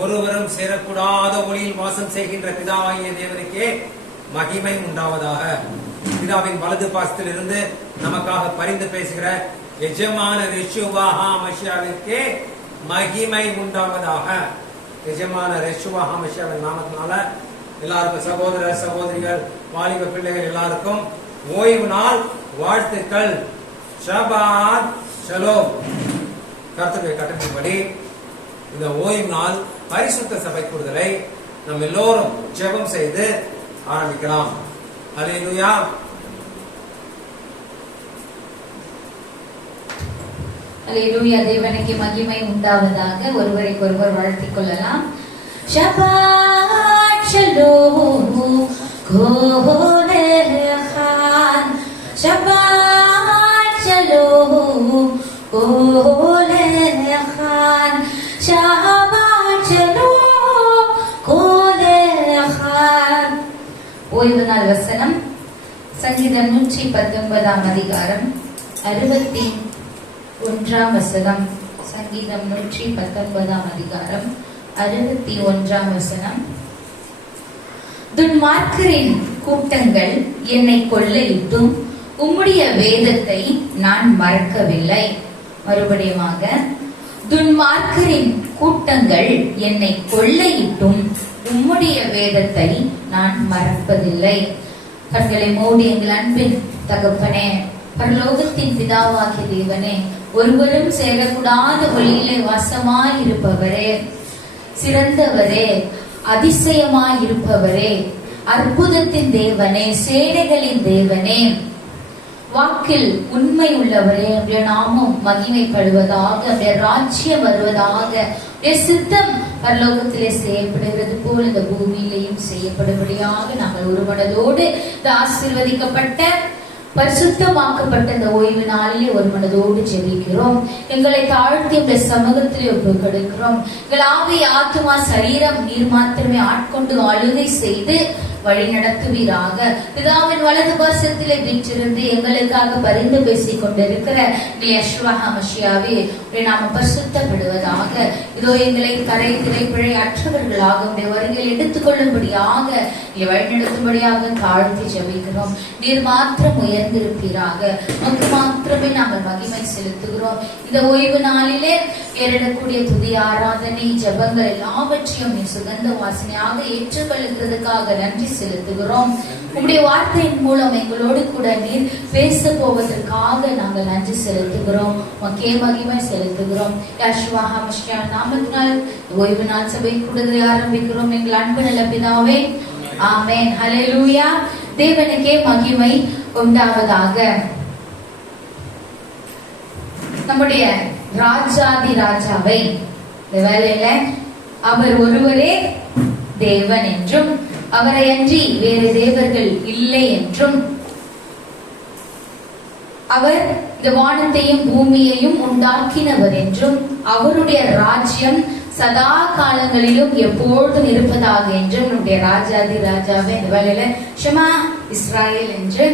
ஒருவரும் சேரக்கூடாத ஒளியில் வாசம் செய்கின்ற பிதாவாகிய தேவனுக்கே மகிமை உண்டாவதாக. பிதாவின் வலது பாசத்தில் இருந்து நமக்காக பரிந்து பேசுகிற எஜமான ரெஷுவா ஹாமஷியாவிற்கே மகிமை உண்டாவதாக. எஜமான ரெஷுவா ஹாமஷியாவின் நாமத்தினால எல்லாருக்கும், சகோதர சகோதரிகள், வாலிப பிள்ளைகள் எல்லாருக்கும் ஓய்வு நாள் வாழ்த்துக்கள். ஷபாத் ஷலோம். கர்த்தருடைய கட்டளைப்படி இந்த ஓய்வு நாள் பரிசுத்த சபை கூடுதலை நாம் எல்லோரும் ஜெபம் செய்து ஆரம்பிக்கலாம். அல்லேலூயா. அல்லேலூயா. தேவனுக்கு மகிமை உண்டாவதாக. ஒருவரைக்கொருவர் வாழ்த்திக் கொள்ளலாம். ஷபாத் ஷலோம் கோலேஹான். ஷபாத் ஷலோம் கோலேஹான். ஷபாத் ஷலோம் கோலேஹான். ஓய்வு நாள் வசனம் சங்கீதம் 119 அதிகாரம் 61 வசனம். சங்கீதம் 119 அதிகாரம் 61 வசனம். துன்மார்க்கரின் கூட்டங்கள் என்னை கொள்ளையிட்டும் உம்முடைய வேதத்தை நான் மறக்கவில்லை. மறுபடியுமாக, துன்மார்க்கரின் கூட்டங்கள் என்னை கொள்ளையிட்டும் உம்முடைய வேதத்தை நான் மறப்பதில்லை. கண்களை மூடி எங்கள் அன்பின் தகப்பனே, பரலோகத்தின் பிதாவாகிய தேவனே, ஒருவரும் சேரக்கூடாத ஒளியிலே வாசமாயிருப்பவரே, சிறந்தவரே, அதிசயமாயிருப்பவரே, அற்புதத்தின் தேவனே, சேனைகளின் தேவனே, வாக்கில் உண்மை உள்ளவரே, உடைய நாமம் மகிமைப்படுவதாக, உடைய ராஜ்யம் வருவதாக, உடைய சித்தம் பரலோகத்திலே செய்யப்படுகிறது போல் இந்த பூமியிலேயும் செய்யப்படும்படியாக நாங்கள் ஒரு மனதோடு இந்த ஆசீர்வதிக்கப்பட்ட பரிசுத்தமாக்கப்பட்ட இந்த ஓய்வு நாளிலே ஒரு மனதோடு ஜெபிக்கிறோம். எங்களை தாழ்த்தி உடைய சமூகத்திலே ஒப்புக்கொடுக்கிறோம். எங்கள் ஆவி, ஆத்துமா, சரீரம் நீர் மாத்திரமே ஆட்கொண்டு ஆளுகை செய்து வழி நடத்துவீராக. பிதாவின் வலது பாசத்திலே வீற்றிருந்து எங்களுக்காக பரிந்து பேசிக் கொண்டிருக்கிற மஷியாவே நாம பரிசுத்தப்படுவதாக. இதோ எங்களை கரை திரைப்பிழை அற்றவர்களாக உடைய வருகையில் எடுத்துக் கொள்ளும்படியாக வழி நடத்தும்படியாக தாழ்த்தி ஜெபிக்கிறோம். நீர் மாத்திரம் உயர்ந்திருப்பீராக. நமக்கு மாத்திரமே நாங்கள் மகிமை செலுத்துகிறோம். இந்த ஓய்வு நாளிலே ஏறிடக்கூடிய துதி, ஆராதனை, ஜபங்கள் எல்லாவற்றையும் நீ சுகந்த வாசனையாக ஏற்றுக்கொள்கிறதுக்காக நன்றி செலுத்துகிறோம். உங்களுடைய வார்த்தையின் மூலம் எங்களோடு கூட நீர் பேச போவதற்காக நாங்கள் நன்றி செலுத்துகிறோம். மக்கே மகிமை செலுத்துகிறோம். யெகோவா ஹாமஷியா நாமத்தினால் ஓய்வு நாள் சபை கூடுதலை ஆரம்பிக்கிறோம். எங்கள் அன்பு நல்ல பிதாவே, ஆமென். ஹல்லேலூயா. தேவனுக்கே மகிமை உண்டாவதாக. நம்முடைய ராஜாதி ராஜாவை இந்த வேளையில அவர் ஒருவரே தேவன் என்றும் அவரை அன்றி வேறு தேவர்கள் இல்லை என்றும், அவர் இந்த வானத்தையும் பூமியையும் உண்டாக்கினவர் என்றும், அவருடைய ராஜ்யம் சதா காலங்களிலும் எப்பொழுதும் இருப்பதாக என்றும் நம்முடைய ராஜாதி ராஜாவை இந்த வேளையில ஷமா இஸ்ராயேல் என்று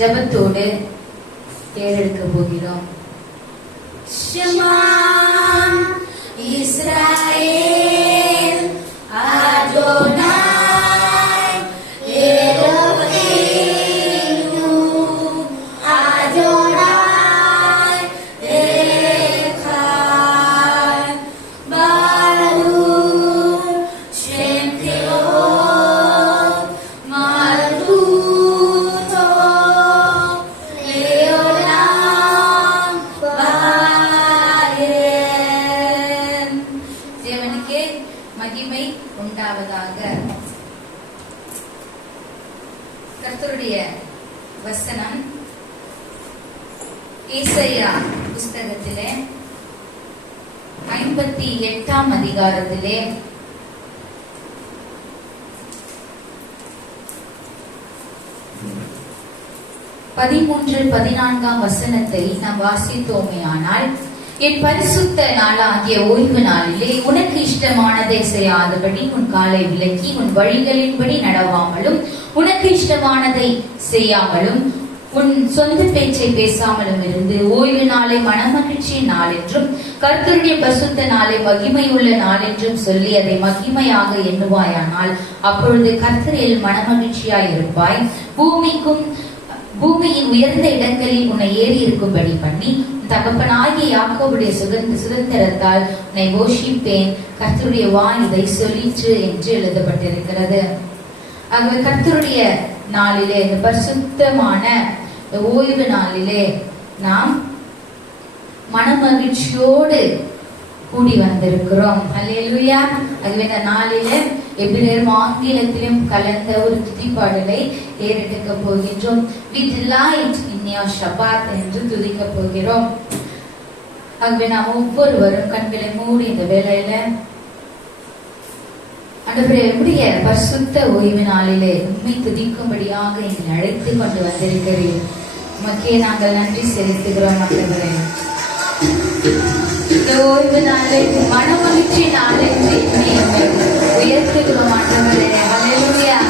ஜபத்தோடு ஏறெடுக்க போகிறோம். ஷமா இஸ்ராயேல் அடோனாய் கர்த்தருடைய வசனம் ஏசாயா புஸ்தகத்திலே 58 அதிகாரத்திலே 13-14 வசனத்தை நாம் வாசித்தோமேயானால், என் பரிசுத்த நாளாகிய ஓய்வு நாளிலே உனக்கு இஷ்டமானதை செய்யாதபடி உன் காலை விலக்கி உன் வழிகளின்படி நடவாமலும் உனக்கு இஷ்டமானதை செய்யாமலும் உன் சொந்த பேச்சை பேசாமலும் இருந்து ஓய்வு நாளை மனமகிழ்ச்சியின் நாள் என்றும் கர்த்தருடைய பரிசுத்த நாளை மகிமையுள்ள நாள் என்றும் சொல்லி அதை மகிமையாக எண்ணுவாயானால் அப்பொழுது கர்த்தரில் மனமகிழ்ச்சியாய் இருப்பாய். பூமியின் உயர்ந்த இடங்களில் உன்னை ஏறி இருக்கும்படி பண்ணி தகப்பனாகிய யாக்கோபுடைய சுதந்திரத்தால் உன்னை போஷிப்பேன். கர்த்தருடைய வாய் இதை சொல்லிற்று என்று எழுதப்பட்டிருக்கிறது. ஆகவே கர்த்தருடைய நாளிலே, இந்த பரிசுத்தமான ஓய்வு நாளிலே நாம் மனமகிழ்ச்சியோடு கூடி வந்திருக்கிறோம். அல்லேலூயா. ஆகவே இந்த நாளிலே எபிரேயரும் ஆங்கிலத்திலும் கலந்த ஒரு துதிப்பாடலை ஏறெடுக்க போகின்றோம். We delight in your Shabbat என்று துதிக்க போகிறோம். ஆகவே நாம் ஒவ்வொருவரும் கண்களை மூடி இந்த வேளையில ஆண்டவரே, உம்முடைய பரிசுத்த ஓய்வு நாளிலே உம்மை துதிக்கும்படியாக எங்களை அழைத்து கொண்டு வந்திருக்கிறீர். உமக்கே நாங்கள் நன்றி செலுத்துகிறோம் ஆண்டவரே. இந்த ஓய்வு நாளை மனமகிழ்ச்சி நாள் என்று எண்ணி உயர்த்துகிறோம் ஆண்டவரே. ஹல்லேலூயா.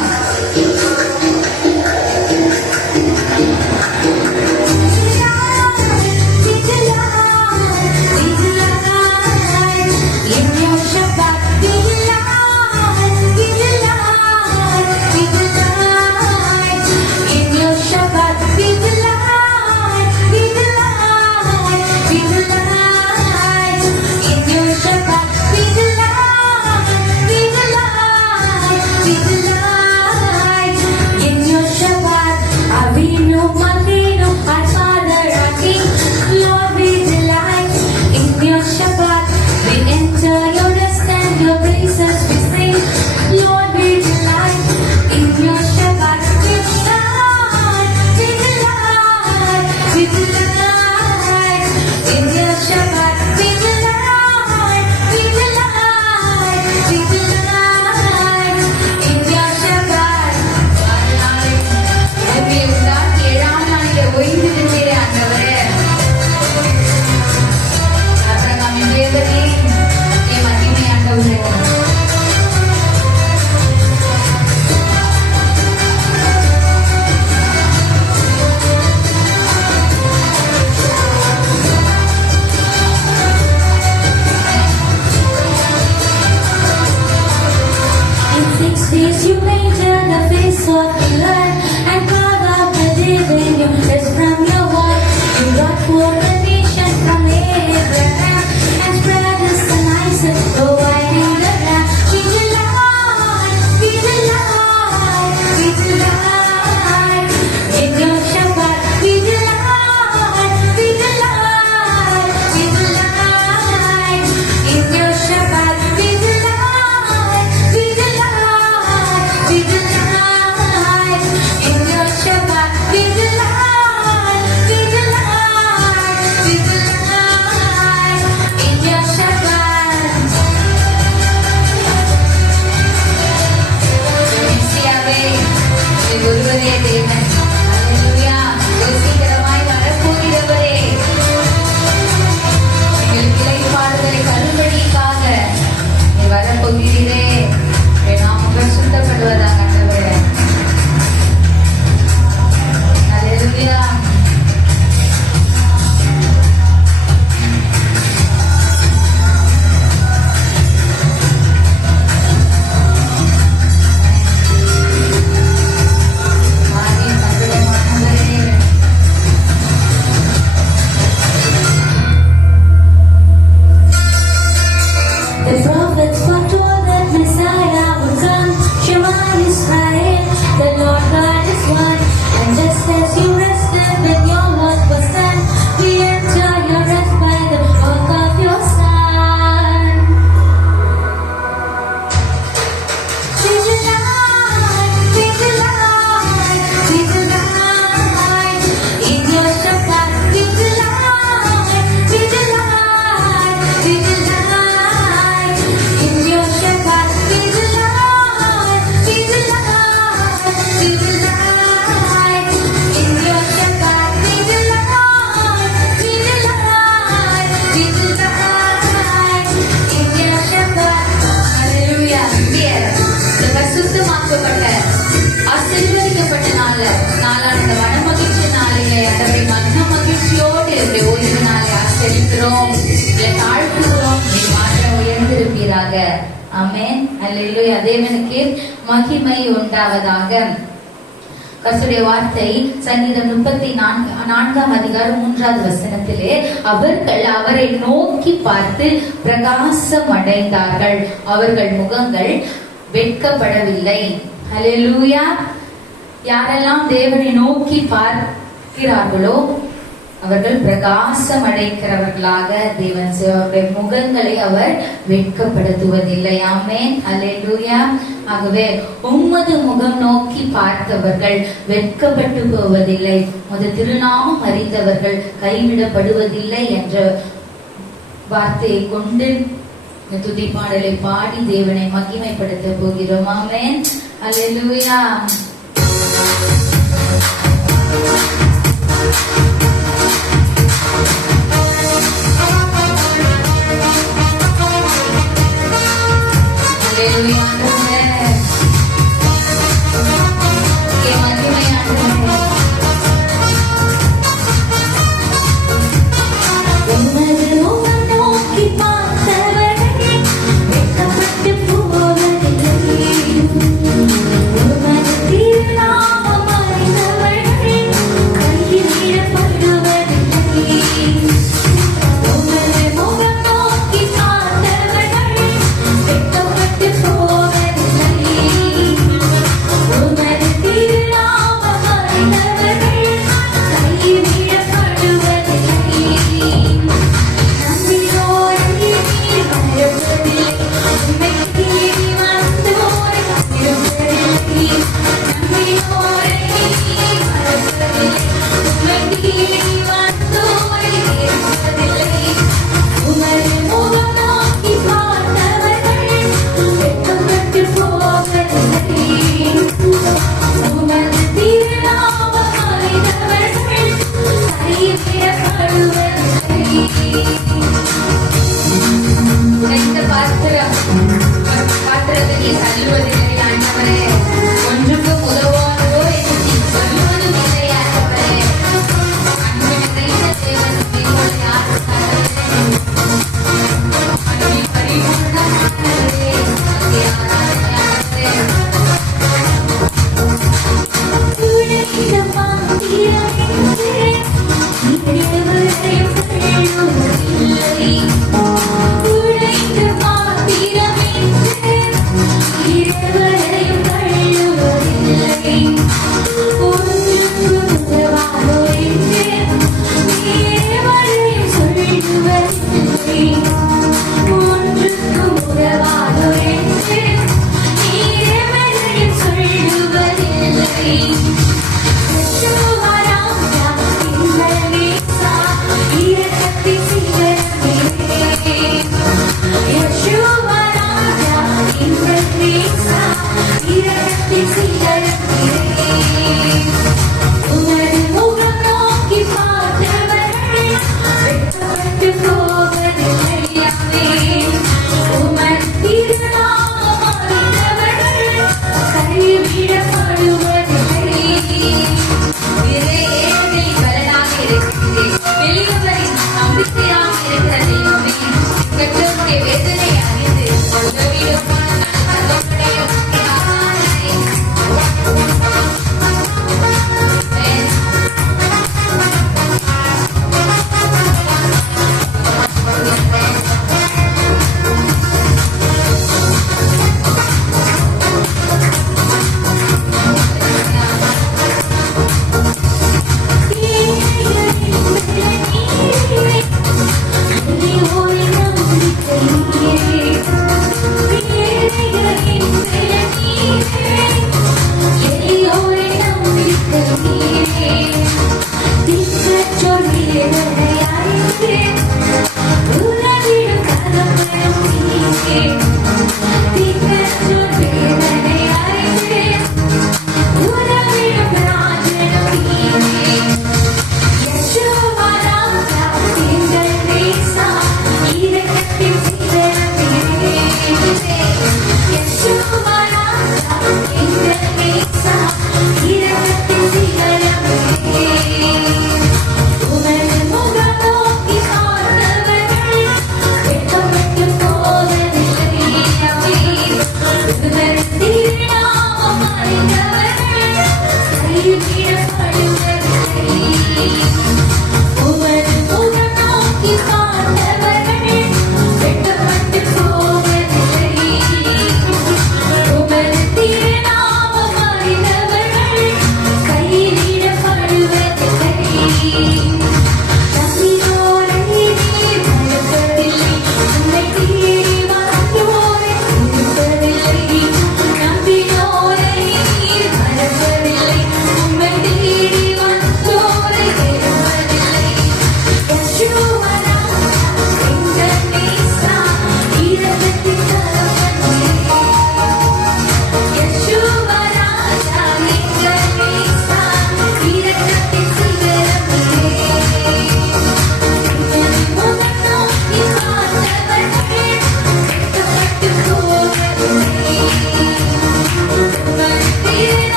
உண்டாவதாக. ஆமென். அல்லேலூயா. தேவனுக்கு மகிமை உண்டாவதாக. கர்த்தருடைய வார்த்தை சங்கீதம் 34ஆம் அதிகாரம் 3வது வசனத்திலே, அவர்கள் அவரை நோக்கி பார்த்து பிரகாசம் அடைந்தார்கள், அவர்கள் முகங்கள் வெட்கப்படவில்லை. அல்லேலூயா. யாரெல்லாம் தேவனை நோக்கி பார்க்கிறார்களோ அவர்கள் பிரகாசம் அடைக்கிறவர்களாக தேவன் அவருடைய முகங்களை அவர் வெட்கப்படுத்துவதில்லை. ஆமென். அல்லேலூயா. ஆகவே உம்மது முகம் நோக்கி பார்த்தவர்கள் வெட்கப்பட்டு போவதில்லை, உமது திருநாமம் அறிந்தவர்கள் கைவிடப்படுவதில்லை என்ற வார்த்தையை கொண்டு துதி பாடலை பாடி தேவனை மகிமைப்படுத்த போகிறோம். ஆமென். அல்லேலூயா. Oh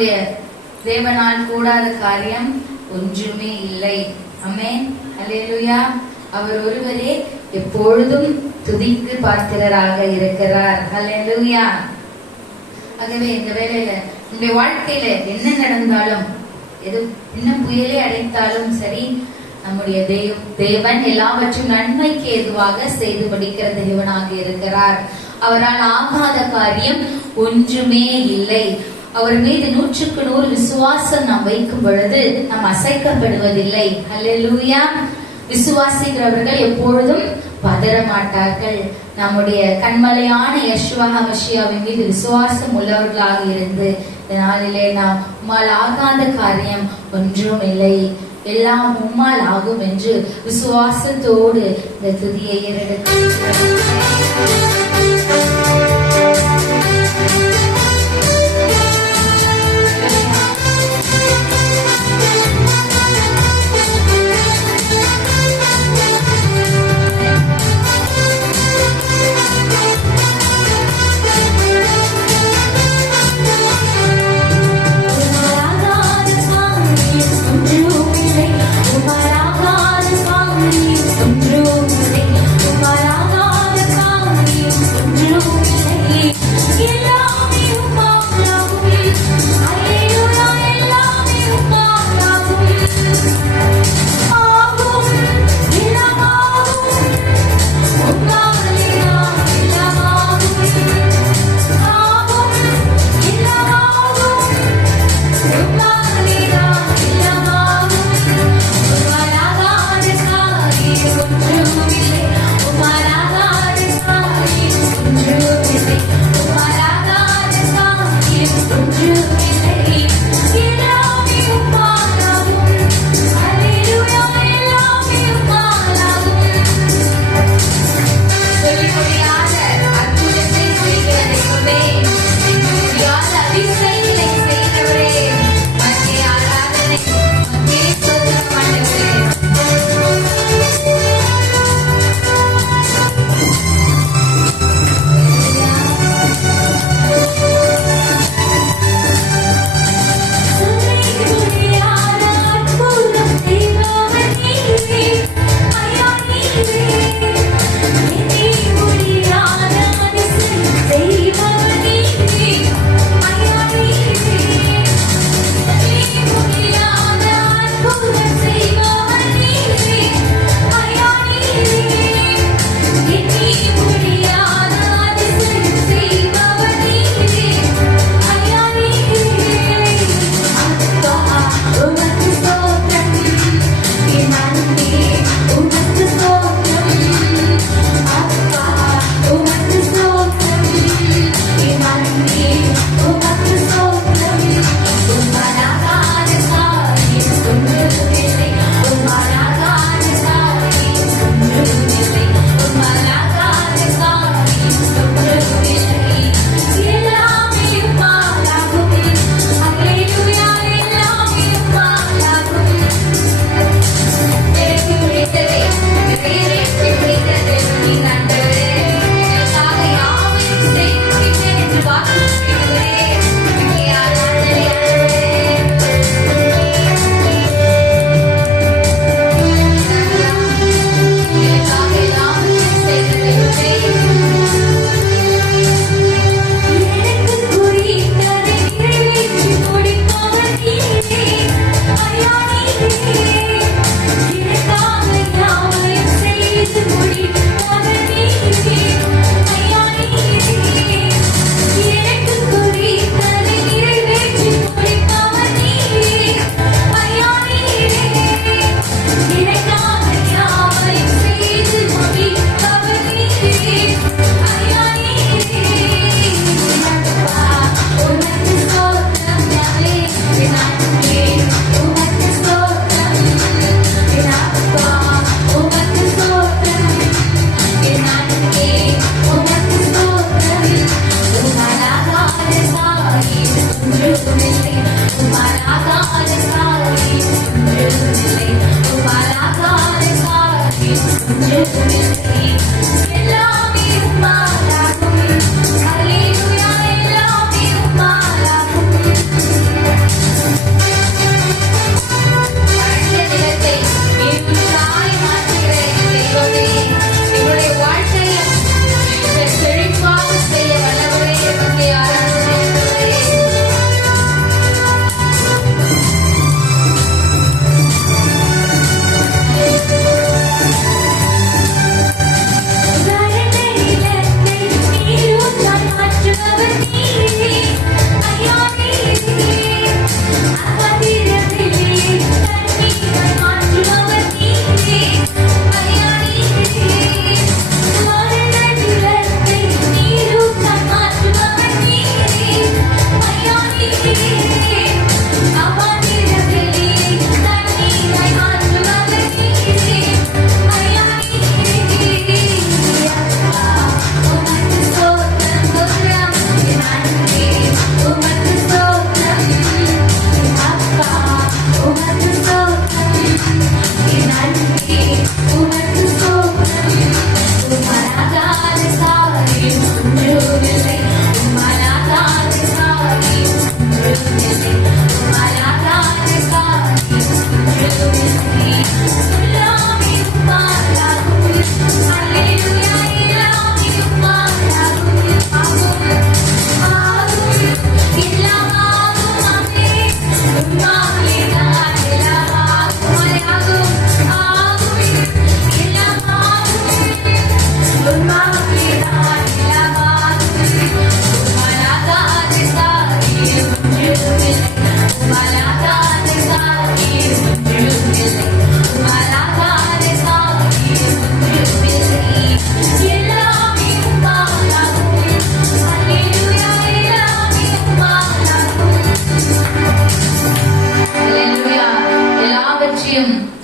நம்முடைய தேவனால் கூடாத காரியம் ஒன்றுமே இல்லை. ஆமென், அல்லேலூயா. அவர் ஒருவரே எப்பொழுதும் துதிக்கு பாத்திரராக இருக்கிறார். அல்லேலூயா. ஆகவே இந்த வேளையில நம்முடைய வாழ்க்கையில என்ன நடந்தாலும், எது இன்னும் புயலே அடைத்தாலும் சரி, நம்முடைய தேவன் எல்லாவற்றும் நன்மைக்கு ஏதுவாக செய்து முடிக்கிற தேவனாக இருக்கிறார். அவரால் ஆகாத காரியம் ஒன்றுமே இல்லை. அவர் மீது 100% விசுவாசம் நாம் வைக்கும் பொழுது நாம் அசைக்கப்படுவதில்லை. அல்லேலூயா. விசுவாசிக்கிறவர்கள் எப்பொழுதும் பதற மாட்டார்கள். நம்முடைய கண்மலையான யெஷுவா மஷியாவின் மீது விசுவாசம் உள்ளவர்களாக இருந்து இந்த நாளிலே நாம் உம்மால் ஆகாத காரியம் ஒன்றும் இல்லை, எல்லாம் உம்மால் ஆகும் என்று விசுவாசத்தோடு இந்த துதியை ஏறெடுக்கிறோம்.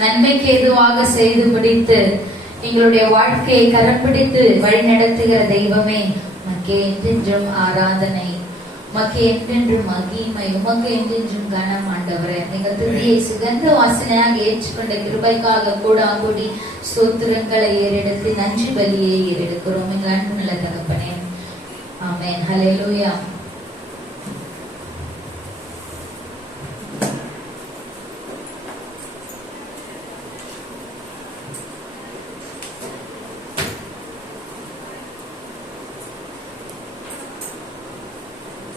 நன்மைக்கு எதுவாக செய்து பிடித்து எங்களுடைய வாழ்க்கையை கரம் பிடித்து வழி நடத்துகிற தெய்வமே, உமக்கே என்றென்றும் ஆராதனை, உமக்கு என்றென்றும் மகிமை, உமக்கு என்றென்றும் கனம். ஆண்டவரே, நீங்கள் துதியை சுகந்த வாசனையாக ஏற்றுக்கொண்ட கிருபைக்காக கூடாங்கூடி ஸ்தோத்திரங்களை ஏறெடுத்து நன்றி பலியை ஏறெடுக்கிறோம் எங்கள் அன்புள்ள தகப்பனே. ஆமென். ஹல்லேலூயா.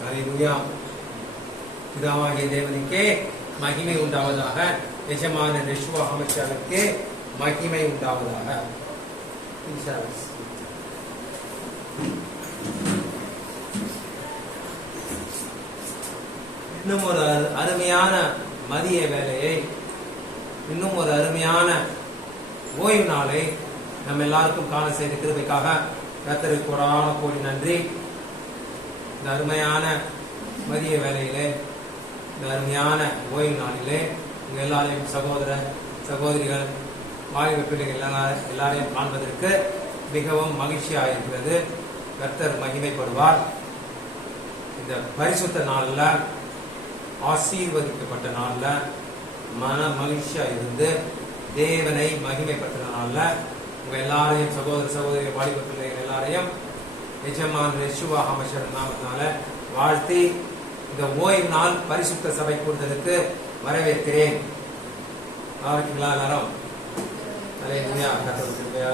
ஹல்லேலூயா. பிதாவாகிய தேவனுக்கே மகிமை உண்டாவதாக. எஜமான யெஷுவா ஹமஷியாவுக்கு மகிமை உண்டாவதாக. இன்னும் ஒரு அருமையான மதிய வேலையை, இன்னும் ஒரு அருமையான ஓய்வு நாளை நம்ம எல்லாருக்கும் காண செய்த கிருபைக்காக கர்த்தருக்கு கோடான கோடி நன்றி. இந்த அருமையான மதிய வேலையிலே, இந்த அருமையான ஓய்வு நாளிலே உங்க எல்லாரையும் சகோதர சகோதரிகள் வாலிப பிள்ளைகள் எல்லாரையும் காண்பதற்கு மிகவும் மகிழ்ச்சியாக இருக்கிறது. கர்த்தர் மகிமைப்படுவார். இந்த பரிசுத்த நாள்ல, ஆசீர்வதிக்கப்பட்ட நாள்ல மன மகிழ்ச்சியா இருந்து தேவனை மகிமைப்படுத்தின நாள்ல உங்க எல்லாரையும் சகோதர சகோதரி வாலிப பிள்ளைகள் எல்லாரையும் எஜமான் யெஷுவா ஹமஷியா நாமத்தினால வாழ்த்தி இந்த ஓய்வு நாள் பரிசுத்த சபை கூடுதலுக்கு வரவேற்கிறேன். இருக்கீங்களா எல்லாரும்? ஹல்லேலூயா. கர்த்தருடைய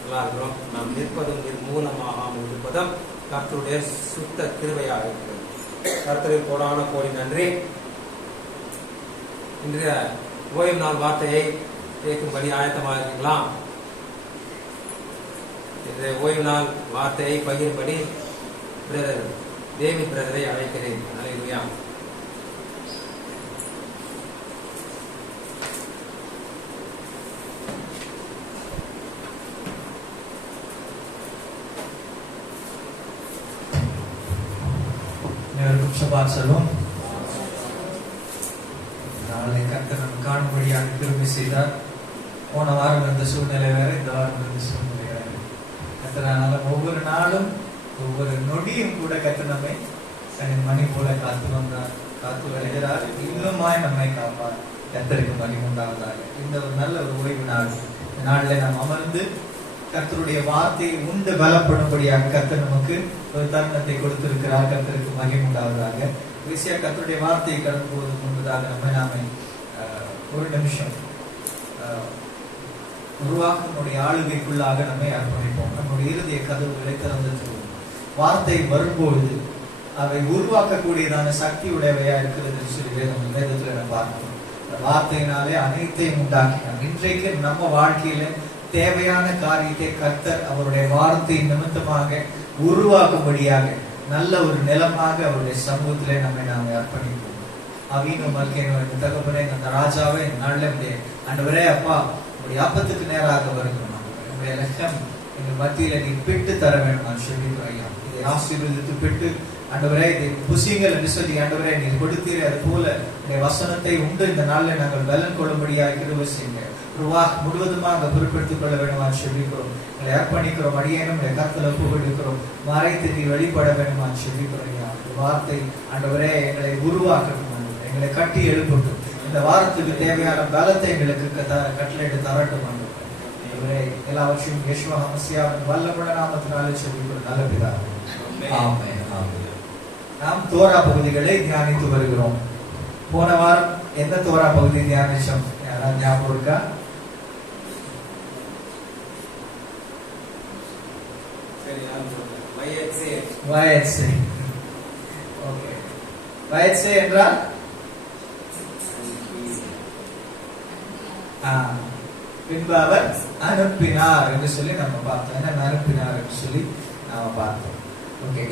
நல்லா இருக்கிறோம். நாம் நிற்பதும் நிர்மூலமாகாமல் இருப்பதும் கர்த்தருடைய சுத்த கிருபையாக இருக்கிறது. கர்த்தருக்கு கோடான கோடி நன்றி. இன்றைய ஓய்வு நாள் வார்த்தையை கேட்கும்படி ஆயத்தமாக இருக்கீங்களா? இன்றைய ஓய்வு நாள் வார்த்தையை பகிரும்படி பிரதர் தேவி பிரதரை அழைக்கிறேன். ஹல்லேலூயா. சபாத் செல்வம். நாளை கர்த்தர் நம்ம காணும்படியாக திரும்பி செய்தார். போன வாரம் இருந்த சூழ்நிலை வேற, இந்த வாரம் இருந்த சூழ்நிலை வேற. கர்த்தரால ஒவ்வொரு நாளும் ஒவ்வொரு நொடியும் கூட கர்த்தர் நம்மை மணி போல காத்து வந்தார், காத்து வருகிறார். இன்னுமாய் நம்மை காப்பார். கர்த்தருக்கு மகிமை உண்டாவதாக. இந்த ஒரு நல்ல ஒரு ஓய்வு நாள். இந்த நாளில் நாம் அமர்ந்து கர்த்தருடைய வார்த்தையை உண்டு பலப்படும்படியாக கர்த்தர் நமக்கு ஒரு தருணத்தை கொடுத்திருக்கிறார். கர்த்தருக்கு மகிமை உண்டாவதாக. ஈஸியா கர்த்தருடைய வார்த்தையை கடந்து போவதற்கு முன்பதாக நாம ஒரு நிமிஷம் உருவாக்கனுடைய ஆளுகைக்குள்ளாக நம்மை அர்ப்பணிப்போம். நம்முடைய இறுதிய கதவுகளை திறந்து வார்த்தை வரும்பொழுது அவை உருவாக்கக்கூடியதான சக்தி உடையவையா இருக்கிறது சொல்லி வேதத்துல நம்ம பார்க்கிறோம். வார்த்தையினாலே அனைத்தையும் உண்டாக்கினார். இன்றைக்கு நம்ம வாழ்க்கையில தேவையான காரியத்தை கர்த்தர் அவருடைய வார்த்தை நிமித்தமாக உருவாக்கும்படியாக நல்ல ஒரு நிலமாக அவருடைய சமூகத்திலே நாம அர்ப்பணிப்போம். அவீனும் மல்கேனும் தகப்பனே, அந்த ராஜாவே நல்ல ஆண்டவரே அப்பா, உடைய அப்பத்துக்கு நேராக வருகிறோம். நம்முடைய லட்சம் எங்க மத்தியில நீ பிட்டு தர வேண்டும் சொல்லி ஐயா, இதை ஆசீர்வதித்து பிட்டு ஆண்டவரே இதை புசியுங்கள் என்று சொல்லி ஆண்டவரே நீர் கொடுத்தீரே, அது போல வசனத்தை உண்டு இந்த நாளில் நாங்கள் பலன் கொள்ளும்படியாக கிருபை செய்யுங்க. முழுவதுமாக பொருட்படுத்திக் கொள்ள வேண்டுமா சொல்லிக்கிறோம். எங்களை அர்ப்பணிக்கிறோம். அடியேனும் கருத்துல ஒப்புக்கொடுக்கிறோம். மறைத்து நீ வெளிப்பட வேண்டுமா சொல்லிக்கிறோம். வார்த்தை ஆண்டவரே எங்களை உருவாக்கட்டும், எங்களை கட்டி எழுப்பட்டும். இந்த வாரத்துக்கு தேவையான பலத்தை எங்களுக்கு கட்டளையிட்டு தரட்டும். ஆண்டவரே எல்லாவற்றையும் யெஷுவா ஹமஷியாவின் வல்லமுள்ள நாமத்தினாலே சொல்லிக்கிறோம். நல்ல பிதாவே, ஆமென். நாம் தோரா பகுதிகளை தியானித்து வருகிறோம். போன வாரம் எந்த தோரா பகுதி தியானிச்சோம்? யாராவது ஞாபகம் இருக்கா? வயசு என்றால் பின்பு அவர் அனுப்பினார் என்று சொல்லி நம்ம பார்த்தோம். என்ன அனுப்பினார் என்று சொல்லி நாம பார்த்தோம். ஓகே,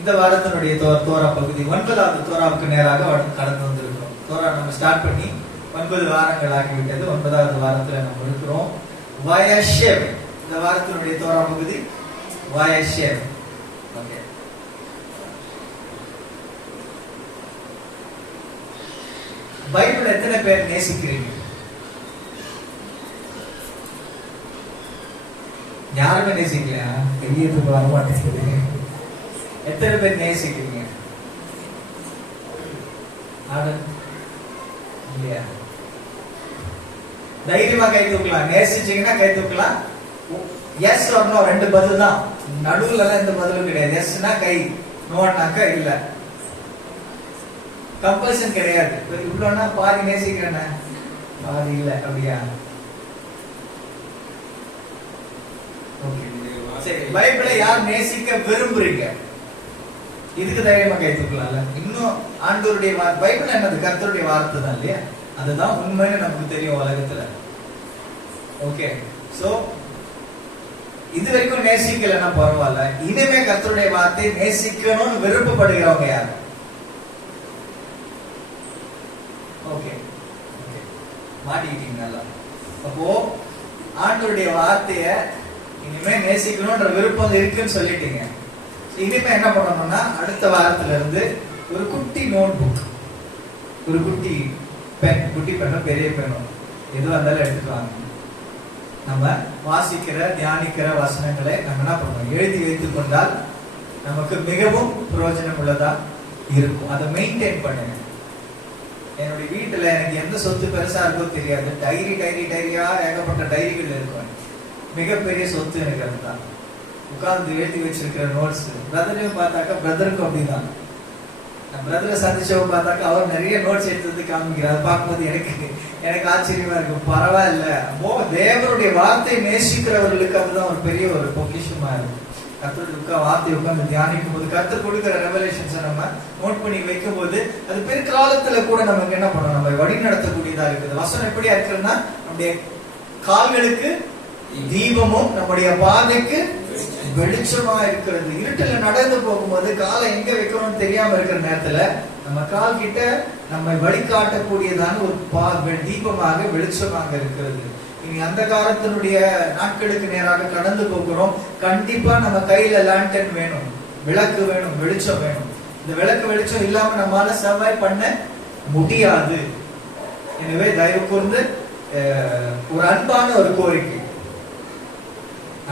இந்த வாரத்தினுடைய தோரா பகுதி 9வது தோராவுக்கு நேராக கடந்து வந்திருக்கிறோம். தோரா நம்ம ஸ்டார்ட் பண்ணி 9 வாரங்கள் ஆகிவிட்டது. 9வது வாரத்துல நம்ம இருக்கிறோம். வயஷேவ், இந்த வாரத்தினுடைய தோரா பகுதி வயஷேவ். ஓகே, பைபிள் எத்தனை பேர் நேசிக்கிறீங்க? யாருமே நேசிக்கலையா? கையெழுத்துக்கு வர மாட்டேங்குது. எத்தனை பேர் நேசிக்கிறீங்க? இல்லையா? தைரியமா கை தூக்கலாம். நேசிச்சீங்கன்னா கை தூக்கலாம். எஸ் ஆர் நோ ரெண்டு பதில் தான், நடுவுல எந்த பதிலும் கிடையாது. எஸ்னா கை, நோனாக்கா இல்ல. கம்பல்சன் கிடையாது. இவ்வளவுனா பாதி நேசிக்கிறேன், பாதி இல்ல, அப்படியா? சரி, பைபிளை யார் நேசிக்க விரும்புறீங்க? இதுக்கு தைரியமா கை தூக்கலாம்ல. இன்னும் ஆண்டவருடைய பைபிள் என்னது? கர்த்தருடைய வார்த்தை தான் இல்லையா? அதுதான் உண்மைன்னு நமக்கு தெரியும் உலகத்துல. ஓகே, சோ இது வரைக்கும் நேசிக்கலன்னா பரவாயில்ல, இனிமே கர்த்தருடைய வார்த்தை நேசிக்கணும்னு விருப்பப்படுகிறவங்க யார்? ஓகே, மாட்டிக்கிட்டீங்க நல்லா. அப்போ ஆண்டவருடைய வார்த்தைய இனிமே நேசிக்கணும்ன்ற விருப்பம் இருக்குன்னு சொல்லிட்டீங்க. இனிமே என்ன பண்ணணும்னா, அடுத்த வாரத்துல இருந்து ஒரு குட்டி நோட் புக், ஒரு குட்டி பென், குட்டி பெண்ணோ பெரிய பெண்ணோ எதுவாக இருந்தாலும் எடுத்துட்டு வாங்க. நம்ம வாசிக்கிற தியானிக்கிற வசனங்களை நம்ம என்ன பண்ணுவோம், எழுதி வைத்துக் கொண்டால் நமக்கு மிகவும் பிரயோஜனம் உள்ளதா இருக்கும். அதை மெயின்டைன் பண்ணுங்க. என்னுடைய வீட்டுல எனக்கு எந்த சொத்து பெருசா இருக்கோ தெரியாது, டைரியா ஏகப்பட்ட டைரிகள் இருக்கும். மிகப்பெரிய சொத்து எனக்கு அதுதான். உட்கார்ந்து எழுதி வச்சிருக்கிற நோட்ஸ். பிரதரையும் பார்த்தாக்கா பிரதருக்கும் அப்படிதான். பிரதரை சந்திச்சவங்க பார்த்தாக்கா அவர் நிறைய நோட்ஸ் எடுத்து காமிக்கிறார். பார்க்கும்போது எனக்கு ஆச்சரியமா இருக்கும். பரவாயில்ல, தேவனுடைய வார்த்தை நேசிக்கிறவர்களுக்கு அதுதான் ஒரு பெரிய ஒரு பொக்கிஷமா இருக்கும். கர்த்தருடைய வார்த்தையை உட்கார்ந்து தியானிக்கும் போது, கர்த்தர் கொடுக்கிற ரெவலேஷன்ஸை நம்ம நோட் பண்ணி வைக்கும் போது, அது பிற்காலத்துல கூட நமக்கு என்ன பண்ணணும், நம்ம வழி நடத்தக்கூடியதா இருக்குது. வசனம் எப்படியா இருக்குன்னா, நம்முடைய கால்களுக்கு தீபமும் நம்முடைய பாதைக்கு வெளிச்சமா இருக்கிறது. இருட்டுல நடந்து போகும்போது காலை எங்க வைக்கணும்னு தெரியாம இருக்கிற நேரத்துல நம்ம கால் கிட்ட நம்ம வழிகாட்டக்கூடியதான ஒரு தீபமாக வெளிச்சமாக இருக்கிறது. இனி அந்த காலத்தினுடைய நாட்களுக்கு நேராக கடந்து போகிறோம். கண்டிப்பா நம்ம கையில லேண்டன் வேணும், விளக்கு வேணும், வெளிச்சம் வேணும். இந்த விளக்கு வெளிச்சம் இல்லாம நம்மளால சர்வை பண்ண முடியாது. எனவே தயவு கூர்ந்து ஒரு அன்பான ஒரு கோரிக்கை,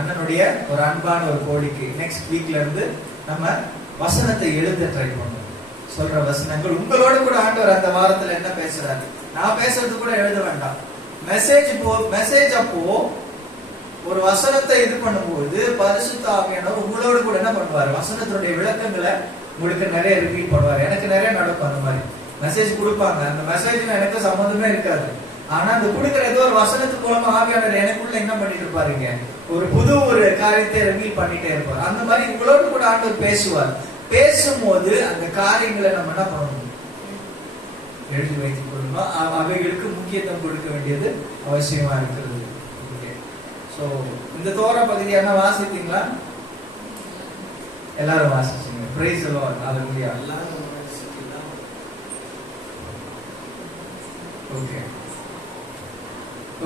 அண்ணனுடைய ஒரு அன்பான ஒரு கோரிக்கை, நெக்ஸ்ட் வீக்ல இருந்து நம்ம வசனத்தை எழுத ட்ரை பண்ணுவோம். சொல்ற வசனங்கள் உங்களோட கூட ஆண்டவர் அந்த வாரத்துல என்ன பேசுறாரு, நான் பேசுறது கூட எழுத வேண்டாம். மெசேஜ் அப்போ ஒரு வசனத்தை இது பண்ணும்போது பரிசுத்த ஆவியானவர் உங்களோட கூட என்ன பண்ணுவாரு, வசனத்தினுடைய விளக்கங்களை உங்களுக்கு நிறைய ரிப்பீட் பண்ணுவார். எனக்கு நிறைய நடக்கும் அந்த மாதிரி. மெசேஜ் கொடுப்பாங்க, அந்த மெசேஜ்ல எனக்கு சம்மந்தமே இருக்காது. ஆனா அந்த கொடுக்கிற ஏதோ ஒரு வசனத்து மூலமா ஆவியானவர் எனக்குள்ள என்ன பண்ணிட்டு இருப்பாருங்க, ஒரு புது ஒரு காரியத்தை ரிவீல் பண்ணிட்டே இருப்பார். அந்த மாதிரி உங்களோட கூட ஆண்டவர் பேசுவார். பேசும்போது அந்த காரியங்களை நம்ம என்ன பண்ணணும், எழுதி வைத்துக் கொள்ளணும். அவைகளுக்கு முக்கியத்துவம் கொடுக்க வேண்டியது அவசியமா இருக்கிறது. சோ இந்த தோர பகுதியான வாசித்தீங்களா? எல்லாரும் வாசிச்சீங்க. Praise the lord. ஹalleluya. Okay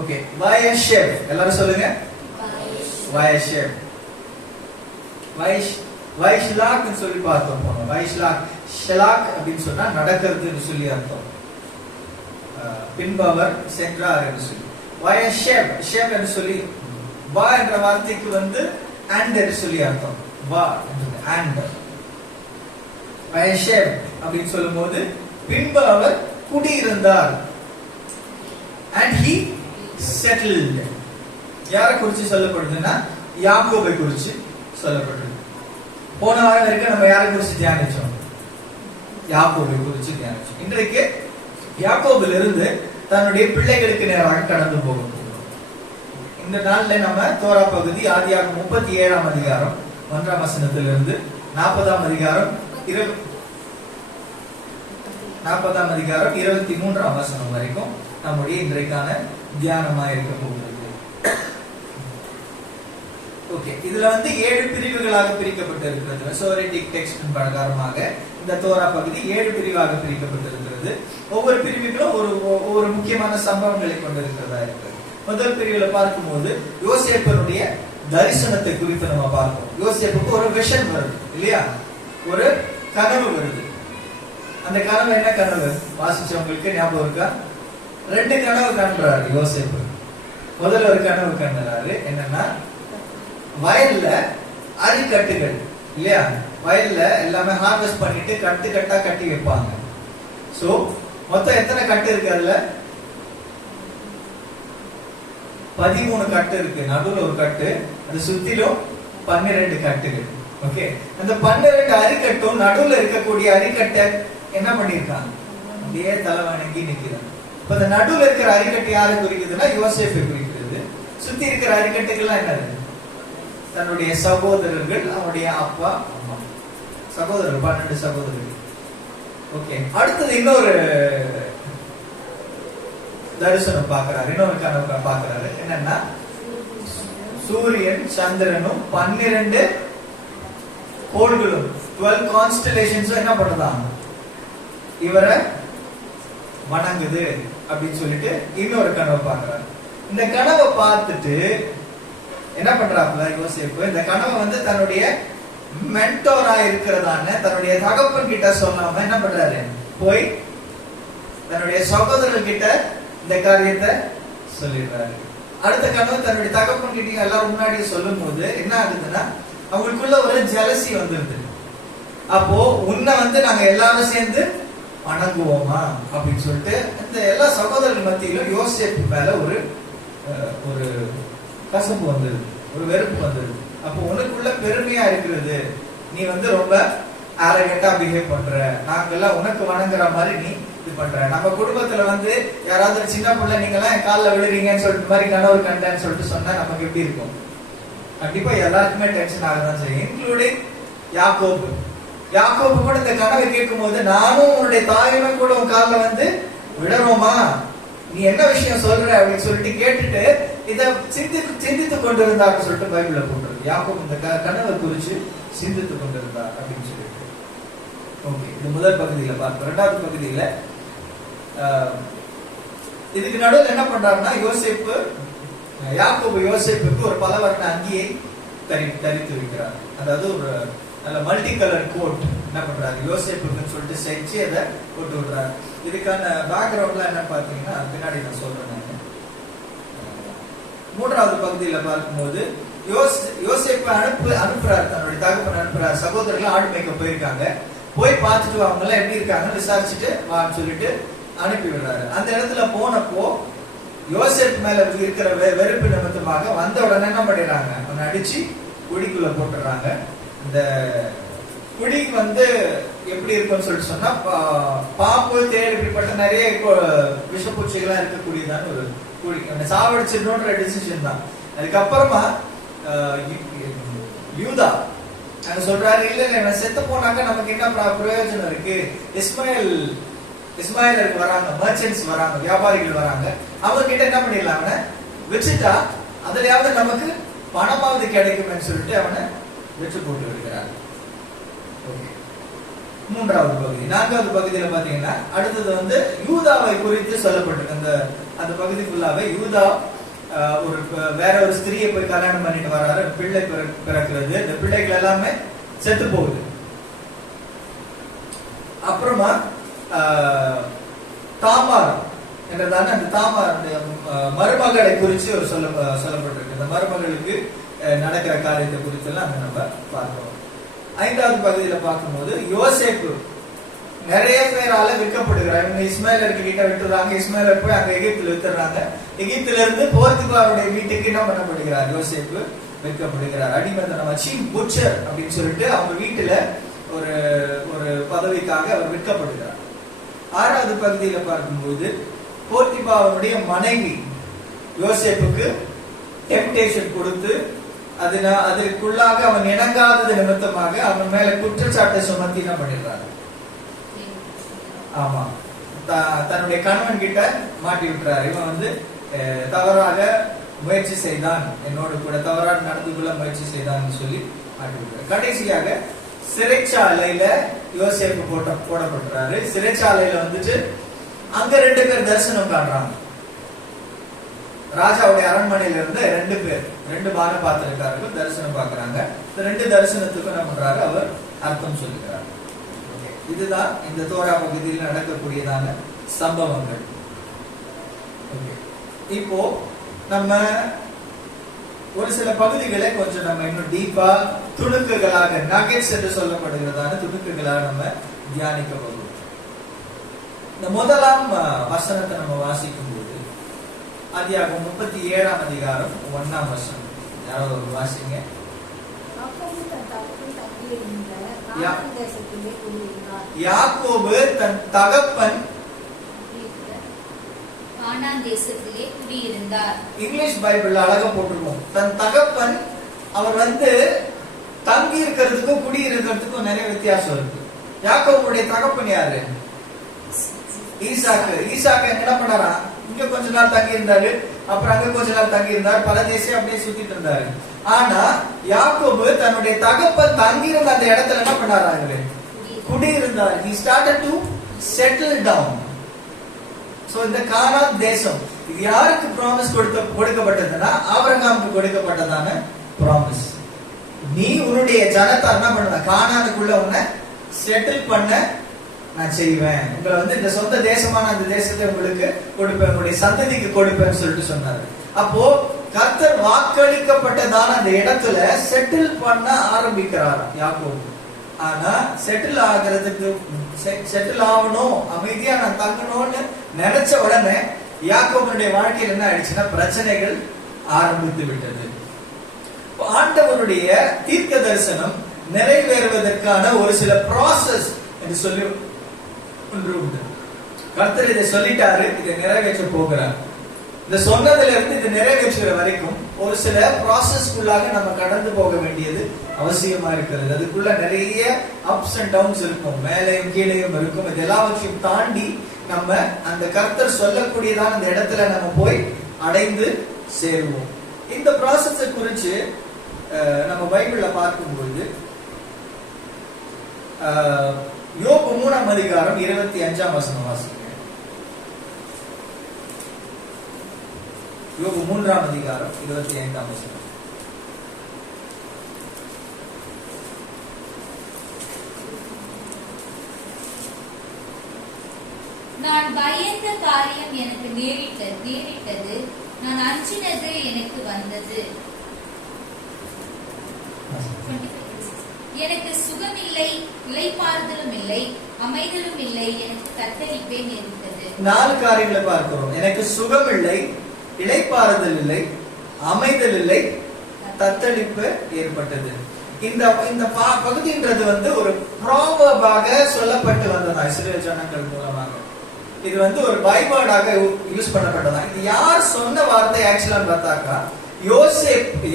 okay. வைஷேப் எல்லாரும் சொல்லுங்க. வைஷேப். வைஷ்லாக் சொல்லி பார்த்தோம் போனோம். வைஷ்லாக் ஷலாக் அப்படின்னு சொன்னா நடக்கிறதுன்னு சொல்லி அர்த்தம். பின்பவர் சென்றார் என்று சொல்லி. வைஷேப் ஷேப் என்று சொல்லி, வா என்ற வார்த்தைக்கு வந்து அண்ட் என்று சொல்லி அர்த்தம். வா அண்ட் வைஷேப் அப்படின்னு சொல்லும் போது பின்பு அவர் குடியிருந்தார். and he settled. யாரை குறிச்சு சொல்லப்படுதுன்னா யாக்கோபை குறிச்சு சொல்லப்படுது. போன வாரம் வரைக்கும் நம்ம யாரை குறிச்சு தியானிச்சோம், யாக்கோபை குறிச்சு தியானிச்சோம். இன்றைக்கு யாக்கோபில் இருந்து தன்னுடைய பிள்ளைகளுக்கு நேராக கடந்து போகும். இந்த நாள்ல நம்ம தோரா பகுதி ஆதியாகமம் 37ஆம் அதிகாரம் 1ஆம் வசனத்திலிருந்து 40ஆம் அதிகாரம் 23ஆம் வசனம் வரைக்கும் நம்முடைய இன்றைக்கான தியானமா இருக்க போகிறது. ஓகே, இதுல வந்து 7 பிரிவுகளாக பிரிக்கப்பட்டிருக்கிறது. மெசோரிட்டிக் டெக்ஸ்ட் பிரகாரமாக இந்த தோரா பகுதி 7 பிரிவாக பிரிக்கப்பட்டிருக்கிறது. ஒவ்வொரு பிரிவுகளும் ஒரு முக்கியமான சம்பவங்களை கொண்டிருக்கிறதா இருக்கிறது. முதல் பிரிவுல பார்க்கும்போது யோசேப்பனுடைய தரிசனத்தை குறித்து நம்ம பார்ப்போம். யோசேப்புக்கு ஒரு விஷன் வருது இல்லையா, ஒரு கனவு வருது. அந்த கனவு என்ன கனவு வாசிச்சவங்களுக்கு ஞாபகம் இருக்கா? 2 கனவு காண்றாரு யோசேப்பு. முதல்ல ஒரு கனவு காண்றாரு, என்னன்னா வயல்ல அரிக்கட்டுகள் இல்லையா, வயல்ல எல்லாமே ஹார்வெஸ்ட் பண்ணிட்டு கட்டு கட்டா கட்டி வைப்பாங்க. சோ மொத்தம் எத்தனை கட்டு இருக்கு? அதுல 13 கட்டு இருக்கு. நடுவுல ஒரு கட்டு, அது சுத்திலும் 12 கட்டுகள். ஓகே, அந்த 12 அரிக்கட்டும் நடுவுல இருக்கக்கூடிய அரிக்கட்டை என்ன பண்ணிருக்காங்க? அப்படியே தலை வணங்கி நிக்கிறாங்க. இப்ப இந்த நடுவுல இருக்கிற அரிக்கட்டை யாரை குறிக்குதுன்னா யோசேப்பை குறிக்கிறது. சுத்தி இருக்கிற அரிக்கட்டைகள்லாம் என்னது? தன்னுடைய சகோதரர்கள், அவருடைய அப்பா அம்மா, சகோதரர்கள் 12 சகோதரர்கள். ஓகே, அடுத்தது இன்னொரு தரிசனம் பாக்குறாரு, இன்னொரு கனவு பாக்குறாரு. என்னன்னா சூரியன் சந்திரனும் 12 கோள்களும் 12 கான்ஸ்டலேஷன்ஸும் என்ன பண்ணுதான்? இவரை வணங்குது அப்படின்னு சொல்லிட்டு இன்னொரு கனவை பாக்குறாரு. இந்த கனவை பார்த்துட்டு என்ன பண்றாப்புல யோசேப்பு, இந்த கனவை வந்து தன்னுடைய மென்டோரா இருக்கிறதான தன்னுடைய தகப்பன் கிட்ட சொல்லாம என்ன பண்றாரு, போய் தன்னுடைய சகோதரர்கள் கிட்ட இந்த காரியத்தை சொல்லிடுறாரு. அடுத்த கனவு தன்னுடைய தகப்பன் கிட்ட எல்லாரும் முன்னாடி சொல்லும் போது என்ன ஆகுதுன்னா, அவங்களுக்குள்ள ஒரு ஜெலசி வந்துருது. அப்போ உன்னை வந்து நாங்க எல்லாரும் சேர்ந்து வணங்குவோமா அப்படின்னு சொல்லிட்டு இந்த எல்லா சகோதரர்கள் மத்தியிலும் யோசேப்பு மேல ஒரு ஒரு கசப்பு வந்துருது, ஒரு வெறுப்பு வந்துருது. அப்போ உனக்குள்ள பெருமையா இருக்கிறது, நீ வந்து ரொம்ப அரகண்டா பிஹேவ் பண்ற, நாங்கெல்லாம் உனக்கு வணங்குற மாதிரி நீ இது பண்ற. நம்ம குடும்பத்துல வந்து யாராவது சின்ன பிள்ளை நீங்க எல்லாம் என் காலில் விழுறீங்கன்னு சொல்லிட்டு மாதிரி கனவு கண்டேன்னு சொல்லிட்டு சொன்னா நமக்கு எப்படி இருக்கும்? கண்டிப்பா எல்லாருக்குமே டென்ஷன் ஆகதான் செய்யும், இன்க்ளூடிங் யாக்கோபு. யாக்கோபு கூட இந்த கனவை கேட்கும் போது, நானும் உன்னுடைய தாயுமே கூட உன் காலில் வந்து விடணுமா, நீ என்ன விஷயம் சொல்ற அப்படின்னு சொல்லிட்டு கேட்டுட்டு இத சிந்தித்துக் கொண்டிருந்தார் சொல்லிட்டு பைபிள்ல போட்டிருக்கு. யாக்கோபு இந்த கனவை குறிச்சு சிந்தித்துக் கொண்டிருந்தார் அப்படின்னு சொல்லிட்டு. ஓகே, இது முதல் பகுதியில பார்ப்போம். இரண்டாவது பகுதியில இதுக்கு நடுவில் என்ன பண்றாருன்னா, யாக்கோபு யோசேப்புக்கு ஒரு பலவர்ண அங்கியை தரித்து வைக்கிறார். அதாவது ஒரு நல்ல மல்டி கலர் கோட் என்ன பண்றாரு யோசேப்புக்குன்னு சொல்லிட்டு செஞ்சு அதை போட்டு விடுறாரு. இதுக்கான பேக்ரவுண்ட்ல என்ன பாத்தீங்கன்னா பின்னாடி நான் சொல்றேன். மூன்றாவது பகுதியில பார்க்கும்போது யோசேப்பு அனுப்புறாரு, தன்னுடைய தகப்பன் அனுப்புறாரு. சகோதரர்கள் ஆடு மேய்க்க போயிருக்காங்க, போய் பார்த்துட்டு அவங்க எல்லாம் எப்படி இருக்காங்கன்னு விசாரிச்சுட்டு வான்னு சொல்லிட்டு அனுப்பி விடுறாரு. அந்த இடத்துல போனப்போ யோசேப்பு மேல இருக்கிற வெறுப்பு நிமித்தமாக வந்த உடனே என்ன பண்ணிடுறாங்க, அவனை அடிச்சு குடிக்குள்ள போட்டுறாங்க. இந்த குடி வந்து எப்படி இருக்கும்னு சொல்லிட்டு சொன்னா, பாம்பு தேள் இப்படிப்பட்ட நிறைய விஷப்பூச்சிகள்லாம் இருக்கக்கூடியதான ஒரு குடி. சாவடிச்சிடணும்ன்ற டிசிஷன் தான். அதுக்கப்புறமா யூதா அங்க சொல்றாரு, இல்ல செத்து போனாக்க நமக்கு என்ன பிரயோஜனம் இருக்கு, இஸ்மாயிலருக்கு வராங்க, மர்ச்சன்ட்ஸ் வராங்க, வியாபாரிகள் வராங்க, அவங்க கிட்ட என்ன பண்ணிடலாம், அவனை வச்சுட்டா அதுலயாவது நமக்கு பணமாவது கிடைக்கும்னு சொல்லிட்டு அவனை வச்சு போட்டு விடுகிறார். மூன்றாவது பகுதி. நான்காவது பகுதியில பாத்தீங்கன்னா அடுத்தது வந்து யூதாவை குறித்து சொல்லப்பட்டிருக்கு. அந்த பகுதி ஃபுல்லாவே யூதா ஒரு வேற ஒரு ஸ்திரியை போய் கல்யாணம் பண்ணிட்டு வர்றாரு, பிள்ளை பிறக்கிறது, இந்த பிள்ளைகள் எல்லாமே செத்து போகுது. அப்புறமா தாமார் என்றதான அந்த தாமார் மருமகளை குறித்து ஒரு சொல்லப்பட்டிருக்கு. இந்த மருமகளுக்கு நடக்கிற காரியத்தை குறித்து எல்லாம் நம்ம பார்க்கிறோம். ஐந்தாவது பகுதியில பார்க்கும்போது யோசேப்பு நிறைய பேரால விற்கப்படுகிறார். இவங்க இஸ்மாயிலருக்கு கிட்ட விட்டுறாங்க, இஸ்மாயிலர் போய் அங்க எகிப்துல வித்துறாங்க. எகிப்துல இருந்து போர்த்துகாலுடைய வீட்டுக்கு என்ன பண்ணப்படுகிறார், யோசேப்பு விற்கப்படுகிறார். அடிமத்தனம் வச்சு புட்சர் அப்படின்னு சொல்லிட்டு அவங்க வீட்டுல ஒரு ஒரு பதவிக்காக அவர் விற்கப்படுகிறார். ஆறாவது பகுதியில பார்க்கும்போது போர்த்திபாவுடைய மனைவி யோசேப்புக்கு டெம்டேஷன் கொடுத்து அதற்குள்ளாக அவன் இணங்காதது நிமித்தமாக அவன் மேல குற்றச்சாட்டை சுமத்தி என்ன பண்ணிடுறாரு, ஆமா தன்னுடைய கணவன் கிட்ட மாட்டி விட்டுறாரு. இவன் வந்து தவறாக முயற்சி செய்தான், என்னோட கூட தவறாக நடந்து கொள்ள முயற்சி செய்தான் சொல்லி மாட்டி விட்டுறாரு. கடைசியாக சிறைச்சாலையில யோசேப்பு போடப்பட்டுறாரு. சிறைச்சாலையில வந்துட்டு அங்க 2 பேர் தரிசனம் காண்றாங்க. ராஜாவுடைய அரண்மனையில இருந்து 2 பேர், 2 பானபாத்திரக்காரர்கள் தரிசனம் பார்க்கிறாங்க. இந்த 2 தரிசனத்துக்கும் என்ன பண்றாரு, அவர் அர்த்தம் சொல்லுகிறார். இதுதான் இந்த தோரா பகுதியில் நடக்கக்கூடியதான சம்பவங்கள். இப்போ நம்ம ஒரு சில பகுதிகளை கொஞ்சம் நம்ம இன்னும் டீப்பா துணுக்குகளாக நகெட்ஸ் என்று சொல்லப்படுகிறதான துணுக்குகளாக நம்ம தியானிக்க போகிறோம். இந்த முதலாம் வசனத்தை நம்ம வாசிக்கும் போது ஆதியாகமம் 37ஆம் அதிகாரம் 1ஆம் வசனம். யாராவது ஒரு வாசிங்க. யாக்கோபு தன் தகப்பன் கானான் தேசத்திலே குடியிருந்தார். இங்கிலீஷ் பைபிள்ல அழகா போட்டிருக்கோம். தன் தகப்பன் அவர் தங்கி இருக்கிறதுக்கும் குடி இருக்கிறதுக்கும் நிறைய வித்தியாசம் இருக்கு. யாக்கோபுடைய தகப்பன் யாரு? ஈசாக்கு. ஈசாக்கு என்ன பண்ணாரா? இங்க கொஞ்ச நாள் தங்கி இருந்தாரு, அப்புறம் அங்க கொஞ்ச நாள் தங்கி இருந்தார், பல தேசம் அப்படியே சுத்திட்டு இருந்தாரு. ஆனா யாக்கோபு தன்னுடைய தகப்பன் தங்கி இருந்த அந்த இடத்துல என்ன பண்ணாரு? குடியிருந்தார். He started to settle down. So இந்த கானான் தேசம் இது யாருக்கு ப்ராமிஸ் கொடுக்கப்பட்டதுன்னா ஆபிரகாமுக்கு கொடுக்கப்பட்டதான ப்ராமிஸ். நீ உன்னுடைய ஜனத்தை என்ன பண்ண, கானானுக்குள்ள உன்னை செட்டில் பண்ண நான் செய்வேன், உங்களை இந்த சொந்த தேசமான அந்த தேசத்தை உங்களுக்கு கொடுப்பேன், உங்களுடைய சந்ததிக்கு கொடுப்பேன்னு சொல்லிட்டு சொன்னாரு. அப்போ கர்த்தர் வாக்களிக்கப்பட்டதான அந்த இடத்துல செட்டில் பண்ண ஆரம்பிக்கிறார் யாக்கோபு. ஆனா செட்டில் ஆகணும், அமைதியா நான் தங்கணும்னு நினைச்ச உடனே யாக்கோபுடைய வாழ்க்கையில் என்ன ஆயிடுச்சுன்னா பிரச்சனைகள் ஆரம்பித்து விட்டது. ஆண்டவருடைய தீர்க்க தரிசனம் நிறைவேறுவதற்கான ஒரு சில ப்ராசஸ் என்று சொல்லி ஒன்று உண்டு. கர்த்தர் இதை சொல்லிட்டாரு, இதை நிறைவேற்ற போகிறார். இந்த சொன்னதுல இருந்து இதை நிறைவேற்றுகிற வரைக்கும் ஒரு சில ப்ராசஸ்க்குள்ளாக நம்ம கடந்து போக வேண்டியது அவசியமா இருக்கிறது. அதுக்குள்ள நிறைய அப்ஸ் அண்ட் டவுன்ஸ் இருக்கும், மேலையும் கீழையும் இருக்கும். இது எல்லாவற்றையும் தாண்டி நம்ம அந்த கர்த்தர் சொல்லக்கூடியதான அந்த இடத்துல நம்ம போய் அடைந்து சேருவோம். இந்த ப்ராசஸை குறித்து நம்ம பைபிள்ல பார்க்கும்போது யோபு 3ஆம் அதிகாரம் 25ஆம் வசனம் வாசிங்க. யோபு 3ஆம் அதிகாரம் 25ஆம் வசனம். நான் பயந்த காரியம் எனக்கு நேரிட்டது, நான் அஞ்சினது எனக்கு வந்தது. எனக்கு சுகமில்லை, இளைப்பாறுதலும் இல்லை, அமைதலும் இல்லை, எனக்கு தத்தளிப்பே நேரிட்டது. 4 காரியங்களை பார்க்கிறோம். எனக்கு சுகம் இல்லை, இளைப்பாறுதல் இல்லை, அமைதல் இல்லை, தத்தளிப்பு ஏற்பட்டது. இந்த பகுதின்றது ஒரு ப்ராவர்பாக சொல்லப்பட்டு வந்ததா இஸ்ரவேல் ஜனங்கள் மூலமாக. இது ஒரு பைவேர்டாக யூஸ் பண்ணப்பட்டதா. இது யார் சொன்ன வார்த்தை ஆக்சுவலா பார்த்தாக்கா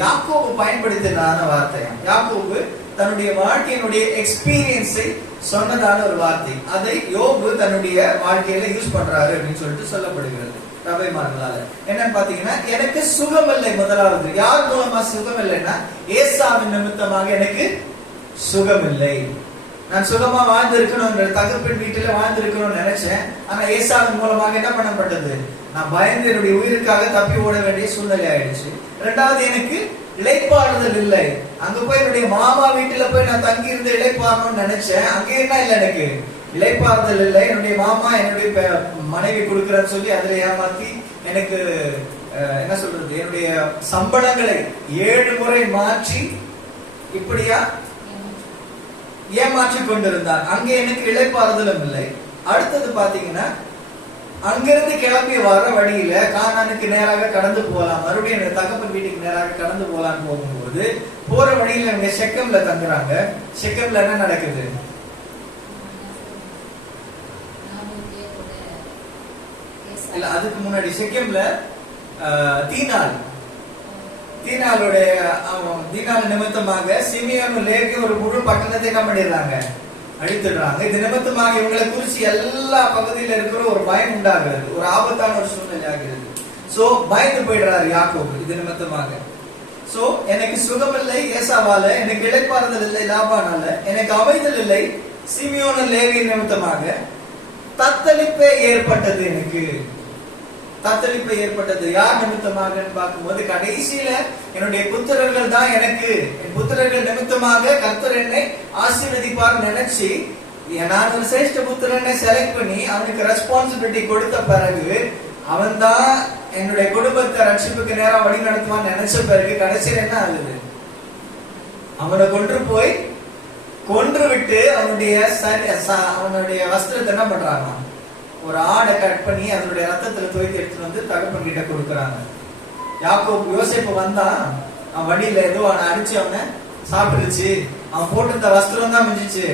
யாக்கோபு பயன்படுத்தினான வார்த்தை. யாக்கோபு தன்னுடைய வாழ்க்கையினுடைய எக்ஸ்பீரியன்ஸை சொன்னதான ஒரு வார்த்தை. அதை யோபு தன்னுடைய வாழ்க்கையில யூஸ் பண்றாரு அப்படின்னு சொல்லிட்டு சொல்லப்படுகிறது ரபைமார்களால. என்னன்னு பாத்தீங்கன்னா, எனக்கு சுகம் இல்லை. முதலாவது யார் மூலமா சுகம் இல்லைன்னா ஏசாவின் நிமித்தமாக எனக்கு சுகம் இல்லை. நான் சுகமா வாழ்ந்திருக்கணும், தகப்பன் வீட்டுல வாழ்ந்திருக்கணும்னு நினைச்சேன். ஆனா ஏசாவின் மூலமாக என்ன பண்ணப்பட்டது? நான் பயந்து என்னுடைய உயிருக்காக தப்பி ஓட வேண்டிய சூழ்நிலை ஆயிடுச்சு. இரண்டாவது, எனக்கு இளைப்பாறுதல் இல்லை. அங்க போய் என்னுடைய மாமா வீட்டுல போய் நான் தங்கி இருந்து இளைப்பாறணும்னு நினைச்சேன். அங்க என்ன இல்லை, எனக்கு இளைப்பாறுதல் இல்லை. என்னுடைய மாமா என்னுடைய மனைவி கொடுக்கிறேன்னு சொல்லி அதுல ஏமாத்தி எனக்கு என்ன சொல்றது, என்னுடைய சம்பளங்களை 7 முறை மாற்றி இப்படியா ஏமாற்றி கொண்டிருந்தார். அங்கே எனக்கு இளைப்பாறுதலும் இல்லை. அடுத்தது பாத்தீங்கன்னா, அங்கிருந்து கிளம்பி வர வழியில கானானுக்கு நேராக கடந்து போகலாம், மறுபடியும் தகப்பன் வீட்டுக்கு நேராக கடந்து போகலான்னு போகும்போது போற வழியில இவங்க செக்கம்ல தங்குறாங்க. செக்கம்ல என்ன நடக்குது? இல்ல, அதுக்கு முன்னாடி செக்கம்ல தீனால் நிமித்தமாக சிமியோன் லேவி ஒரு முழு பட்டணத்தை என்ன பண்ணிடுறாங்க, அழித்துடுறாங்க. இது நிமித்தமாக இவங்களை குறிச்சு எல்லா பகுதியில இருக்கிற ஒரு பயம் உண்டாகிறது, ஒரு ஆபத்தான ஒரு சூழ்நிலை ஆகிறது. சோ பயந்து போயிடுறாரு யாக்கோபு இது நிமித்தமாக. சோ எனக்கு சுகமில்லை ஏசாவால, எனக்கு இளைப்பாறுதல் இல்லை லாபானால, எனக்கு அமைதல் இல்லை சிமியோன் லேவி நிமித்தமாக, தத்தளிப்பே ஏற்பட்டது. எனக்கு தத்தளிப்பு ஏற்பட்டது. யார் நிமித்தமாக பார்க்கும்போது கடைசியில என்னுடைய புத்திரர்கள் தான் எனக்கு, என் புத்திரர்கள் நிமித்தமாக கர்த்தர் என்னை ஆசீர்வதிப்பார் நினைச்சு நான் ஒரு சிரேஷ்ட புத்திரனை செலக்ட் பண்ணி அவனுக்கு ரெஸ்பான்சிபிலிட்டி கொடுத்த பிறகு அவன் தான் என்னுடைய குடும்பத்தை ரட்சிப்புக்கு நேரம் வழி நடத்துவான்னு நினைச்ச பிறகு கடைசியில் என்ன ஆகுது? அவனை கொன்று விட்டு அவனுடைய வஸ்திரத்தை என்ன பண்றாங்க? ஒரு ஆடை கட் பண்ணி அதனுடைய ரத்தத்துல துவைத்து எடுத்துட்டு வந்து தகப்பன் கிட்ட கொடுக்கறாங்க. யாக்கோபு யோசேப்பு வந்தான், அவன் வழியில ஏதோ அவனை அடிச்சு அவனை சாப்பிட்டுருச்சு, அவன் போட்டிருந்த வஸ்திரம் தான் மிஞ்சிச்சு,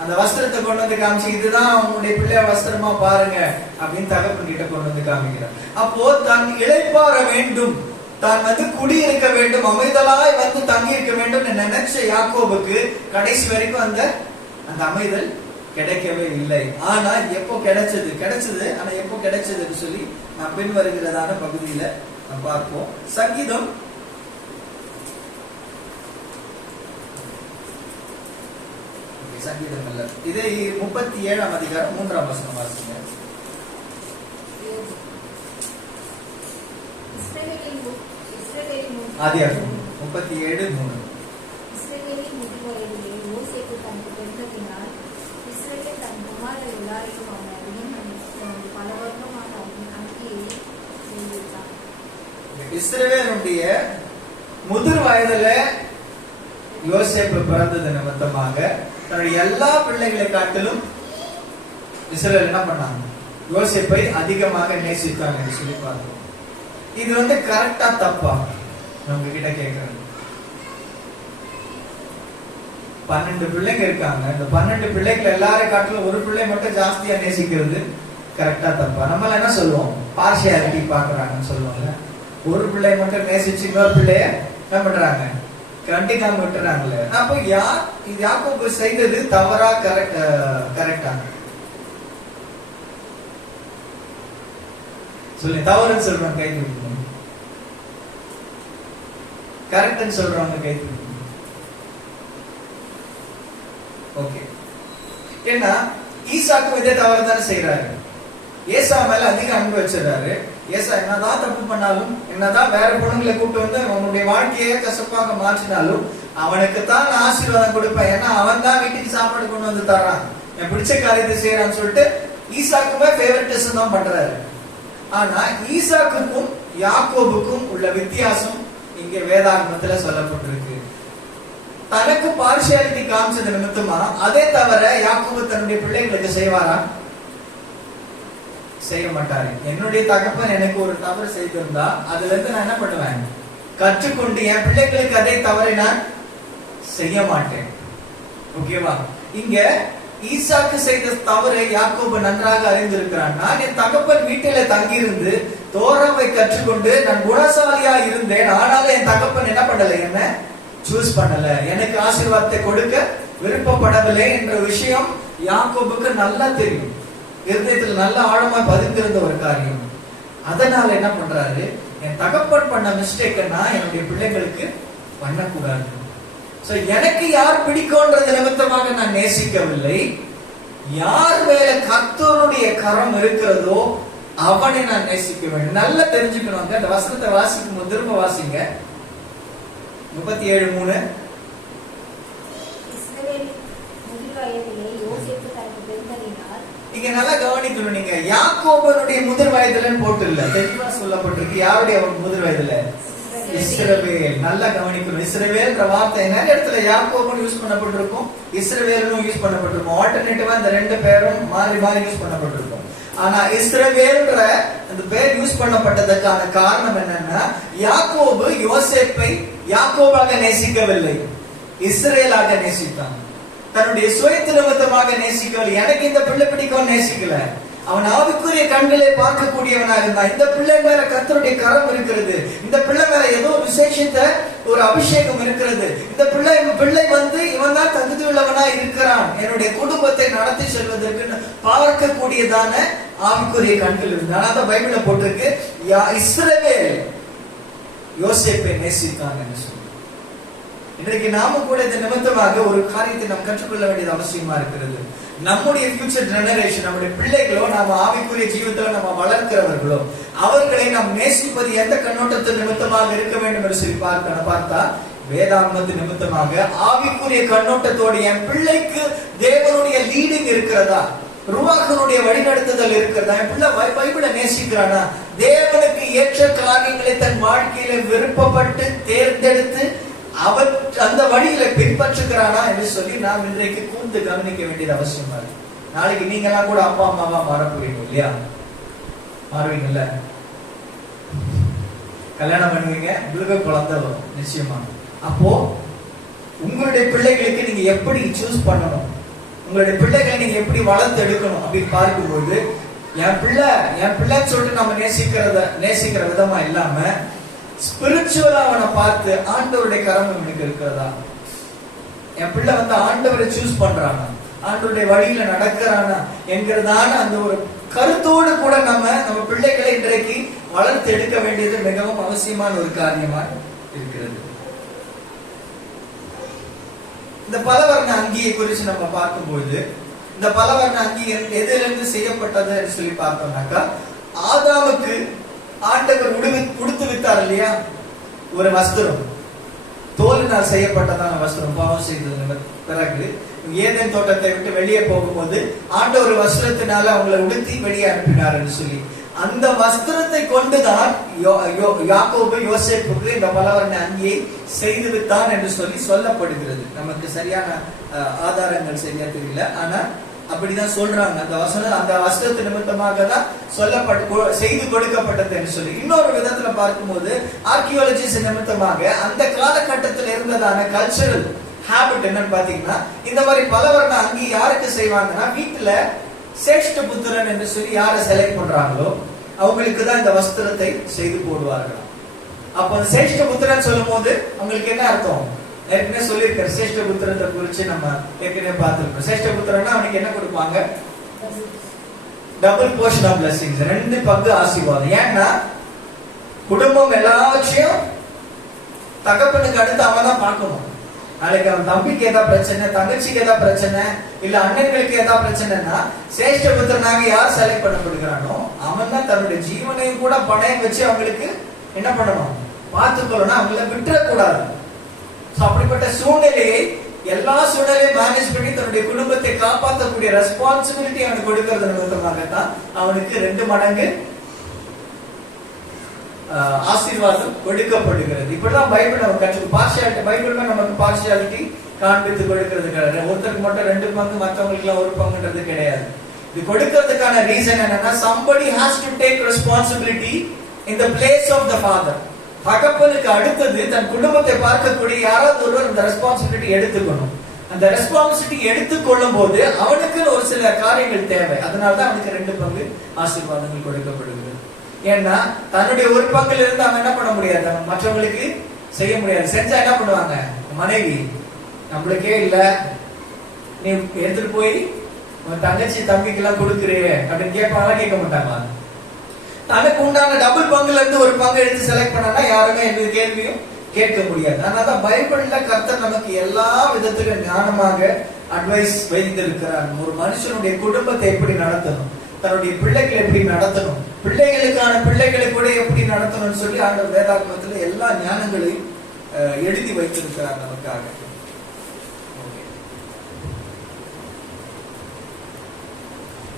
அந்த வஸ்திரத்தை கொண்டு வந்து காமிச்சு இதுதான் அவனுடைய பிள்ளைய வஸ்திரமா பாருங்க அப்படின்னு தகப்பன் கிட்ட கொண்டு வந்து காமிக்கிறான். அப்போ தான் இளைப்பாற வேண்டும், தான் குடியிருக்க வேண்டும், அமைதலாய் தங்கி இருக்க வேண்டும் நினைச்ச யாக்கோபுக்கு கடைசி வரைக்கும் அந்த அமைதல் கிடைக்கவே இல்லை. ஆனா எப்போ கிடைச்சது ஆனா எப்போ கிடைச்சதுன்னு சொல்லி நாம் பின் வருகிறதான பகுதியில நாம் பார்ப்போம். சங்கீதம் 37ஆம் அதிகாரம் 3ஆம் வசனம் வாசிங்க. ஆதியாகமம் 37:3. இஸ்ரவேலின் முதிர்வயதிலே யோசேப்பு தனக்கு பிறந்ததினால் இஸ்ரவேல் தன் குமாரர் எல்லாரையும் அவனை அறிமுகம் பல வருடமாக அங்கேயே செய்திருந்தான். இஸ்ரவேலுடைய முதிர் வயதுல யோசேப்பு பிறந்தது நிமித்தமாக தன்னுடைய எல்லா பிள்ளைகளை காட்டிலும் இஸ்ரவேல் என்ன பண்ணாங்க? யோசேப்பை அதிகமாக நேசித்தாங்க என்று சொல்லி பார்த்தோம். இது கரெக்டா தப்பா? நம்ம கிட்ட கேட்கறது. 12 பிள்ளைங்க இருக்காங்க. இந்த 12 பிள்ளைகள் எல்லாரையும் காட்டிலும் ஒரு பிள்ளை மட்டும் ஜாஸ்தியா நேசிக்கிறது கரெக்டா தப்பா? நம்மள என்ன சொல்லுவோம்? பார்ஷியாலிட்டி பாக்குறாங்கன்னு சொல்லுவாங்க. ஒரு பிள்ளை மட்டும் நேசிச்சு இன்னொரு பிள்ளைய என்ன பண்றாங்க? கண்டிக்காம விட்டுறாங்கல்ல. அப்போ இது யாக்கோபு செய்தது தவறா கரெக்டா? சொல்லி தவறுன்னு சொல்றவங்க கை தூக்கணும், கரெக்ட்னு சொல்றவங்க கை தூக்கணும். ஓகே. ஏன்னா ஈசாக்கும் இதே தவறு தானே செய்யறாரு. ஏசா மேல அதிக அன்பு வச்சிடறாரு. ஏசா என்னதான் தப்பு பண்ணாலும், என்னதான் வேற பொண்ணுங்களை கூப்பிட்டு வந்து அவனுடைய வாழ்க்கையே கசப்பாக மாற்றினாலும் அவனுக்கு தான் ஆசீர்வாதம் கொடுப்பேன். ஏன்னா அவன் தான் வீட்டுக்கு சாப்பாடு கொண்டு வந்து தர்றான், என் பிடிச்ச காரியத்தை செய்யறான்னு சொல்லிட்டு ஈசாக்குமே ஃபேவரட்டிசம் தான் பண்றாரு. ஆனா ஈசாக்குக்கும் யாக்கோபுக்கும் உள்ள வித்தியாசம் இங்க வேதாகமத்துல சொல்லப்பட்டிருக்கு. தனக்கு பார்ஷியாலிட்டி காமிச்சது நிமித்தமா அதே தவிர யாக்கோபு தன்னுடைய பிள்ளைகளுக்கு செய்வாரா? செய்ய மாட்டாரு. என்னுடைய தகப்பன் எனக்கு ஒரு தவறு செய்திருந்தா அதுல இருந்து நான் என்ன பண்ணுவேன்? கற்றுக்கொண்டு என் பிள்ளைகளுக்கு அதே தவறை நான் செய்ய மாட்டேன். ஓகேவா? இங்க ஈசாக்கு செய்த தவறை யாக்கோபு நன்றாக அறிந்திருக்கிறான். நான் என் தகப்பன் வீட்டில தங்கியிருந்து தோராவை கற்றுக்கொண்டு நான் குணசாலியா இருந்தேன். ஆனாலும் என் தகப்பன் என்ன பண்ணல? என்ன சூஸ் பண்ணல, எனக்கு ஆசீர்வாதத்தை கொடுக்க விருப்பப்படவில்லை என்ற விஷயம் யாக்கோபுக்கு நல்லா தெரியும். இருதயத்தில் நல்ல ஆழமா பதிந்திருந்த ஒரு காரியம். அதனால என்ன பண்றாரு? என் தகப்பன் பண்ண மிஸ்டேக்கை நான் என்னுடைய பிள்ளைகளுக்கு பண்ணக்கூடாது. சோ எனக்கு யார் பிடிக்கும்ன்றது நிமித்தமாக நான் நேசிக்கவில்லை. யார் மேல கர்த்தருடைய கரம் இருக்கிறதோ அவனை நான் நேசிக்க வேண்டும். நல்லா தெரிஞ்சுக்கணும். அந்த வசனத்தை வாசிக்கும் போது திரும்ப வாசிங்க. 37:3. இங்க நல்லா கவனிக்கணும். நீங்க யாக்கோபனுடைய முதிர் வயதுல போட்டு இல்ல, தெளிவா சொல்லப்பட்டிருக்கு. யாருடைய முதிர் வயதுல? இஸ்ரவேல். நல்லா கவனிக்கணும். இஸ்ரவேல்ன்ற வார்த்தை என்ன இடத்துல யாக்கோபுன்னு யூஸ் பண்ணப்பட்டிருக்கும், இஸ்ரவேலும் யூஸ் பண்ணப்பட்டிருக்கும். ஆல்டர்னேட்டிவா இந்த ரெண்டு பேரும் மாறி மாறி யூஸ் பண்ணப்பட்டிருக்கும். ஆனா இஸ்ரவேல்ன்ற அந்த பேர் யூஸ் பண்ணப்பட்டதற்கான காரணம் என்னன்னா, யாக்கோபு யோசேப்பை யாக்கோபாக நேசிக்கவில்லை, இஸ்ரேலாக நேசித்தான். தன்னுடைய சுயத்து நிமித்தமாக நேசிக்கவில்லை. எனக்கு இந்த பிள்ளை பிடிக்கும் நேசிக்கல. அவன் ஆவிக்குரிய கண்களை பார்க்கக்கூடியவனா இருந்தான். இந்த பிள்ளை மேல கர்த்தருடைய கரம் இருக்கிறது, இந்த பிள்ளை மேல ஏதோ விசேஷத்தை ஒரு அபிஷேகம் இருக்கிறது, இந்த பிள்ளை இவன் தான் தகுதி உள்ளவனா இருக்கிறான், என்னுடைய குடும்பத்தை நடத்தி செல்வதற்கு பார்க்கக்கூடியதான ஆவிக்குரிய கண்கள் இருந்து. ஆனா அந்த பைபிள்ல போட்டிருக்கு இஸ்ரவேல் யோசேப்பை நேசித்தான் என்று சொல்லி. இன்றைக்கு நாம கூட இந்த நிமித்தமாக ஒரு காரியத்தை நாம் கற்றுக்கொள்ள வேண்டியது அவசியமா இருக்கிறது. நம்முடைய ஃபியூச்சர் ஜெனரேஷன், நம்முடைய பிள்ளைகளோ, நாம ஆவிக்குரிய ஜீவிதத்துல நம்ம வளர்க்கிறவர்களோ, அவர்களை நாம் நேசிப்பது எந்த கண்ணோட்டத்தின் நிமித்தமாக இருக்க வேண்டும் என்று சொல்லி பார்த்தா வேதாகமத்து நிமித்தமாக ஆவிக்குரிய கண்ணோட்டத்தோடு என் பிள்ளைக்கு தேவனுடைய லீடிங் இருக்கிறதா, ருவாகனுடைய வழிநடத்துதல் இருக்கிறதா, என் பிள்ளை பைபிளை நேசிக்கிறானா, தேவனுக்கு ஏற்ற காரியங்களை தன் வாழ்க்கையில விருப்பப்பட்டு தேர்ந்தெடுத்து அவர் அந்த வழியில பின்பற்றுகிறானா என்று சொல்லி நாம் இன்றைக்கு கூர்ந்து கவனிக்க வேண்டியது அவசியமா இருக்கு. நாளைக்கு நீங்க எல்லாம் கூட அப்பா அம்மாவா மாற போறீங்க இல்லையா? மாறுவீங்கல்ல? கல்யாணம் பண்ணுவீங்க, உங்களுக்கு குழந்தை வரும் நிச்சயமா. அப்போ உங்களுடைய பிள்ளைகளுக்கு நீங்க எப்படி சூஸ் பண்ணணும், உங்களுடைய பிள்ளைகளை நீங்க எப்படி வளர்த்து எடுக்கணும் அப்படின்னு பார்க்கும்போது, என் பிள்ளைன்னு சொல்லிட்டு நம்ம நேசிக்கிற விதமா இல்லாம ஸ்பிரிச்சுவலா அவனை பார்த்து ஆண்டவருடைய கரம் எனக்கு இருக்கிறதா, என் பிள்ளை ஆண்டவரை சூஸ் பண்றானா, ஆண்டவருடைய வழியில நடக்கிறானா என்கிறதான அந்த ஒரு கருத்தோடு கூட நம்ம பிள்ளைகளை இன்றைக்கு வளர்த்து எடுக்க வேண்டியது மிகவும் அவசியமான ஒரு காரியமா இருக்கிறது. இந்த பலவர்ண அங்கியை குறித்து நம்ம பார்க்கும்போது, இந்த பலவர்ண அங்கி எதிலிருந்து செய்யப்பட்டது என்று சொல்லி பார்த்தோம்னாக்கா, ஆதாமுக்கு ஆண்டவர் உடுத்து வித்தார் இல்லையா, ஒரு வஸ்திரம், தோலினால் செய்யப்பட்டதான வஸ்திரம். பாவம் செய்தது பிறகு ஏதேன் தோட்டத்தை விட்டு வெளியே போகும்போது ஆண்டவர் வஸ்திரத்தினால அவங்களை உடுத்தி வெளியே அனுப்பினார் என்று சொல்லி, அந்த வஸ்திரத்தை கொண்டுதான் யாக்கோபு யோசேப்புக்கு இந்த பலவர்ண அங்கியை செய்து வித்தான் என்று சொல்லி சொல்லப்படுகிறது. நமக்கு சரியான ஆதாரங்கள் சரியா தெரியல, ஆனா அப்படிதான் சொல்றாங்க. அந்த வஸ்திரத்து நிமித்தமாக தான் செய்து கொடுக்கப்பட்டது என்று சொல்லி. இன்னொரு விதத்துல பார்க்கும்போது ஆர்கியாலஜிஸ்ட் நிமித்தமாக அந்த காலகட்டத்தில் இருந்ததான கல்ச்சரல் ஹேபிட் என்னன்னு பாத்தீங்கன்னா, இந்த மாதிரி பலவர்ண அங்கி யாருக்கு செய்வாங்கன்னா, வீட்டுல சேஷ்ட புத்திரன் என்று சொல்லி யாரை செலக்ட் பண்றாங்களோ அவங்களுக்கு தான் இந்த வஸ்திரத்தை செய்து போடுவார்கள். அப்ப அந்த சேஷ்ட புத்திரன் சொல்லும் போது அவங்களுக்கு என்ன அர்த்தம்? ஏற்கனவே சொல்லியிருக்காரு, சேஷ்ட புத்திரத்தை குறிச்சு நம்ம ஏற்கனவே பார்த்திருக்கோம். சேஷ்ட புத்திரன்னா அவனுக்கு என்ன கொடுப்பாங்க? டபுள் போர்ஷன் ஆஃப் பிளெஸிங்ஸ், 2 பங்கு ஆசீர்வாதம். ஏன்னா குடும்பம் எல்லாவற்றையும் தகப்பனுக்கு அடுத்து அவன் தான் பார்க்கணும். நாளைக்கு அவன் தம்பிக்கு ஏதாவது பிரச்சனை, தங்கச்சிக்கு ஏதாவது பிரச்சனை, இல்ல அண்ணன்களுக்கு ஏதாவது பிரச்சனைனா சேஷ்ட புத்திரனாக யார் செலக்ட் பண்ணப்படுகிறானோ அவன் தான் தன்னுடைய ஜீவனையும் கூட பணயம் வச்சு அவங்களுக்கு என்ன பண்ணணும், பார்த்துக்கொள்ளணும், அவங்கள விட்டுறக்கூடாது. அப்படிப்பட்ட சூழ்நிலையை எல்லா சூழ்நிலையும் மேனேஜ் பண்ணி தன்னுடைய குடும்பத்தை காப்பாற்றக்கூடிய ரெஸ்பான்சிபிலிட்டி அவனுக்கு கொடுக்கிறது நிமித்தமாகத்தான் அவனுக்கு 2 மடங்கு ஆசீர்வாதம் கொடுக்கப்படுகிறது. இப்படிதான் பைபிள் நம்ம கற்றுக்கு பார்ஷியாலிட்டி, பைபிள்ல நமக்கு பார்ஷியாலிட்டி காண்பித்து கொடுக்கிறது கிடையாது. ஒருத்தருக்கு மட்டும் 2 பங்கு, மற்றவங்களுக்கு எல்லாம் 1 பங்குன்றது கிடையாது. இது கொடுக்கிறதுக்கான ரீசன் என்னன்னா, somebody has to take responsibility in the place of the father. தகப்பனுக்கு அடுத்தது தன் குடும்பத்தை பார்க்கக்கூடிய யாராவது ஒருவர் இந்த ரெஸ்பான்சிபிலிட்டி எடுத்துக்கணும். அந்த ரெஸ்பான்சிபிலிட்டி எடுத்துக்கொள்ளும் போது அவனுக்கு ஒரு சில காரியங்கள் தேவை. அதனாலதான் அவனுக்கு 2 பங்கு ஆசீர்வாதங்கள் கொடுக்கப்படுகிறது. ஏன்னா தன்னுடைய 1 பங்குல இருந்து அவன் என்ன பண்ண முடியாது, மற்றவங்களுக்கு செய்ய முடியாது. செஞ்சா என்ன பண்ணுவாங்க, மனைவி நம்மளுக்கே இல்ல, நீ எடுத்துட்டு போய் உன் தங்கச்சி தம்பிக்கு எல்லாம் கொடுக்குறே அப்படின்னு கேட்பாங்களா? கேட்க மாட்டாங்களா? தனக்கு உண்டான டபுள் பங்குல இருந்து 1 பங்கு எடுத்து செலக்ட் பண்ணா யாருமே எந்த கேள்வியும் கேட்க முடியாது. அதனாலதான் பைபிள்ல கர்த்தர் நமக்கு எல்லா விதத்திலும் ஞானமாக அட்வைஸ் வைத்திருக்கிறார். ஒரு மனுஷனுடைய குடும்பத்தை எப்படி நடத்தணும், தன்னுடைய பிள்ளைகளை எப்படி நடத்தணும், பிள்ளைகளுக்கான பிள்ளைகளை கூட எப்படி நடத்தணும்னு சொல்லி ஆண்டவர் வேதாகமத்துல எல்லா ஞானங்களையும் எழுதி வைத்திருக்கிறார் நமக்காக.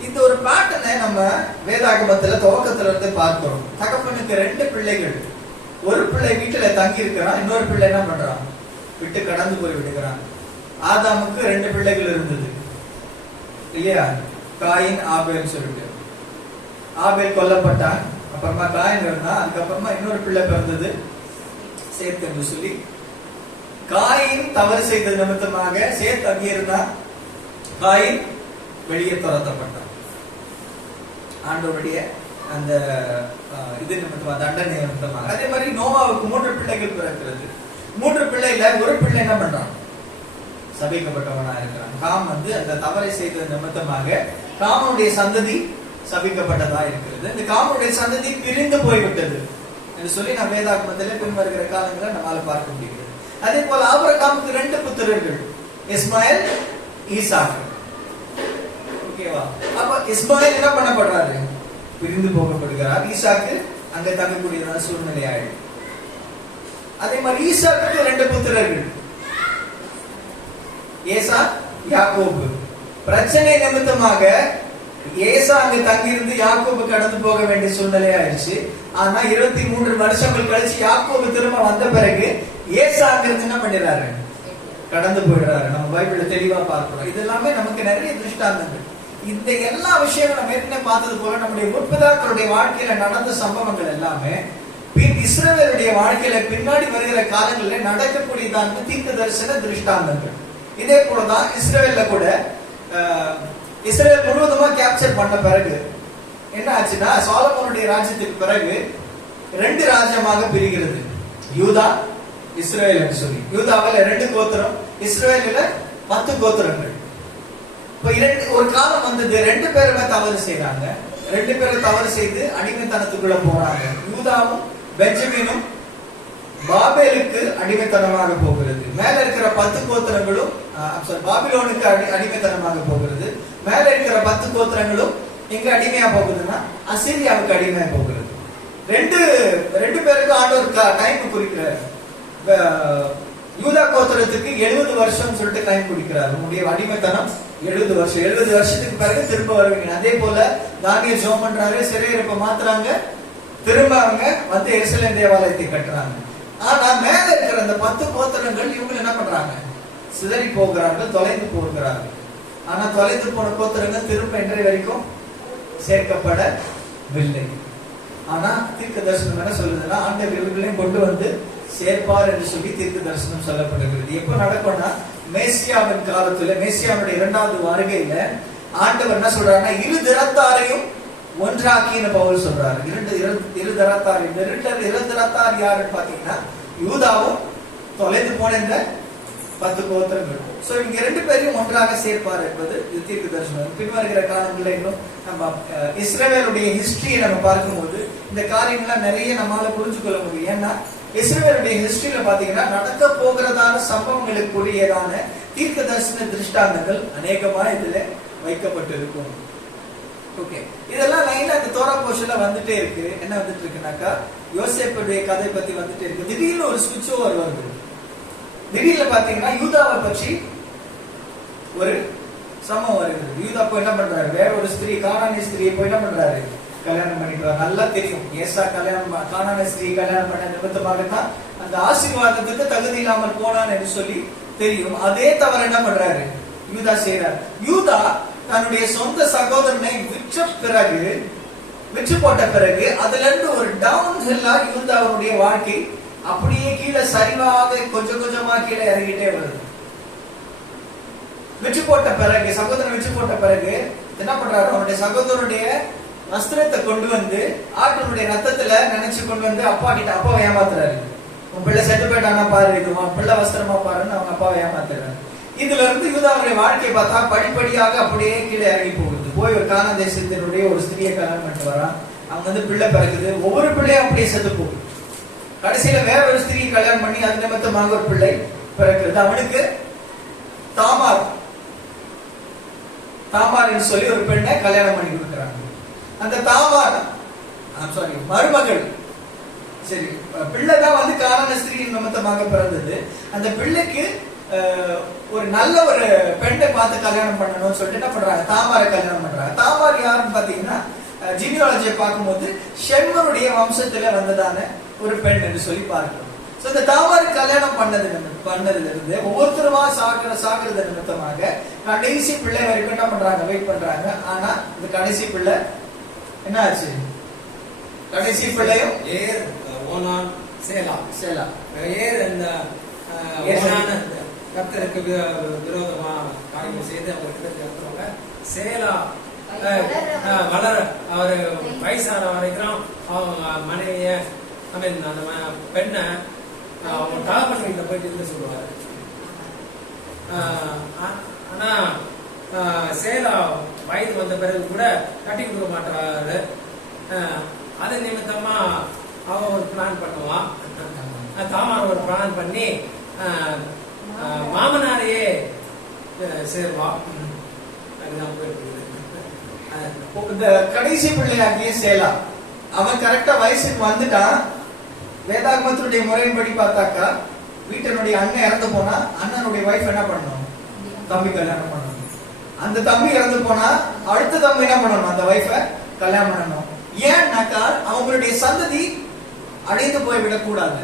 இந்த ஒரு பேட்டர்னை நம்ம வேதாகமத்துல துவக்கத்துல இருந்து பார்க்கிறோம். தகப்பனுக்கு 2 பிள்ளைகள், ஒரு பிள்ளை வீட்டுல தங்கி இருக்கிறான், இன்னொரு பிள்ளை என்ன பண்றான், விட்டு கடந்து போய் விடுகிறான். ஆதாமுக்கு 2 பிள்ளைகள் இருந்தது இல்லையா, காயின் ஆபேல் சொல்லிட்டு. ஆபேல் கொல்லப்பட்டான், அப்புறமா காயின் இருந்தான், அதுக்கப்புறமா இன்னொரு பிள்ளை பிறந்தது சேத் என்று சொல்லி. காயின் தவறு செய்தது நிமித்தமாக சேத் அங்கே இருந்தான், காயின் வெளியே துரத்தப்பட்டான். ஆண்டவருடைய அந்த இது நிமித்தமாக, தண்டனை நிமித்தமாக. அதே மாதிரி நோவாவுக்கு 3 பிள்ளைகள் பிறக்கிறது. 3 பிள்ளைல ஒரு பிள்ளை என்ன பண்றான், சபிக்கப்பட்டவனா இருக்கிறான். காம் அந்த தவறை செய்தது நிமித்தமாக காமனுடைய சந்ததி சபிக்கப்பட்டதா இருக்கிறது. இந்த காமனுடைய சந்ததி பிரிந்து போய்விட்டது என்று சொல்லி நான் வேதாகமத்திலே பின் வருகிற காலங்களை நம்மால பார்க்க முடிகிறது. அதே போல ஆபிரகாமுக்கு 2 புத்திரர்கள், இஸ்மாயில், ஈசாக்கு. ஓகேவா? அப்ப இஸ்மாயில் என்ன பண்ணப்படுறாரு, பிரிந்து போகப்படுகிறார். ஈசாக்கு அங்க தங்கக்கூடியதான சூழ்நிலை ஆயிடும். அதே மாதிரி ஈசாக்கு 2 புத்திரர்கள், ஏசா, யாக்கோபு. பிரச்சனை நிமித்தமாக ஏசா அங்க தங்கியிருந்து யாக்கோபு கடந்து போக வேண்டிய சூழ்நிலை ஆயிடுச்சு. ஆனா 23 வருஷங்கள் கழிச்சு யாக்கோபு திரும்ப வந்த பிறகு ஏசா அங்கிருந்து என்ன பண்ணிடுறாரு, கடந்து போயிடுறாரு. நம்ம பைபிள்ல தெளிவா பார்க்கிறோம். இது எல்லாமே நமக்கு நிறைய திருஷ்டாந்தங்கள். இந்த எல்லா விஷயங்களும் நம்ம ஏற்கனவே பார்த்தது போல நம்முடைய முற்பிதாக்களுடைய வாழ்க்கையில நடந்த சம்பவங்கள் எல்லாமே இஸ்ரவேலுடைய வாழ்க்கையில பின்னாடி வருகிற காலங்களில் நடக்கக்கூடியதான தீர்க்க தரிசன திருஷ்டாந்தங்கள். இதே போலதான் இஸ்ரவேல்ல கூட இஸ்ரவேல் முழுவதுமா கேப்சர் பண்ண பிறகு என்ன ஆச்சுன்னா, சாலமோனுடைய ராஜ்யத்துக்கு பிறகு 2 ராஜ்யமாக பிரிகிறது. யூதா, இஸ்ரவேல் என்று சொல்லி. யூதாவில் 2 கோத்திரம், இஸ்ரவேலில் 10 கோத்திரங்கள். ஒரு காலம் வந்தது, 2 பேருமே தவறு செய்யறாங்க. 2 பேரும் தவறு செய்து அடிமைத்தனத்துக்குள்ள போறாங்க. யூதாவும் பெஞ்சமினும் பாபேலுக்கு அடிமைத்தனமாக போகிறது. மேல இருக்கிற 10 கோத்திரங்களும் பாபிலோனுக்கு அடிமைத்தனமாக போகிறது. மேல இருக்கிற 10 கோத்திரங்களும் எங்க அடிமையா போகுதுன்னா அசீரியாவுக்கு அடிமையா போகிறது. 2 பேருக்கு ஆண்டவர் டைம் குறிக்கிறார். யூதா கோத்திரத்துக்கு 70 வருஷம் சொல்லிட்டு டைம் குறிக்கிறார். உங்களுடைய அடிமைத்தனம் 70 வருஷம். 70 வருஷத்துக்கு பிறகு திரும்ப வருவீங்க. அதே போல தானியேல் ஜெபம் பண்றாரு, சிறையிருப்ப மாத்துறாங்க, திரும்ப அவங்க வந்து எருசலேம் தேவாலயத்தை கட்டுறாங்க. ஆனா மேல இருக்கிற அந்த 10 கோத்திரங்கள் இவங்க என்ன பண்றாங்க, சிதறி போகிறார்கள், தொலைந்து போகிறார்கள். ஆனா தொலைந்து போன கோத்திரங்கள் திரும்ப இன்றைய வரைக்கும் சேர்க்கப்படவில்லை. ஆனா தீர்க்க தரிசனம் என்ன சொல்லுதுன்னா, ஆண்டவர் இவர்களையும் கொண்டு வந்து சேர்ப்பார் என்று சொல்லி தீர்க்க தரிசனம் சொல்லப்படுகிறது. எப்ப நடக்கும்னா, மேசியாவின் காலத்துல, மேசியாவுடைய 2வது வருகையில ஆண்டவர் என்ன சொல்றாருன்னா, 2 திறத்தாரையும் ஒன்றாக்கின்னு பவுல் சொல்றாரு. 2 திறத்தார். இந்த 2 திறத்தார் யாருன்னு பாத்தீங்கன்னா, யூதாவும் தொலைந்து போன இந்த 10 கோத்திரங்கள். சோ இங்க 2 பேரையும் ஒன்றாக சேர்ப்பார் என்பது தீர்க்க தரிசனம். பின்வருகிற காலங்களில் இன்னும் நம்ம இஸ்ரவேலுடைய ஹிஸ்டரியை நம்ம பார்க்கும்போது இந்த காரியங்கள்லாம் நிறைய நம்மளால புரிஞ்சு கொள்ள முடியும். ஏன்னா இஸ்ரவேலுடைய ஹிஸ்டரியில பாத்தீங்கன்னா நடக்க போகிறதான சம்பவங்களுக்குரியதான தீர்க்க தரிசன திருஷ்டாந்தங்கள் அநேகமா இதுல வைக்கப்பட்டிருக்கும். ஓகே, இதெல்லாம் லைனா இந்த தோரா போர்ஷன்ல வந்துட்டே இருக்கு. என்ன வந்துட்டு இருக்குனாக்கா, யோசேப்புடைய கதை பத்தி வந்துட்டே இருக்கு. திடீர்னு ஒரு ஸ்விட்ச் ஓவர் வருது. திடீர்னு பாத்தீங்கன்னா யூதாவை பற்றி ஒரு சம்பவம் வருகிறது. யூதா போய் என்ன பண்றாரு, வேற ஒரு ஸ்திரீ, கானானிய ஸ்திரீயை போய் என்ன பண்றாரு, கல்யாணம் பண்ணிக்கிறார். நல்லா தெரியும், ஏசா கானானிய ஸ்திரீ கல்யாணம் பண்ண நிமித்தமாகத்தான் அந்த ஆசீர்வாதத்துக்கு தகுதி இல்லாமல் போனான் என்று சொல்லி தெரியும். அதே தவிர என்ன பண்றாரு, யூதா செய்யறாரு. யூதா தன்னுடைய சொந்த சகோதரனை விற்று போட்ட பிறகு அதுல இருந்து ஒரு டவுன் ஹில்லா யூதாவுடைய வாழ்க்கை அப்படியே கீழே சரிவாக கொஞ்சம் கொஞ்சமா கீழே இறங்கிட்டே வருது. விற்று போட்ட பிறகு, சகோதரன் விற்று போட்ட பிறகு என்ன பண்றாரு, அவனுடைய சகோதரனுடைய வஸ்திரத்தை கொண்டு வந்து ஆட்டினுடைய ரத்தத்துல நினைச்சு கொண்டு வந்து அப்பா கிட்ட, அப்பாவை ஏமாத்துறாரு. உன் பிள்ளை செத்து போயிட்டானா பாரு, இது உன் பிள்ளை வஸ்திரமா பாருன்னு அவங்க அப்பாவை ஏமாத்துறாரு. இதுல இருந்து யூதாவுடைய வாழ்க்கை பார்த்தா படிப்படியாக அப்படியே கீழே இறங்கி போகுது. போய் ஒரு கானான் தேசத்தினுடைய ஒரு ஸ்திரியை கல்யாணம் பண்ணிட்டு வரான். அவங்க வந்து பிள்ளை பிறகுது. ஒவ்வொரு பிள்ளையும் அப்படியே செத்து போகுது. கடைசியில வேற ஒரு ஸ்திரியை கல்யாணம் பண்ணி அது நிமித்தமாக ஒரு பிள்ளை பிறக்கிறது. அவனுக்கு தாமார் என்று சொல்லி ஒரு பெண்ணை கல்யாணம் பண்ணி கொடுக்குறாங்க. அந்த தாமார் மருமகள், சரி, பிள்ளைதான் வந்து காரண ஸ்திரீயின் நிமித்தமாக பிறந்தது. அந்த பிள்ளைக்கு ஒரு நல்ல ஒரு பெண்ணை பார்த்து கல்யாணம் பண்ணணும்னு சொல்லிட்டு என்ன பண்றாங்க, தாமாரை கல்யாணம் பண்றாங்க. தாமார் யாருன்னு பாத்தீங்கன்னா, ஜீனியாலஜியை பார்க்கும்போது ஷெம்மருடைய வம்சத்துல வந்ததான ஒரு பெண் என்று சொல்லி பார்க்கிறோம். இந்த தாமாரை கல்யாணம் பண்ணதுல இருந்து ஒவ்வொருத்தருமா சாகிறது நிமித்தமாக கடைசி பிள்ளை வரைக்கும் என்ன பண்றாங்க, வெயிட் பண்றாங்க. ஆனா இந்த கடைசி பிள்ளை என்ன ஆச்சு, கடைசி பிள்ளையும் சேலா கர்த்தருக்கு விரோதமா காரியங்கள் செய்து அவங்க சேலா வளர, அவரு வயசான வரைக்கும் அவங்க மனைவிய அந்த பெண்ணை அவங்க தகப்பன் வீட்டில் போயிட்டு இருந்து சொல்லுவாரு. ஆனா சேலா வயது வந்த பிறகு கூட கட்டி கொடுக்க மாட்டாரு. அது நிமித்தமா அவன் ஒரு பிளான் பண்ணுவான். தாமார் ஒரு பிளான் பண்ணி மாமனாரையே சேருவான். இந்த கடைசி பிள்ளையாகிய சேலா அவன் கரெக்டா வயசுக்கு வந்துட்டான். வேதாகமத்தினுடைய முறையின்படி பார்த்தாக்கா, வீட்டினுடைய அண்ணன் இறந்து போனா அண்ணனுடைய வைஃப் என்ன பண்ணணும், தம்பி கல்யாணம் பண்ணணும். அந்த தம்பி இறந்து போனா அடுத்த தம்பி என்ன பண்ணணும்? அந்த வைஃபை கல்யாணம் பண்ணணும். ஏன்னாக்கா அவங்களுடைய சந்ததி அழிந்து போய்விடக் கூடாது.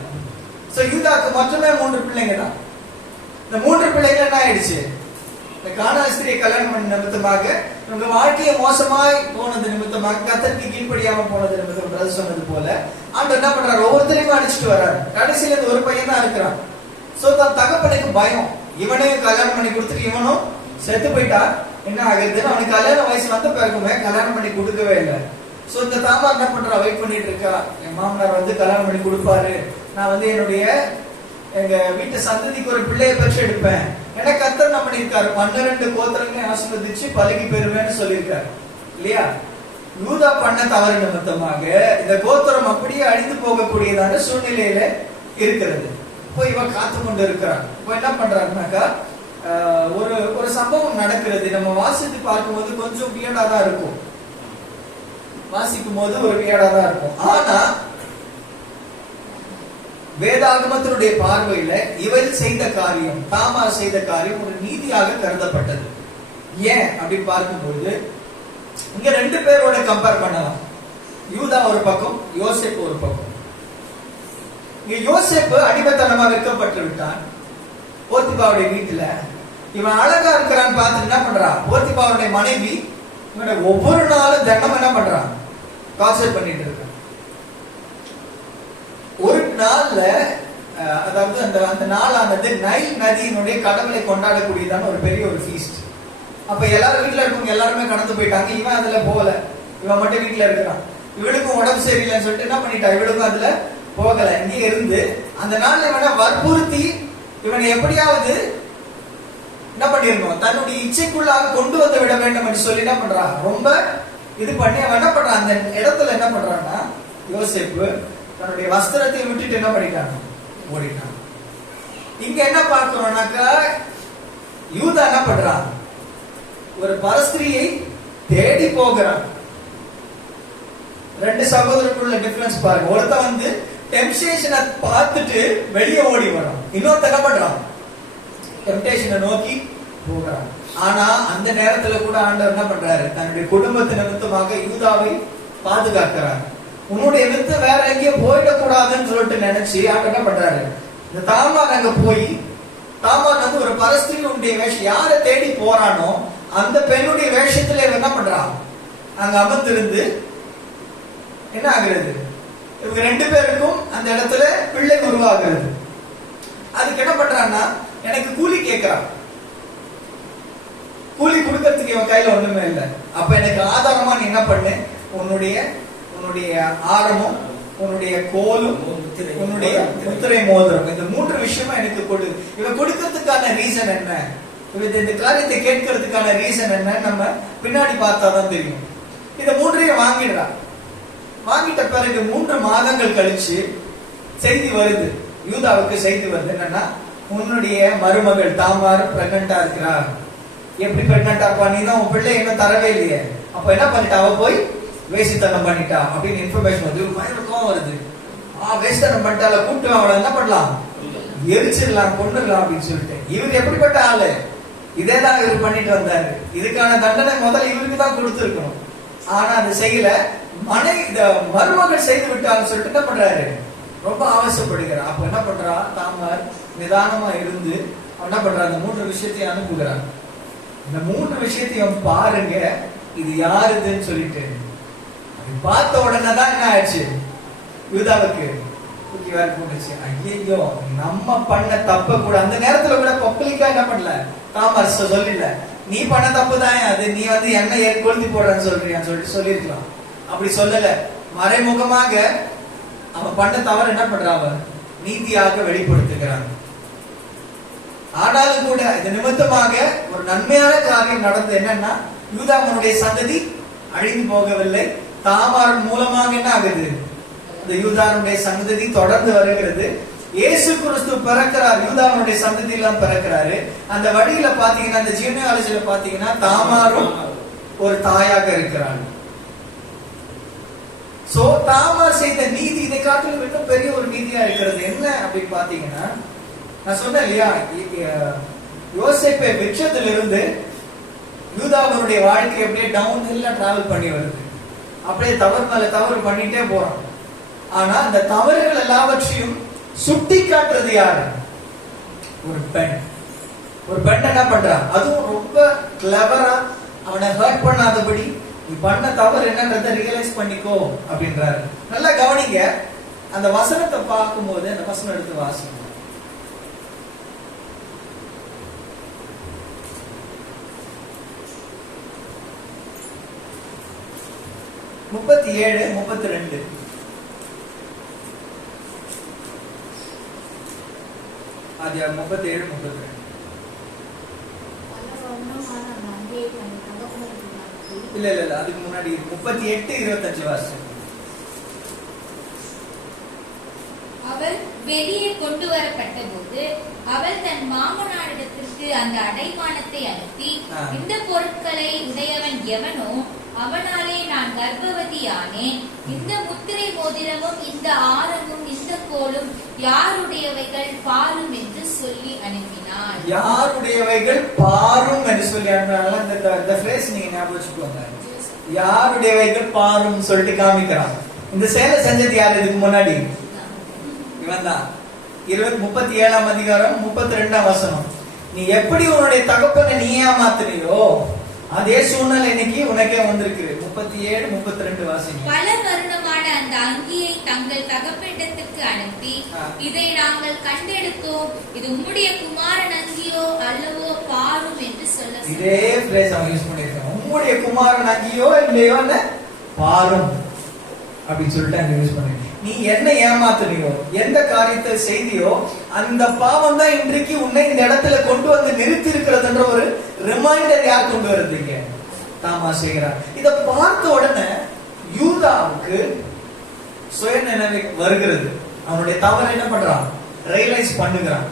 சோ யூதாக்கு மட்டுமே 3 பிள்ளைங்க தான். இந்த 3 பிள்ளைங்க என்ன ஆயிடுச்சு? இந்த கானான் ஸ்திரியை கல்யாணம் பண்ண நிமித்தமாக நம்ம வாழ்க்கையை மோசமாய் போனது நிமித்தமாக, கர்த்தருக்கு கீழ்ப்படியாம போனது நிமித்தம் சொன்னது போல ஆண்டவர் என்ன பண்றாரு? ஒவ்வொருத்தரையும் அடிச்சுட்டு வர்றாரு. கடைசியில இந்த ஒரு பையன் தான் இருக்கிறான். சோ தான் தகப்பனுக்கு பயம், இவனையும் கல்யாணம் பண்ணி கொடுத்துட்டு இவனும் செத்து போயிட்டா என்ன ஆகுதுன்னு அவனுக்கு கல்யாண வயசு வந்த பிறகுமே கல்யாணம் பண்ணி கொடுக்கவே இல்லை. சோ இந்த தாமார் என்ன பண்றா? வெயிட் பண்ணிட்டு இருக்கா, என் மாமனார் வந்து கல்யாணம் பண்ணி கொடுப்பாரு, நான் வந்து என்னுடைய எங்க வீட்டு சந்ததிக்கு ஒரு பிள்ளையை பெற்று எடுப்பேன். ஏன்னா கர்த்தர் என்ன பண்ணிருக்காரு? 12 கோத்திரங்களை ஆசீர்வதிச்சு பழகி பெறுவேன்னு சொல்லியிருக்காரு இல்லையா? யூதா பண்ண தவறு நிமித்தமாக இந்த கோத்திரம் அப்படியே அழிந்து போகக்கூடியதான சூழ்நிலையில இருக்கிறது. இப்போ இவன் காத்து கொண்டு இருக்கிறான். இப்போ என்ன பண்றாருனாக்கா ஒரு சம்பவம் நடக்கிறது. நம்ம வாசித்து பார்க்கும்போது கொஞ்சம் வியடா தான் இருக்கும், வாசிக்கும் போது ஒரு வியடா தான் இருக்கும். ஆனா வேதாகமத்தினுடைய பார்வையில இவர் செய்த காரியம், தாமார் செய்த காரியம் ஒரு நீதியாக கருதப்பட்டது. ஏன் அப்படின்னு பார்க்கும்போது இங்க 2 பேரோட கம்பேர் பண்ணலாம். யூதா ஒரு பக்கம், யோசேப்பு ஒரு பக்கம். இங்க யோசேப்பு அடிமைத்தனமா வைக்கப்பட்டு விட்டான் போத்திபாவுடைய வீட்டுல. இவன் அழகா இருக்கிறான்னு பார்த்து என்ன பண்றான்? போத்திபாவுடைய மனைவி இவனை ஒவ்வொரு நாளும் தினம் என்ன பண்றான்? காசல் பண்ணிட்டு இருக்கான். ஒரு நாள்ல அதாவது அந்த நாளானது நைல் நதியினுடைய கடவுளை கொண்டாடக்கூடியதான ஒரு பெரிய ஒரு ஃபீஸ்ட். அப்ப எல்லாரும் வீட்டுல இருக்கவங்க எல்லாருமே கடந்து போயிட்டாங்க. இவன் அதுல போகல, இவன் மட்டும் வீட்டுல இருக்கிறான். இவளுக்கும் உடம்பு சரியில்லைன்னு சொல்லிட்டு என்ன பண்ணிட்டா? இவளுக்கும் அதுல போகல. இங்கே இருந்து அந்த நாள்ல இவனை வற்புறுத்தி இவனை எப்படியாவது என்ன பண்ணிருக்கோம்? தன்னுடைய இச்சைக்குள்ளாக கொண்டு வந்து விட வேண்டும் என்று சொல்லி என்ன பண்றான்? ரொம்ப இது பண்ணி அவன் என்ன பண்றான்? அந்த இடத்துல என்ன பண்றான்னா யோசேப்பு தன்னுடைய வஸ்திரத்தை விட்டுட்டு என்ன பண்ணிட்டான்? ஓடிட்டான். இங்க என்ன பார்க்கிறோம்னாக்கா யூதா என்ன பண்றான்? ஒரு பரஸ்திரியை தேடி போகிறான். 2 சகோதரருக்குள்ள டிஃபரன்ஸ் பாருங்க. ஒருத்தன் வந்து டெம்ப்டேஷனை பார்த்துட்டு வெளியே ஓடி வரான், இன்னொருத்தன் என்ன பண்றான்? டெம்ப்டேஷனை நோக்கி போகிறான். ஆனா அந்த நேரத்துல கூட ஆண்டவர் என்ன பண்றாரு? தன்னுடைய குடும்பத்தின் நிமித்தமாக யூதாவை பாதுகாக்கிறார். உன்னுடைய வித்து வேற எங்கேயும் போயிடக்கூடாதுன்னு சொல்லிட்டு நினைச்சு ஆண்டவர் என்ன பண்றாரு? இந்த தாமார் அங்க போய், தாமார் வந்து ஒரு பரஸ்திரியுடைய வேஷம், யாரை தேடி போறானோ அந்த பெண்ணுடைய வேஷத்துல என்ன பண்றான்? அங்க அமர்ந்திருந்து என்ன ஆகிறது? இவங்க 2 பேருக்கும் அந்த இடத்துல பிள்ளை உருவாகிறது. அதுக்கு என்ன பண்றான்னா எனக்கு கூலி கேட்கிறான். கூலி கொடுக்கறதுக்கு இவன் கையில ஒண்ணுமே இல்லை. அப்ப எனக்கு ஆதாரமா நீ என்ன பண்ணு? உன்னுடைய ஆரமும், உன்னுடைய கோலும், உன்னுடைய முத்திரை மோதிரம், இந்த 3 விஷயமா எனக்கு கொடு. இவன் கொடுக்கறதுக்கான ரீசன் என்ன? இந்த காரியத்தை கேட்கறதுக்கான ரீசன் என்ன? நம்ம பின்னாடி பார்த்தாதான் தெரியும். இத 3ஐயும் வாங்கிடுறான். வாங்கிட்ட பிறகு 3 மாதங்கள் கழிச்சு செய்தி வருது, யூதாவுக்கு செய்தி வருது. என்னன்னா உன்னுடைய மருமகள் தாமார் பிரெக்னண்டா இருக்கிறார். எப்படி பிரெக்னண்டா இருப்பா? நீ தான் உன் பிள்ளை இன்னும் தரவே இல்லையே. அப்ப என்ன பண்ணிட்டா? அவ போய் வேசித்தனம் பண்ணிட்டா அப்படின்னு இன்ஃபர்மேஷன் வந்து பயங்கரம் வருது. வேசித்தனம் பண்ணிட்டால, கூப்பிட்டு அவளை என்ன பண்ணலாம்? எரிச்சிடலாம், கொண்டுடலாம் அப்படின்னு சொல்லிட்டு. இவர் எப்படிப்பட்ட ஆளு? இதேதான் இவர் பண்ணிட்டு வந்தாரு. இதுக்கான தண்டனை முதல்ல இவருக்கு தான் கொடுத்துருக்கணும். ஆனா அது செய்யல. மருமகள் செய்து விட்டான்னு சொல்லிட்டு என்ன பண்றாரு? ரொம்ப ஆவசப்படுகிறார். அப்ப என்ன பண்றா? தாமார் நிதானமா இருந்து என்ன பண்றா? அந்த 3 விஷயத்தையும் அனுப்புகிறார். இந்த 3 விஷயத்தையும் பாருங்க, இது யாருதுன்னு சொல்லிட்டு பார்த்த உடனே தான் என்ன ஆயிடுச்சு? யூதாவுக்கு தூக்கி வேற போட்டுச்சு. ஐயோ, நம்ம பண்ண தப்ப கூட அந்த நேரத்துல கூட பப்ளிக்கா என்ன பண்ணல? தாமார் சொல்லல, நீ பண்ண தப்பு தான் அது, நீ வந்து என்ன கொளுத்தி போடுறன்னு சொல்றியான்னு சொல்லிட்டு சொல்லிருக்கலாம். அப்படி சொல்லல. மறைமுகமாக அவன் பண்ண தவறு என்ன பண்றான்? அவன் நீதியாக வெளிப்படுத்துகிறான். ஆனாலும் கூட இது நிமித்தமாக ஒரு நன்மையான காரியம் நடந்தது. என்னன்னா யூதாவுடைய சந்ததி அழிந்து போகவில்லை. தாமார் மூலமாக என்ன ஆகுது? அந்த யூதாவுடைய சந்ததி தொடர்ந்து வருகிறது. இயேசு கிறிஸ்து பிறக்கிறார், யூதாவுடைய சந்ததியெல்லாம் பிறக்கிறாரு. அந்த வழியில பாத்தீங்கன்னா, அந்த ஜீனியாலஜில பாத்தீங்கன்னா தாமாரும் ஒரு தாயாக இருக்கிறார். சோ தாமார் செய்த நீதி இதை காட்டிலும் இன்னும் பெரிய ஒரு நீதியா இருக்கிறது. என்ன அப்படின்னு பாத்தீங்கன்னா, நான் சொன்னேன் இல்லையா, யோசேப்பை விற்றதிலிருந்து யூதாவினுடைய வாழ்க்கை அப்படியே டவுன் ஹில்ல டிராவல் பண்ணி வருது. அப்படியே தவறு மேல தவறு பண்ணிட்டே போறான். ஆனா அந்த தவறுகள் எல்லாவற்றையும் சுட்டி காட்டுறது யாரு? ஒரு பெண். ஒரு பெண் என்ன பண்றான்? அதுவும் ரொம்ப கிளவரா அவனை ஹர்ட் பண்ணாதபடி நீ பண்ண தவறு என்னன்றதை ரியலைஸ் பண்ணிக்கோ அப்படின்றாரு. நல்லா கவனிங்க, அந்த வசனத்தை பார்க்கும்போது அந்த வசனம் எடுத்து வாசிங்க. 37, 32. அது 37, 32. இல்ல இல்ல இல்ல, அதுக்கு முன்னாடி 38, 25 வாசம். அவள் வெளியே கொண்டு வரப்பட்ட போது அவள் தன் மாமனாரிடத்திற்கு அந்த அடைமானத்தை அனுப்பி, இந்த பொருட்களை உடையவன் எவனோ அவனாலே நான் கர்ப்பவதியானேன். இந்த முத்திரை மோதிரமும் இந்த ஆரமும் இந்த கோலும் யாருடையவைகள் பாரும் என்று சொல்லி அனுப்பினான். யாருடையவைகள் பாரும் என்று சொல்லி அனுப்பினால இந்த ஃப்ரேஸ் நீங்க ஞாபகம் வச்சுக்கோங்க. யாருடையவைகள் பாரும் சொல்லிட்டு காமிக்கிறான். இந்த செயலை செஞ்சது யார் இதுக்கு முன்னாடி? இவன் தான். 37ஆம் அதிகாரம் 32ஆம் வசனம். நீ எப்படி உன்னுடைய தகப்பனை நீ ஏமாத்துறியோ அதே சூழ்நிலை இன்னைக்கு உனக்கே வந்திருக்கு. 37, 32 வாசிங்க. பல வருணமான அந்த அங்கியை தங்கள் தகப்பனிடத்திற்கு அனுப்பி, இதை நாங்கள் கண்டெடுத்தோம், இது உம்முடைய குமாரன் அங்கியோ அல்லவோ பாரும் என்று சொல்ல. இதே பிளேஸ் அவங்க யூஸ் பண்ணிருக்காங்க. உம்முடைய குமாரன் அங்கியோ இல்லையோ பாரும் அப்படின்னு சொல்லிட்டு அங்க யூஸ் பண்ணிருக்காங்க. நீ என்ன ஏமாத்துறியோ, எந்த காரியத்தை செய்தியோ, அந்த பாவம் தான் இன்றைக்கு உன்னை இந்த இடத்துல கொண்டு வந்து நிறுத்தி இருக்கிறதுன்ற ஒரு ரிமைண்டர் யார் கொண்டு வருதுங்க? தாமா செய்கிறார். இத பார்த்த உடனே யூதாவுக்கு சுய நினைவு வருகிறது. அவனுடைய தவறு என்ன பண்றான்? ரியலைஸ் பண்ணுகிறான்.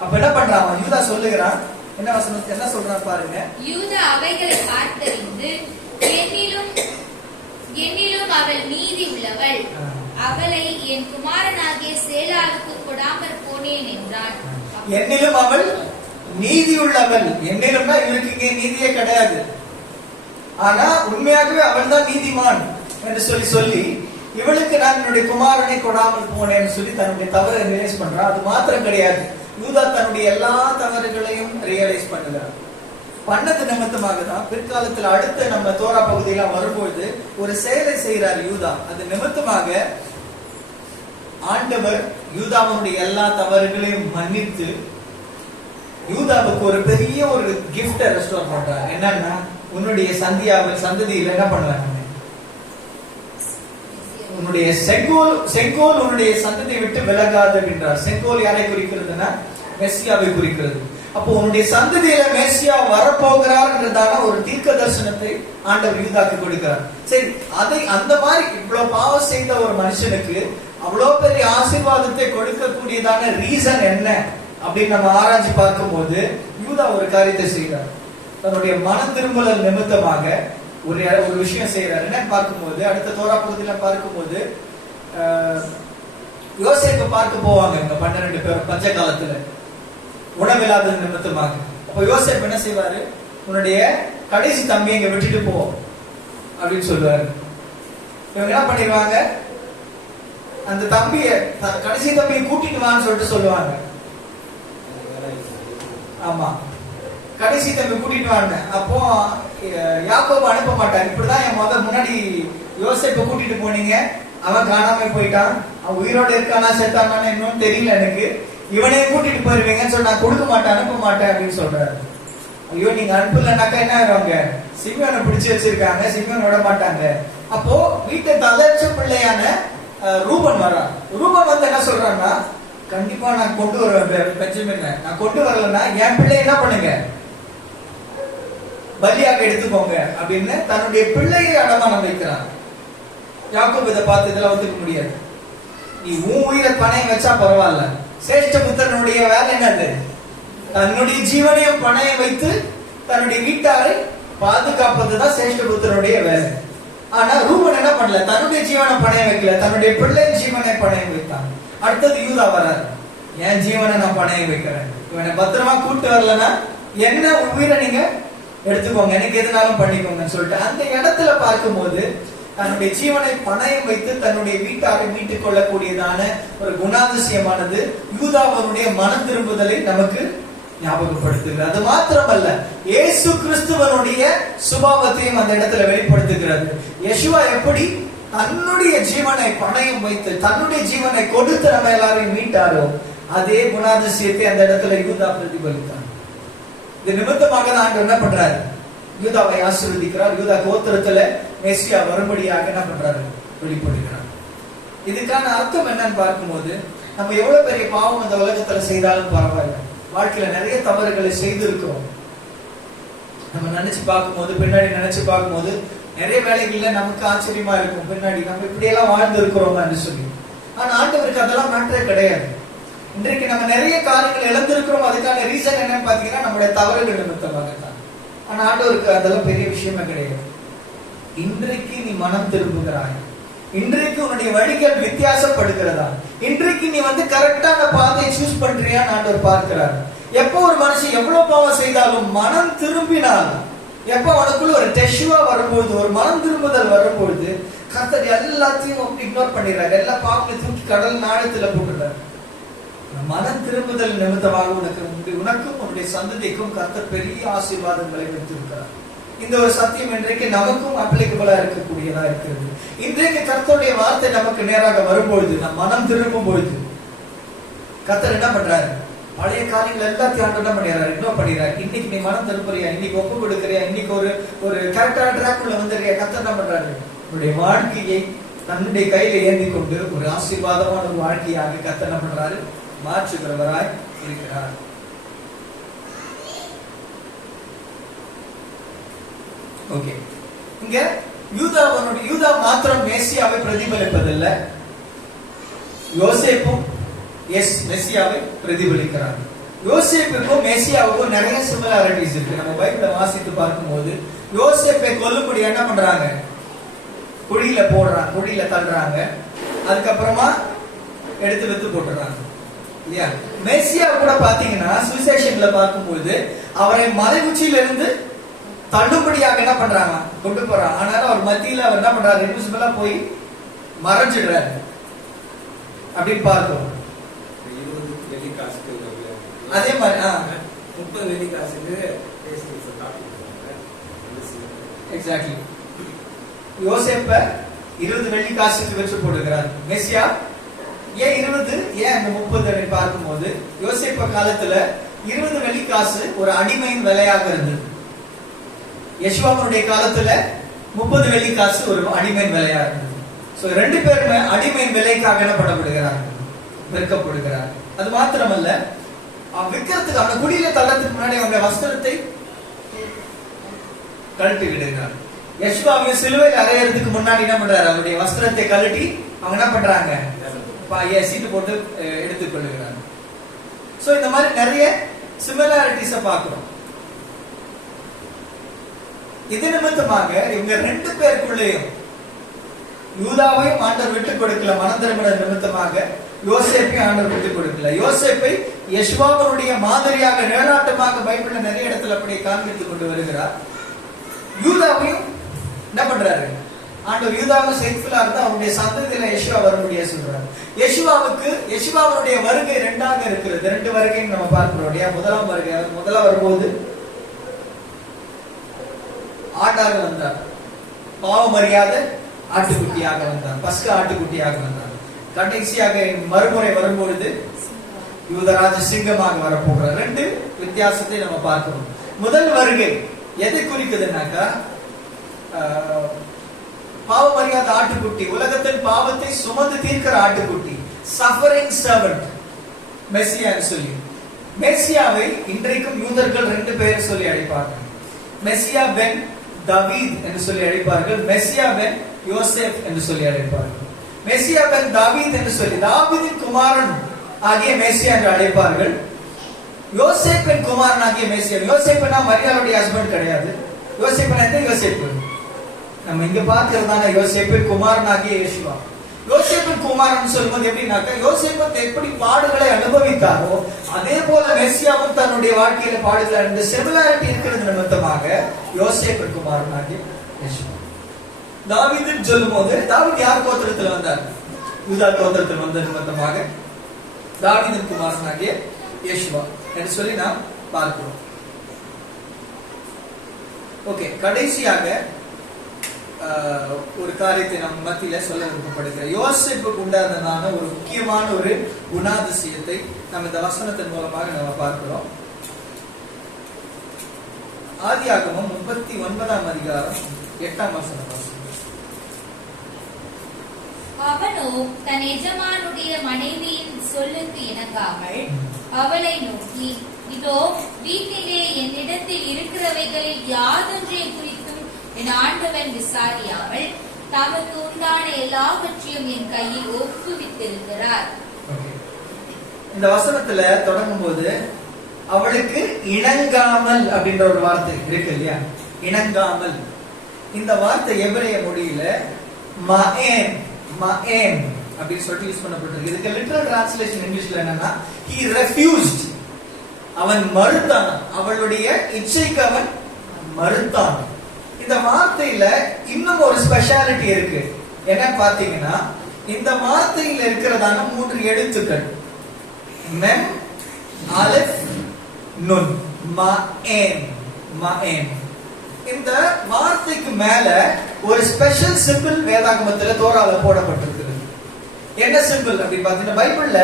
அப்ப என்ன பண்றான்? யூதா சொல்லுகிறான். என்ன வசனம் என்ன சொல்றான் பாருங்க. யூதா அவைகளை பார்த்தறிந்து, என்னிலும் அவள் நீதி உள்ளவள், அவளை என் குமாரனாகிய சேலாவுக்கு கொடாமற் போனேன் என்றான். என்னிலும் அவள் நீதி உள்ளவள். என்னிலும்னா இவருக்கு இங்கே நீதியே கிடையாது. ஆனா உண்மையாகவே அவள் தான் நீதிமான் என்று சொல்லி இவளுக்கு நான் என்னுடைய குமாரனை கொடாமல் போனேன்னு சொல்லி தன்னுடைய தவறை ரியலைஸ் பண்றான். அது மாத்திரம் கிடையாது, யூதா தன்னுடைய எல்லா தவறுகளையும் ரியலைஸ் பண்ணுகிறார். பண்ணது நிமித்தமாக தான் பிற்காலத்தில் அடுத்த நம்ம தோரா பகுதியில வரும்போது ஒரு செயலை செய்கிறார் யூதா. அது நிமித்தமாக ஆண்டவர் யூதாவுடைய எல்லா தவறுகளையும் மன்னித்து யூதாவுக்கு ஒரு பெரிய ஒரு கிஃப்ட் ரெஸ்டோர் பண்றார். என்னன்னா, உன்னுடைய சந்ததியில என்ன பண்ணுவாங்க? உன்னுடைய செங்கோல் உன்னுடைய சந்ததியை விட்டு விலகாது அப்படின்றார். செங்கோல் யாரை குறிக்கிறதுனா மெஸ்ஸியாவை குறிக்கிறது. அப்போ உன்னுடைய சந்ததியில மேசியா வரப்போகிறார் என்றதான ஒரு தீர்க்க தரிசனத்தை ஆண்டவர் யூதாக்கு கொடுக்கிறார். சரி, அதை அந்த மாதிரி இவ்வளவு பாவம் செய்த ஒரு மனுஷனுக்கு அவ்வளவு பெரிய ஆசீர்வாதத்தை கொடுக்கக்கூடியதான ரீசன் என்ன அப்படின்னு நம்ம ஆராய்ச்சி பார்க்கும்போது யூதா ஒரு காரியத்தை செய்கிறார். தன்னுடைய மன திரும்புதல் நிமித்தமாக ஒரு விஷயம் செய்யறாரு. என்ன பார்க்கும்போது அடுத்த தோரா பகுதியில பார்க்கும்போது யோசேப்பை பார்க்க போவாங்க இங்க 12 பேர் பஞ்ச காலத்துல உணவில்லாத நிமித்தமாக. அப்ப யோசேப் என்ன செய்வாரு? உன்னுடைய கடைசி தம்பியை இங்க விட்டுட்டு போ அப்படின்னு சொல்லுவாரு. இவங்க என்ன பண்ணிடுவாங்க? அந்த தம்பிய கடைசி தம்பியை கூட்டிட்டு வான்னு சொல்லிட்டு சொல்லுவாங்க. ஆமா, கடைசி தம்பி கூட்டிட்டு வாங்க. அப்போ யாக்கோபு அனுப்ப மாட்டார். இப்படிதான் என் முன்னாடி யோசேப்பை கூட்டிட்டு போனீங்க, அவன் காணாம போயிட்டான், அவன் உயிரோட இருக்கானா செத்தானான்னு இன்னும் தெரியல எனக்கு, இவனே கூட்டிட்டு போயிருவீங்கன்னு சொல்லி நான் கொடுக்க மாட்டேன், அனுப்ப மாட்டேன் அப்படின்னு சொல்றாரு. ஐயோ, நீங்க அனுப்பலனாக்கா என்ன ஆகுவாங்க? சிமியோனை பிடிச்சு வச்சிருக்காங்க, சிமியோன் விட மாட்டாங்க. அப்போ வீட்டை தலைச்ச பிள்ளையான ரூபன் வரான். ரூபன் வந்து என்ன சொல்றான்னா, கண்டிப்பா நான் கொண்டு வருவேன் பெஞ்சமின், நான் கொண்டு வரலன்னா என் பிள்ளை என்ன பண்ணுங்க, பலியாக எடுத்துக்கோங்க அப்படின்னு தன்னுடைய பிள்ளையை அடமானம் வைக்கிறான். யாக்கோபு இதை பார்த்து இதெல்லாம் ஒத்துக்க முடியாது. நீ உன் உயிரை பணையம் வச்சா பரவாயில்ல, சேஷ்ட புத்திரனுடைய வேலை என்னது? தன்னுடைய ஜீவனையும் பணையம் வைத்து தன்னுடைய வீட்டாரை பாதுகாப்பதுதான் சேஷ்ட புத்திரனுடைய வேலை. ஆனா ரூபன் என்ன பண்ணல? தன்னுடைய ஜீவனை பணையம் வைக்கல, தன்னுடைய பிள்ளையின் ஜீவனை பணையம் வைத்தான். அடுத்தது யூதா வராரு. என் ஜீவனை நான் பணையம் வைக்கிறேன், இவனை பத்திரமா கூட்டு வரலன்னா என்ன உயிரை நீங்க எடுத்துக்கோங்க, எனக்கு எதுனாலும் பண்ணிக்கோங்கன்னு சொல்லிட்டு அந்த இடத்துல பார்க்கும்போது தன்னுடைய ஜீவனை பணயம் வைத்து தன்னுடைய வீட்டாரை மீட்டுக் கொள்ளக்கூடியதான ஒரு குணாதிசயமானது யூதாவனுடைய மனம் திரும்புதலை நமக்கு ஞாபகப்படுத்துகிறது. அது மாத்திரமல்ல, இயேசு கிறிஸ்துவனுடைய சுபாவத்தையும் அந்த இடத்துல வெளிப்படுத்துகிறது. யெஷுவா எப்படி தன்னுடைய ஜீவனை பணயம் வைத்து தன்னுடைய ஜீவனை கொடுத்து நம்ம எல்லாரையும் மீட்டாரோ அதே குணாதிசயத்தை அந்த இடத்துல யூதா பிரதிபலித்தார். இது நிமித்தமாக தான் ஆண்டவர் என்ன பண்றாரு? யூதாவை ஆசீர்வதிக்கிறார். யூதா கோத்திரத்துல மெசியா வரும்படியாக என்ன பண்றாரு? வெளிப்படுகிறார். இதுக்கான அர்த்தம் என்னன்னு பார்க்கும்போது, நம்ம எவ்வளவு பெரிய பாவம் இந்த உலகத்துல செய்தாலும் பரவாயில்லை, வாழ்க்கையில நிறைய தவறுகளை செய்திருக்கிறோம். நம்ம நினைச்சு பார்க்கும்போது, பின்னாடி நினைச்சு பார்க்கும்போது நிறைய வேலைகள்ல நமக்கு ஆச்சரியமா இருக்கும், பின்னாடி நம்ம இப்படி எல்லாம் வாழ்ந்து இருக்கிறோம் சொல்லி. ஆனா ஆண்டவருக்கு அதெல்லாம் மாற்றே கிடையாது. இன்றைக்கு நம்ம நிறைய காரியங்கள் இழந்திருக்கிறோம். அதுக்கான ரீசன் என்னன்னு பாத்தீங்கன்னா நம்முடைய தவறுகள் நிமித்தமாக தான். ஆனா ஆண்டவருக்கு அதெல்லாம் பெரிய விஷயமே கிடையாது. இன்றைக்கு நீ மனம் திரும்புகிறாய், இன்றைக்கு உன்னுடைய வழிகள் வித்தியாசப்படுகிறதா, இன்றைக்கு நீ கரெக்டான பாதையை சூஸ் பண்றியா ஆண்டவர் பார்க்கிறார். எப்போ ஒரு மனுஷன் எவ்வளவு பாவம் செய்தாலும் மனம் திரும்பினால், எப்ப அவனுக்குள்ள ஒரு டெஷுவா வரும்போது, ஒரு மனம் திரும்புதல் வரும்பொழுது, கர்த்தர் எல்லாத்தையும் இக்னோர் பண்ணிடுறாரு, எல்லா பாவத்தையும் தூக்கி கடல் நாடத்துல போட்டுறாரு. மனம் திரும்புதல் நிமித்தமாக உனக்கும் உன்னுடைய சந்ததிக்கும் கர்த்தர் பெரிய ஆசீர்வாதங்களை வைத்திருக்கிறார். இந்த ஒரு சத்தியம் இன்றைக்கு நமக்கும் அப்ளிகபிளா இருக்கக்கூடியதா இருக்கிறது. இன்றைக்கு கர்த்தருடைய வார்த்தை நமக்கு நேராக வரும்பொழுது, நம் மனம் திரும்பும் பொழுது கர்த்தர் என்ன பண்றாரு? பழைய காரியங்கள் எல்லாத்தையும் ஆண்டு என்ன பண்ணிடுறாரு? இக்னோர் பண்ணிடுறாரு. இன்னைக்கு நீ மனம் திரும்புறியா, இன்னைக்கு ஒப்பு கொடுக்கறியா, இன்னைக்கு ஒரு கரெக்டான ட்ராக்குள்ள வந்துடுறியா, கர்த்தர் என்ன பண்றாரு? உன்னுடைய வாழ்க்கையை தன்னுடைய கையில ஏந்தி கொண்டு ஒரு ஆசீர்வாதமான ஒரு வாழ்க்கையாக கர்த்தர் என்ன பண்றாரு? மாற்றுகிறவராய் இருக்கிறார். ஓகே, இங்க யூதா மாத்திரம் மேசியாவை பிரதிபலிப்பதில்லை, யோசேப்பும் மெசியாவை பிரதிபலிக்கிறார். யோசேப்புக்கும் மேசியாவுக்கும் நிறைய சிமிலாரிட்டிஸ் இருக்கு. நம்ம பைபிளை வாசித்து பார்க்கும்போது யோசேப்பை கொல்லும்படி என்ன பண்றாங்க? குழியில போடுறாங்க, குழியில தள்ளுறாங்க, அதுக்கப்புறமா எடுத்து வித்து போட்டுறாங்க. மெசியா கூட பாத்தீங்கன்னா சுவிசேஷன்ல பார்க்கும்போது அவரை மலை உச்சியில இருந்து தள்ளும்படியாக என்ன பண்றாங்க? கொண்டு போறாங்க. ஆனாலும் அவர் மத்தியில அவர் என்ன பண்றாரு? இன்விசிபிளா போய் மறைஞ்சிடுறாரு அப்படின்னு பார்க்கிறோம். அதே மாதிரி 30 வெள்ளிக்காசுக்கு எக்ஸாக்ட்லி யோசேப்ப 20 வெள்ளிக்காசுக்கு வச்சு போடுகிறார். மெசியா ஏன் 20, ஏன் அந்த 30 பார்க்கும்போது, யோசேப்பு காலத்துல 20 வெள்ளிக்காசு ஒரு அடிமையின் விலையாக இருந்தது. யெஷுவாவுடைய காலத்துல 30 வெள்ளிக்காசு ஒரு அடிமையின் விலையா இருந்தது. சோ ரெண்டு பேருமே அடிமையின் விலைக்காக என்ன பண்ணப்படுகிறார்கள்? விற்கப்படுகிறார். அது மாத்திரமல்ல, விற்கிறதுக்கு அந்த குடியில தள்ளத்துக்கு முன்னாடி அவங்க வஸ்திரத்தை கழட்டி விடுகிறார். யெஷுவாவை சிலுவையில் அறையறதுக்கு முன்னாடி என்ன பண்றாரு? அவருடைய வஸ்திரத்தை கழட்டி அவங்க என்ன பண்றாங்க? சீட்டு போட்டு எடுத்துக் கொள்ளுகிறார். சோ இந்த மாதிரி நிறைய சிமிலாரிட்டிஸ பார்க்கிறோம். இது நிமித்தமாக இவங்க ரெண்டு பேருக்குள்ளேயும் யூதாவையும் ஆண்டவர் விட்டுக் கொடுக்கல. மனந்திருமண நிமித்தமாக யோசேப்பை ஆண்டவர் விட்டுக் கொடுக்கல. யோசேப்பை யெஷுவாவுடைய மாதிரியாக நிழலாட்டமாக பைபிள்ல நிறைய இடத்துல அப்படியே காண்பித்துக் கொண்டு வருகிறார். யூதாவையும் என்ன பண்றாரு? ஆண்டவர் யூதாவும் ஃபெய்த்ஃபுல்லா இருந்தா அவருடைய சந்ததியில யெஷுவா வரும்படியா சொல்றாரு. யெஷுவாவுடைய வருகை ரெண்டாக இருக்கிறது. ரெண்டு வருகையும் நம்ம பார்க்கிறோம். முதலாம் வருகை, முதல்ல வரும்போது ஆட்டாக வந்தார், பாவம் அறியாத ஆட்டுக்குட்டியாக வந்தார், பஸ்கா ஆட்டுக்குட்டியாக வந்தார். கடைசியாக மறுமுறை வரும்பொழுது யூதராஜ சிங்கமாக வரப்போகிறார். ரெண்டு வித்தியாசத்தை நம்ம பார்க்கிறோம். முதல் வருகை எதை குறிக்குதுன்னாக்கா, பாவம் அறியாத ஆட்டுக்குட்டி, உலகத்தின் பாவத்தை சுமந்து தீர்க்கிற ஆட்டுக்குட்டி, சஃபரிங் சர்வன்ட், மெசியான்னு சொல்லி. மெசியாவை இன்றைக்கும் யூதர்கள் ரெண்டு பேரை சொல்லி அழைப்பார்கள். மெசியா பென் தாவீத் என்று சொல்லி அழைப்பார்கள், மெசியா பென் யோசேப் என்று சொல்லி அழைப்பார்கள். மெசியா பென் தாவீத் என்று சொல்லி தாவீதின் குமாரன் ஆகிய மெசியா என்று அழைப்பார்கள். யோசேப்பின் குமாரன் ஆகிய மெசியா. யோசேப்னா மரியாளுடைய ஹஸ்பண்ட் கிடையாது. யோசேப்னா எந்த யோசேப்பு? நம்ம இங்க பார்க்கிறதான யோசேப்பு குமாரன் ஆகிய யெஷுவா. யோசேப்பின் குமாரன் சொல்லும்போது எப்படின்னாக்கா, யோசேப்பு எப்படி பாடுகளை அனுபவித்தாரோ அதே போல மெஸ்ஸியாவும் தன்னுடைய வாழ்க்கையில பாடுகளை இந்த சிமிலாரிட்டி இருக்கிறது நிமித்தமாக யோசேப்பின் குமாரனாகிய யெஷுவா. தாவீதுன்னு சொல்லும் போது தாவீது யார் கோத்திரத்தில் வந்தார்? யூதா கோத்திரத்தில் வந்த நிமித்தமாக தாவீதின் குமாரனாகிய யெஷுவா என்று சொல்லி நாம் பார்க்கிறோம். ஓகே, கடைசியாக ஒரு காரியத்தை நம்ம மத்தியில சொல்ல விருப்பப்படுகிறேன். யோசேப்புக்கு உண்டானதான ஒரு முக்கியமான ஒரு குணாதிசயத்தை நம்ம இந்த வசனத்தின் மூலமாக நம்ம பார்க்கிறோம். ஆதியாகமம் 39ஆம் அதிகாரம் 8ஆம் வசனம். அவனோ தன் எஜமானுடைய மனைவியின் சொல்லுக்கு இணங்காமல் அவளை நோக்கி, இதோ வீட்டிலே என்னிடத்தில் இருக்கிறவைகளில் யாதொன்றை குறித்தும் என் ஆண்டவன் விசாரியாமல் தமக்கு உண்டான எல்லாவற்றையும் என் கையில் ஒப்புவித்திருக்கிறார். இந்த வசனத்துல தொடங்கும் போது அவளுக்கு இணங்காமல் அப்படின்ற ஒரு வார்த்தை இருக்கு இல்லையா? இணங்காமல். இந்த வார்த்தை எபிரேய மொழியில மஏன் மஏன் அப்படின்னு சொல்லிட்டு யூஸ் பண்ணப்பட்டிருக்கு. இதுக்கு லிட்டரல் டிரான்ஸ்லேஷன் இங்கிலீஷ்ல என்னன்னா, he refused, அவன் மறுத்தான், அவளுடைய இச்சைக்கு அவன் மறுத்தான். இந்த வார்த்தையில இன்னும் ஒரு ஸ்பெஷாலிட்டி இருக்கு. என்ன பாத்தீங்கன்னா, இந்த வார்த்தையில இருக்கிறதான 3 எழுத்துக்கள் மெம் அலிஃப் நுன் மஏன் மஏன். இந்த வார்த்தைக்கு மேல ஒரு ஸ்பெஷல் சிம்பிள் வேதாகமத்துல தோரால போடப்பட்டிருக்கிறது. என்ன சிம்பிள் அப்படி பாத்தீங்கன்னா, பைபிள்ல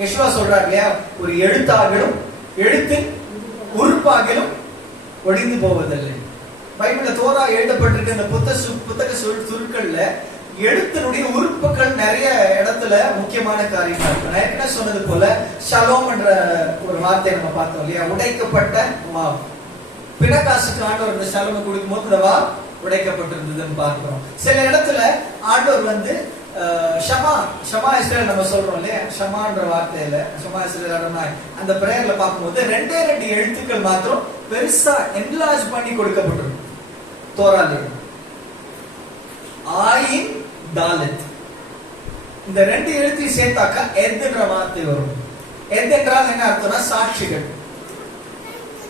யெஷுவா சொல்றாரு இல்லையா, ஒரு எழுத்தாகிலும் எழுத்தின் உறுப்பாகிலும் ஒழிந்து போவதில்லை. பைபிள்ல தோரா எழுதப்பட்டிருக்க இந்த புத்தக சுருக்கள்ல எழுத்தினுடைய உறுப்புகள் நிறைய இடத்துல முக்கியமான காரியமா இருக்கு. நான் என்ன சொன்னது போல ஷலோம் என்ற ஒரு வார்த்தை நம்ம பார்த்தோம் இல்லையா, உடைக்கப்பட்ட வாவ். பிணக்காசுக்கு ஆண்டவர் இந்த ஷலோமை கொடுக்கும் போது இந்த வாவ் உடைக்கப்பட்டிருந்ததுன்னு பார்க்கிறோம். சில இடத்துல ஆண்டவர் வந்து ஷமா இஸ்ரேல் நம்ம சொல்றோம் இல்லையா, ஷமான்ற வார்த்தையில ஷமா இஸ்ரேல் அடனாய் அந்த பிரேயர்ல பார்க்கும்போது 2 எழுத்துக்கள் மாத்திரம் பெருசா என்லார்ஜ் பண்ணி கொடுக்கப்பட்டிருக்கும் தோராலே. ஆயின் தாலத், இந்த 2 எழுத்தையும் சேர்த்தாக்கா எத்ன்ற வார்த்தை வரும். எத் என்றால் என்ன அர்த்தம்னா சாட்சிகள்.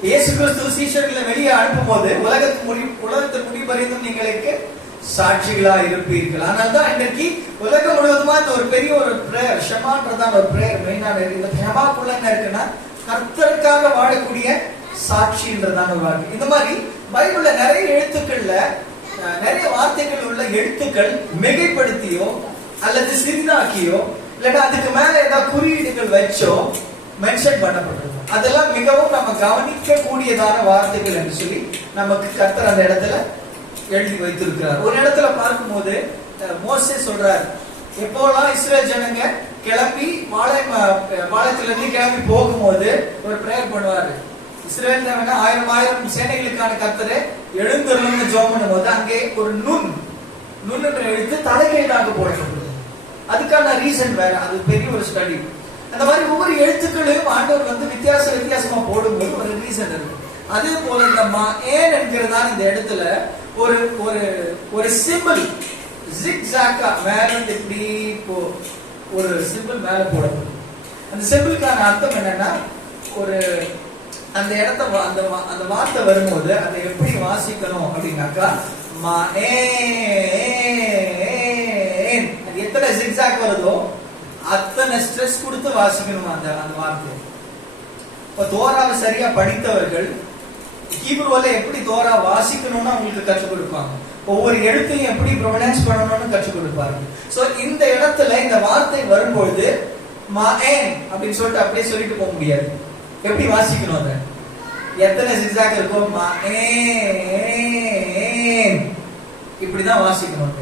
இயேசு கிறிஸ்து சீஷர்களை வெளியே அனுப்பும் போது உலகத்தின் முடிவறிந்தும் நீங்களுக்கு சாட்சிகளா இருப்பீர்கள். அதனால்தான் இன்னைக்கு உலகம் முழுவதுமா இந்த ஒரு பெரிய ஒரு பிரேயர், ஷமான்றதான் ஒரு பிரேயர் மெயினான. இந்த ஷமாக்குள்ள என்ன இருக்குன்னா, கர்த்தருக்காக வாழக்கூடிய சாட்சின்றதான ஒரு வார்த்தை. இந்த மாதிரி பைபிள்ல நிறைய எழுத்துக்கள்ல நிறைய வார்த்தைகள் உள்ள எழுத்துக்கள் மிகைப்படுத்தியோ அல்லது சிறிதாக்கியோ இல்லைன்னா அதுக்கு மேல ஏதாவது குறியீடுகள் வச்சோ மென்ஷன் பண்ணப்பட்டிருக்கும். அதெல்லாம் மிகவும் நம்ம கவனிக்க கூடியதான வார்த்தைகள் என்று சொல்லி நமக்கு கர்த்தர் அந்த இடத்துல எழுதி வைத்திருக்கிறார். ஒரு இடத்துல பார்க்கும்போது மோசே சொல்றார், எப்போலாம் இஸ்ரேல் ஜனங்க கிளம்பி பாளையத்திலிருந்து கிளம்பி போகும்போது ஒரு பிரேயர் பண்ணுவாரு. இஸ்ரேல் 1000 சேனைகளுக்கான கர்த்தரை எழுந்தருள்னு ஜெபம் பண்ணும்போது அங்கே ஒரு நுண் என்ற எழுத்து தலைகீழாக போடப்பட்டது. அதுக்கான ரீசன் வேற, அது பெரிய ஒரு ஸ்டடி. அந்த மாதிரி ஒவ்வொரு எழுத்துக்களையும் ஆண்டவர் வந்து வித்தியாசமா போடும்போது ஒரு ரீசன் இருக்கு. அதே போல இந்த மஏன் என்கிறதான இந்த இடத்துல ஒரு ஒரு ஒரு சிம்பிள் ஜிக்ஸாக்கா மேல இருந்து இப்படி ஒரு சிம்பிள் மேல போடப்படும். அந்த சிம்பிளுக்கான அர்த்தம் என்னன்னா, ஒரு அந்த இடத்த அந்த வார்த்தை வரும்போது அதை எப்படி வாசிக்கணும் அப்படின்னாக்கா, அது எத்தனை ஜிக்ஸாக் வருதோ அத்தனை ஸ்ட்ரெஸ் கொடுத்து வாசிக்கணும் அந்த வார்த்தை. இப்ப தோராவை சரியா படித்தவர்கள் ஹீப்ருல எப்படி தோரா வாசிக்கணும்னு அவங்களுக்கு கற்றுக் கொடுப்பாங்க. ஒவ்வொரு எழுத்தையும் எப்படி ப்ரொனன்ஸ் பண்ணணும்னு கற்றுக் கொடுப்பாங்க. சோ இந்த இடத்துல இந்த வார்த்தை வரும்பொழுது மஏன் அப்படின்னு சொல்லிட்டு அப்படியே சொல்லிட்டு போக முடியாது. எப்படி வாசிக்கணும், அதை எத்தனை ஜிக்ஸாக் இருக்கும், மஏன் இப்படிதான் வாசிக்கணும்.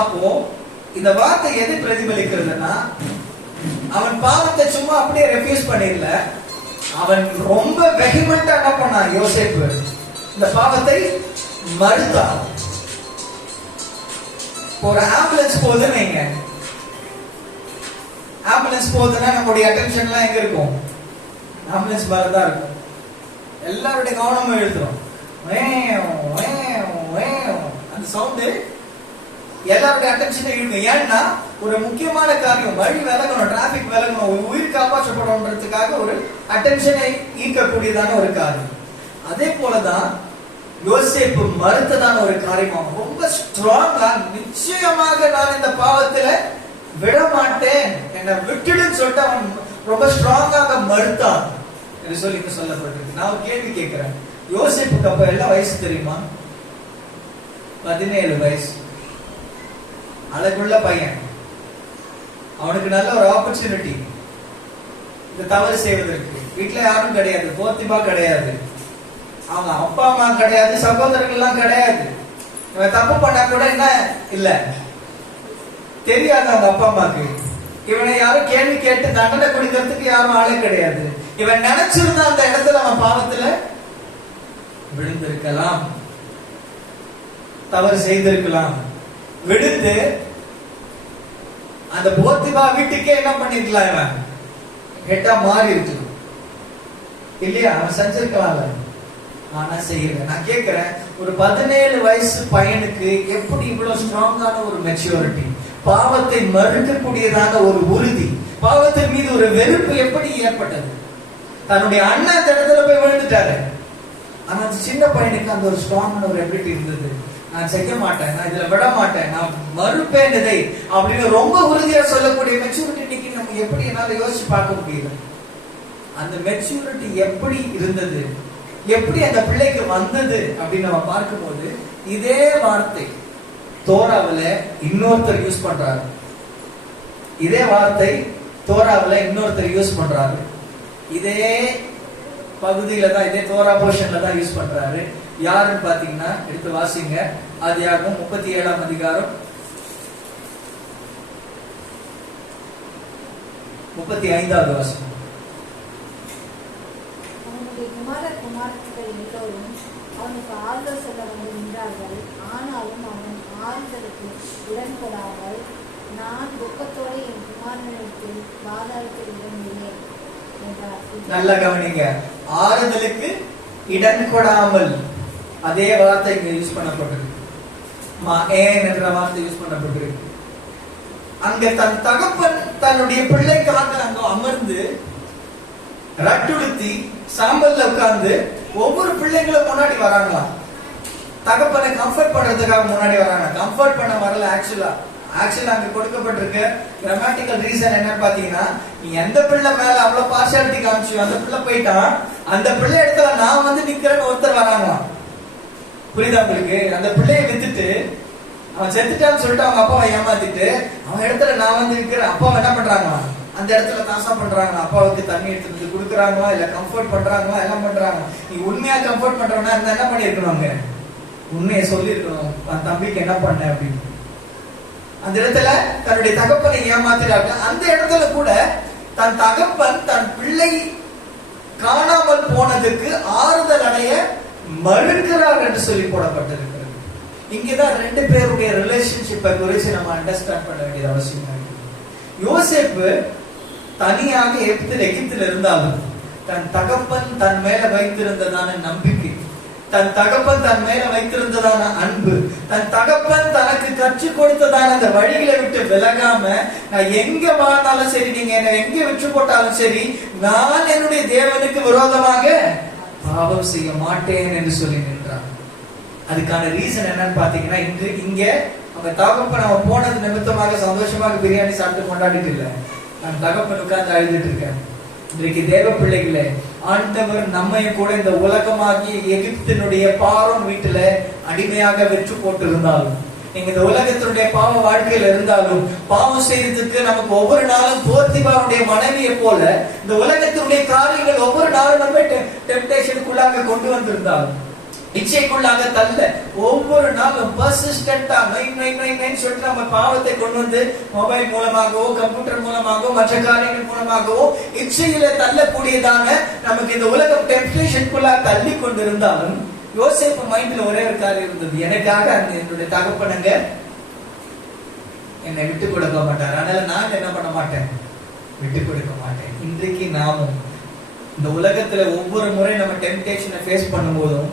அப்போ இந்த வார்த்தை எது பிரதிபலிக்கிறதுனா, அவன் பாவத்தை சும்மா அப்படியே ரெஃப்யூஸ் பண்ணிடல, அவன் ரொம்ப வெஹிமெண்டா என்ன பண்ணான் யோசேப்பு, இந்த பாவத்தை மறுத்தான். ஒரு ஆம்புலன்ஸ் போகுதுன்னு வைங்க, ஆம்புலன்ஸ் போகுதுன்னா நம்மளுடைய அட்டென்ஷன்லாம் எங்க இருக்கும், ஆம்புலன்ஸ் மேலதான் இருக்கும். எல்லாருடைய கவனமும் எழுதுறோம். அந்த சவுண்டு எல்லாருடைய அட்டென்ஷனை இழுக்கும். ஏன்னா ஒரு முக்கியமான காரியம், வழி விலகணும், டிராபிக் விலகணும், ஒரு உயிர் காப்பாற்றப்படும்ன்றதுக்காக ஒரு அட்டென்ஷனை ஈர்க்கக்கூடியதான ஒரு காரியம். அதே போலதான் யோசேப்பு மறுத்ததான ஒரு காரியம். ரொம்ப ஸ்ட்ராங்கா, நிச்சயமாக நான் இந்த பாவத்துல விட மாட்டேன், என்னை விட்டுடுன்னு சொல்லிட்டு அவன் ரொம்ப ஸ்ட்ராங்காக மறுத்தான் என்று சொல்லி சொல்லப்பட்டிருக்கு. நான் ஒரு கேள்வி கேட்கிறேன், யோசேப்புக்கு அப்ப எல்லாம் வயசு தெரியுமா? 17 வயசு. அழகுள்ள பையன். அவனுக்கு நல்ல ஒரு ஆப்பர்ச்சுனிட்டி இந்த தவறு செய்வதற்கு. வீட்டுல யாரும் கிடையாது, போத்திபா கிடையாது, அவங்க அப்பா அம்மா கிடையாது, சகோதரர்கள் எல்லாம் கிடையாது. இவன் தப்பு பண்ணா கூட என்ன இல்ல தெரியாது அவங்க அப்பா அம்மாக்கு. இவனை யாரும் கேள்வி கேட்டு தண்டனை கொடுக்கறதுக்கு யாரும் ஆளே கிடையாது. இவன் நினைச்சிருந்தா அந்த இடத்துல அவன் பாவத்துல விழுந்திருக்கலாம், தவறு செய்திருக்கலாம். விழுந்து அந்த போத்திபா வீட்டுக்கே என்ன பண்ணிருக்கலாம், இவன் ஹெட்டா மாறி இருக்கு இல்லையா? அவன் செஞ்சிருக்கலாம்ல, ஆனா செய்யல. நான் கேட்கிறேன், ஒரு 17 வயசு பையனுக்கு எப்படி இவ்வளவு ஸ்ட்ராங்கான ஒரு மெச்சூரிட்டி, பாவத்தை மறுக்கக்கூடியதான ஒரு உறுதி, பாவத்தின் மீது ஒரு வெறுப்பு எப்படி ஏற்பட்டது? தன்னுடைய அண்ணன் அந்த இடத்துல போய் விழுந்துட்டாரு, ஆனா அந்த சின்ன பையனுக்கு அந்த ஒரு ஸ்ட்ராங்கான ஒரு எபிலிட்டி இருந்தது. நான் செய்ய மாட்டேன், நான் இதுல விட மாட்டேன், நான் மறுப்பேன் இதை அப்படின்னு ரொம்ப உறுதியா சொல்லக்கூடிய மெச்சூரிட்டி நம்ம எப்படி என்னால யோசிச்சு பார்க்க முடியல. அந்த மெச்சூரிட்டி எப்படி இருந்தது, எப்படி அந்த பிள்ளைக்கு வந்தது அப்படின்னு நம்ம பார்க்கும்போது, இதே வார்த்தை தோராவுல இன்னொருத்தர் யூஸ் பண்றாரு. இதே வார்த்தை தோராவுல இன்னொருத்தர் யூஸ் பண்றாரு. இதே பகுதியில தான், இதே தோரா போர்ஷன்ல தான் யூஸ் பண்றாரு. யாருன்னு பாத்தீங்கன்னா, எடுத்து வாசிங்க, ஆதியாகமம் 37ஆம் அதிகாரம் 35வது வசனம். அவனுடைய குமாரர்கள் எல்லோரும் அவனுக்கு ஆறுதல் சொல்ல வந்து நின்றார்கள். ஆனாலும் அவன் ஆறுதலுக்கு இடம் கொடாமல், நான் துக்கத்தோடு என் குமாரனுக்கு பாதாளத்தில் இடமில்லை என்றார். நல்ல கவனிங்க, ஆறுதலுக்கு இடம் கொடாமல் அதே வார்த்தை இங்க யூஸ் பண்ணப்பட்டிருக்கு. என்ற வார்த்தை யூஸ் பண்ணப்பட்டிருக்கு. அங்க தன் தகப்பன் தன்னுடைய பிள்ளைக்காக அங்க அமர்ந்து ரட்டுடுத்தி சாம்பல்ல உட்கார்ந்து ஒவ்வொரு பிள்ளைங்களும் முன்னாடி வராங்களாம். தகப்பனை கம்ஃபர்ட் பண்றதுக்காக முன்னாடி வராங்க. கம்ஃபர்ட் பண்ண வரல. ஆக்சுவலா அங்க கொடுக்கப்பட்டிருக்க கிராமட்டிக்கல் ரீசன் என்னன்னு பாத்தீங்கன்னா, நீ எந்த பிள்ளை மேல அவ்வளவு பார்ஷியாலிட்டி காமிச்சு அந்த பிள்ளை போயிட்டான், அந்த பிள்ளை இடத்துல நான் வந்து நிக்கிறேன்னு ஒருத்தர் வராங்களாம். புரியுதா உங்களுக்கு? அந்த பிள்ளைய வித்துட்டு அவன் செத்துட்டான்னு சொல்லிட்டு அவங்க அப்பாவை ஏமாத்திட்டு அவன் இடத்துல நான் வந்து நிக்கிறேன். அப்பாவை என்ன பண்றாங்களா, அந்த இடத்துல தாசா பண்றாங்க. அப்பாவுக்கு தண்ணி எடுத்து கொடுக்குறாங்களா, இல்ல கம்ஃபர்ட் பண்றாங்களா, எல்லாம் பண்றாங்க. நீ உண்மையா கம்ஃபர்ட் பண்றவனா இருந்தா என்ன பண்ணிருக்கணும், உண்மையை சொல்லிருக்கணும், அந்த தம்பிக்கு என்ன பண்ண அப்படின்னு. அந்த இடத்துல தன்னுடைய தகப்பனை ஏமாத்தினாங்க. அந்த இடத்துல கூட தன் தகப்பன் தன் பிள்ளை காணாமல் போனதுக்கு ஆறுதல் அடைய மறுக்கிறார் என்று சொல்லி போடப்பட்டிருக்கிறது. இங்கதான் ரெண்டு பேருடைய ரிலேஷன்ஷிப்பை குறித்து நம்ம அண்டர்ஸ்டாண்ட் பண்ண வேண்டியது அவசியம் இருக்கு. யோசேப்பு தனியாக எகிப்தில் இருந்தாலும் தன் தகப்பன் தன் மேல வைத்திருந்ததான நம்பிக்கை, தன் தகப்பன் தன் மேல வைத்திருந்ததான அன்பு, தன் தகப்பன் தனக்கு கற்றுக் கொடுத்ததான அந்த வழிகளை விட்டு விலகாம, நான் எங்க வாழ்ந்தாலும் சரி, நீங்க என்ன எங்க விற்று போட்டாலும் சரி, நான் என்னுடைய தேவனுக்கு விரோதமாக பாவம் செய்ய மாட்டேன் என்று சொல்லி நின்றான். அதுக்கான ரீசன் என்னன்னு பாத்தீங்கன்னா, இங்க அவங்க தகப்பன் அவன் போனது நிமித்தமாக சந்தோஷமாக பிரியாணி சாப்பிட்டு கொண்டாடிட்டு இல்ல, நான் தகப்பன் உட்கார்ந்து அழுதுட்டு இருக்கேன். இன்றைக்கு தேவ பிள்ளைகளே, ஆண்டவர் நம்மையும் கூட இந்த உலகமாகிய எகிப்தினுடைய பாரோன் வீட்டுல அடிமையாக வெற்றி போட்டு இருந்தாலும், நீங்க இந்த உலகத்தினுடைய பாவ வாழ்க்கையில இருந்தாலும், பாவம் செய்யறதுக்கு நமக்கு ஒவ்வொரு நாளும் போர்த்திபாவுடைய மனைவியை போல இந்த உலகத்தினுடைய காரியங்கள் ஒவ்வொரு நாளும் நம்ம டெம்ப்டேஷனுக்குள்ளாக கொண்டு வந்திருந்தாலும், இச்சைக்குள்ளாக தள்ள ஒவ்வொரு நாளும் பர்சிஸ்டன்டா சொல்லிட்டு நம்ம பாவத்தை கொண்டு வந்து மொபைல் மூலமாகவோ கம்ப்யூட்டர் மூலமாகவோ மற்ற காரியங்கள் மூலமாகவோ இச்சையில தள்ளக்கூடியதான நமக்கு இந்த உலகம் டெம்ப்டேஷனுக்குள்ளாக தள்ளி கொண்டிருந்தாலும், யோசேப்பு மைண்ட்ல ஒரே ஒரு காரியம் இருந்தது, எனக்காக அந்த என்னுடைய தகப்பனுங்க என்னை விட்டு கொடுக்க மாட்டார், அதனால நான் என்ன பண்ண மாட்டேன், விட்டு கொடுக்க மாட்டேன். இன்றைக்கு நாமும் இந்த உலகத்துல ஒவ்வொரு முறை நம்ம டெம்ப்டேஷனை ஃபேஸ் பண்ணும் போதும்